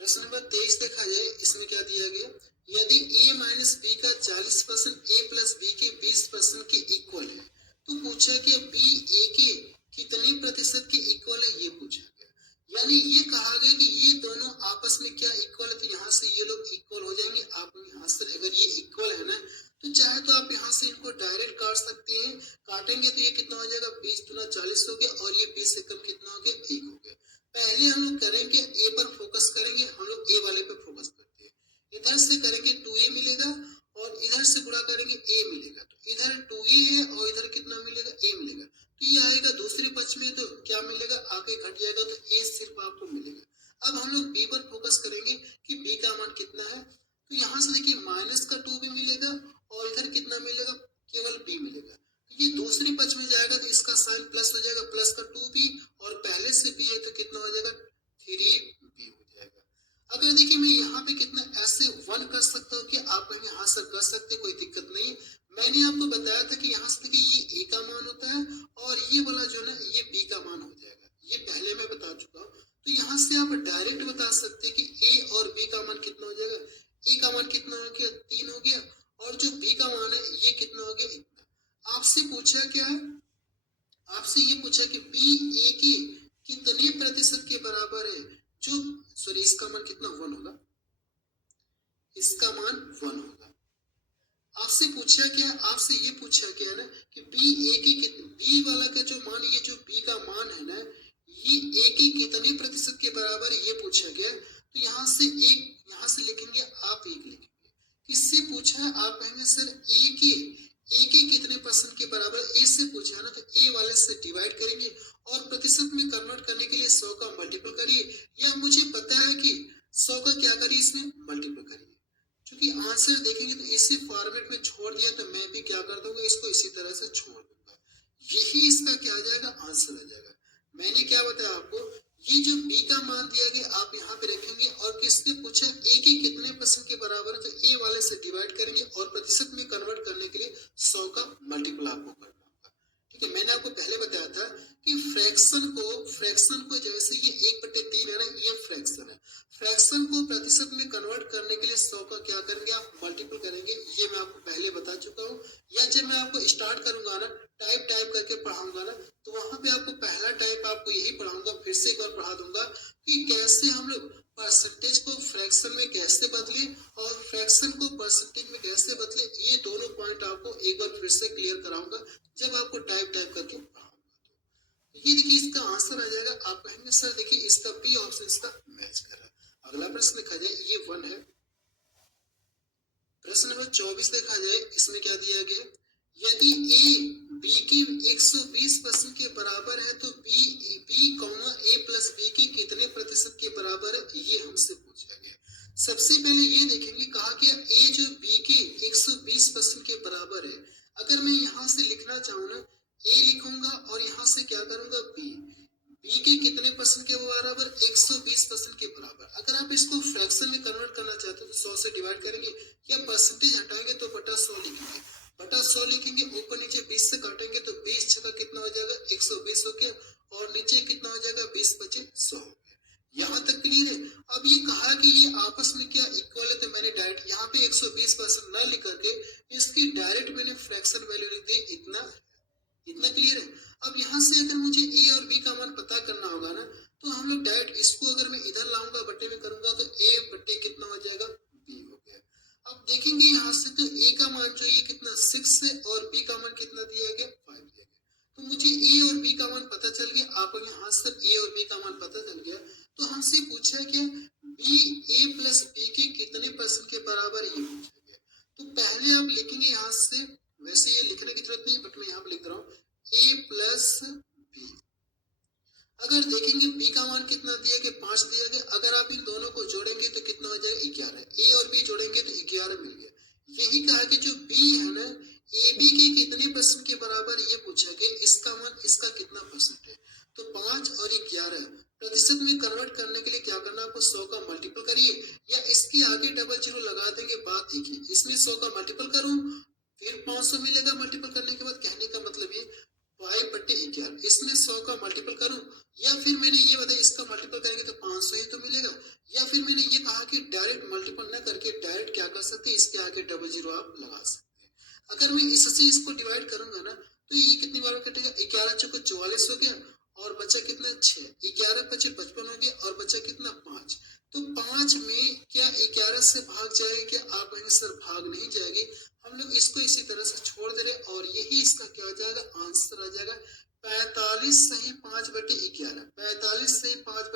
प्रश्न नंबर 23 देखा जाए, इसमें क्या दिया गया, यदि a माइनस बी का 40% a प्लस बी के 20% के इक्वल है तो पूछा गया b a के कितने प्रतिशत के इक्वल है, ये पूछा गया। यानी ये कहा गया कि ये दोनों आपस में क्या इक्वल है, तो यहाँ से ये लोग इक्वल हो जाएंगे। आप यहाँ से अगर ये इक्वल है ना तो चाहे तो आप यहाँ से इनको डायरेक्ट काट सकते हैं, काटेंगे तो ये कितना हो जाएगा 20 गुना 40 हो गया, और ये 20 से कम कितना हो गया 1 हो गया। पहले हम लोग करेंगे ए पर फोकस करेंगे, हम लोग ए वाले पे फोकस करते हैं, इधर से करेंगे 2a मिलेगा, और इधर से गुणा करेंगे a मिलेगा, तो इधर 2a है और इधर कितना मिलेगा a मिलेगा, तो ये आएगा दूसरे पक्ष में, तो क्या मिलेगा आगे घट जाएगा, तो a सिर्फ आपको मिलेगा। अब हम लोग b पर फोकस करेंगे कि b का मान कितना है, तो यहाँ से देखिए माइनस का 2 भी मिलेगा, और इधर कितना मिलेगा केवल b मिलेगा, ये दूसरे पक्ष में जाएगा तो इसका साइन प्लस हो जाएगा, प्लस का 2b, और पहले से b है तो कितना हो जाएगा 3b हो जाएगा। अगर देखिए मैं यहाँ पे कितना ऐसे 1 कर सकता हूँ, कि आप कहेंगे हाँ सर कर सकते, कोई दिक्कत नहीं। मैंने आपको बताया था कि यहाँ से देखिए ये a का मान होता है, और ये वाला जो है ये b का मान हो जाएगा, ये पहले मैं बता चुका हूँ। तो यहाँ से आप डायरेक्ट बता सकते हैं कि a और b का मान कितना हो जाएगा, a का मान कितना हो गया 3 हो गया, और जो b का मान है ये कितना हो गया इतना। आपसे पूछा क्या है, आपसे ये पूछा कि बी ए के कितने प्रतिशत के बराबर है, जो सॉरी इसका मान कितना 1 होगा, इसका मान 1 होगा। आपसे पूछा क्या, आपसे ये पूछा क्या है ना कि बी ए के बी वाला का जो मान, ये जो बी का मान है ना, ये ए के कितने प्रतिशत के बराबर है ये पूछा गया। तो यहाँ से लिखेंगे, आप एक लिखेंगे, किससे पूछा है, आप कहेंगे सर ए के कितने परसेंट के बराबर, ए से पूछा है ना, तो ए वाले से डिवाइड करेंगे, और प्रतिशत में कन्वर्ट करने के लिए 100 का मल्टीपल करिए, या मुझे पता है कि 100 का क्या करिए इसमें मल्टीपल करिए। क्योंकि आंसर देखेंगे तो इसी फॉर्मेट में छोड़ दिया, तो मैं भी क्या कर दूंगा, इसको इसी तरह से छोड़ दूंगा, यही इसका क्या आ जाएगा आंसर आ जाएगा। मैंने क्या बताया आपको, ये जो b का मान दिया गया आप यहाँ पे रखेंगे, और किसने पूछा a के कितने परसेंट के बराबर है, तो a वाले से डिवाइड करेंगे, और प्रतिशत में कन्वर्ट करने के लिए 100 का मल्टीपल आपको करना होगा। ठीक है, मैंने आपको पहले बताया था कि फ्रैक्शन को जैसे ये 1/3 है ना, ये फ्रैक्शन है, फ्रैक्शन को प्रतिशत में कन्वर्ट करने के लिए 100 का क्या करेंगे आप मल्टीपल करेंगे, ये मैं आपको पहले बता चुका हूँ। या जब मैं आपको स्टार्ट करूंगा ना, टाइप करके पढ़ाऊंगा ना, तो वहां पे आपको पहला टाइप आपको यही पढ़ाऊंगा, फिर से एक बार पढ़ा दूंगा कि कैसे हम लोग परसेंटेज को फ्रैक्शन में कैसे बदले, और फ्रैक्शन को परसेंटेज में कैसे बदले, ये दोनों पॉइंट आपको एक बार फिर से क्लियर कराऊंगा जब आपको टाइप करके पढ़ाऊंगा। तो ये देखिए इसका आंसर आ जाएगा, आप कहेंगे सर देखिए इसका बी ऑप्शन इसका मैच कर रहा है। अगला प्रश्न देखा जाए, ये 1 है। प्रश्न नंबर 24 देखा जाए, इसमें क्या दिया गया, यदि a b की 120% के बराबर है तो b a प्लस b की कितने प्रतिशत के बराबर है, ये हमसे पूछा गया। सबसे पहले ये देखेंगे, कहा गया a जो b के 120% के बराबर है, अगर मैं यहाँ से लिखना चाहूँ ना, a लिखूंगा और यहाँ से क्या करूंगा b के कितने परसेंट के बराबर 120% के बराबर। अगर आप इसको फ्रैक्शन में कन्वर्ट करना चाहते हो तो 100 से डिवाइड करेंगे, या परसेंटेज हटाएंगे तो बटा 100 लिखेंगे, बटा 100 लिखेंगे, ऊपर नीचे 20 से काटेंगे तो 20 छका कितना हो जाएगा 120 हो गया, और नीचे कितना हो जाएगा 20 बचे 100 हो गया। यहाँ तक क्लियर है। अब ये कहा कि ये आपस में क्या इक्वल है, तो मैंने डायरेक्ट यहाँ पे 120% न लिख करके इसकी डायरेक्ट मैंने फ्रैक्शन वैल्यू लिख दी, इतना इतना क्लियर है। अब यहाँ से अगर मुझे ए और बी का मान पता करना होगा ना, तो हम लोग डायरेक्ट इसको अगर मैं इधर लाऊंगा बट्टे में करूंगा तो ए बट्टे कितना हो जाएगा, बी हो गया। अब देखेंगे यहाँ से तो ए का मान जो ये कितना 6 है और बी का मान कितना दिया गया 5 दिया गया। तो मुझे ए और बी का मान पता चल गया। आपको यहाँ से ए और बी का मान पता चल गया, तो हमसे पूछा क्या बी ए प्लस बी के कितने परसेंट के बराबर, ये पूछा गया। तो पहले आप लिखेंगे यहाँ से, वैसे ये लिखने की जरूरत नहीं बट मैं यहाँ पे लिख रहा हूँ ए प्लस बी। अगर देखेंगे बी का मान कितना दिया गया 5 दिया गया, अगर आप इन दोनों को जोड़ेंगे तो कितना हो जाएगा 11। ए और बी जोड़ेंगे तो 11 मिल गया। यही कहा कि जो बी है ना ए बी के कितने परसेंट के बराबर, ये पूछा गया। इसका मान इसका कितना परसेंट है, तो 5 और 11 प्रतिशत में कन्वर्ट करने के लिए क्या करना, आपको 100 का मल्टीपल करिए या इसके आगे डबल जीरो लगा देंगे। बात एक ही, इसमें 100 का मल्टीपल करूं फिर 500 मिलेगा मल्टीपल करने के बाद। कहने का मतलब ये 5/11, इसमें 100 का मल्टीपल करूं या फिर मैंने ये बताया इसका मल्टीपल करेंगे तो 500 ही तो मिलेगा, या फिर मैंने ये कहा कि डायरेक्ट मल्टीपल ना करके डायरेक्ट क्या कर सकते हैं, इसके आगे डबल जीरो आप लगा सकते हैं। अगर मैं इससे इसको डिवाइड करूंगा ना तो ये कितनी बार कटेगा, 11 चौको 44 हो गया और बचा कितना 6, 11 पचे 55 हो गया और बचा कितना 5। तो 5 में क्या 11 से भाग जाएगी, क्या आप कहेंगे सर भाग नहीं जाएगी। हम लोग इसको इसी तरह से छोड़ दे रहे और यही इसका क्या हो जाएगा, आंसर आ जाएगा 45 सही 5/11। 45 सही 5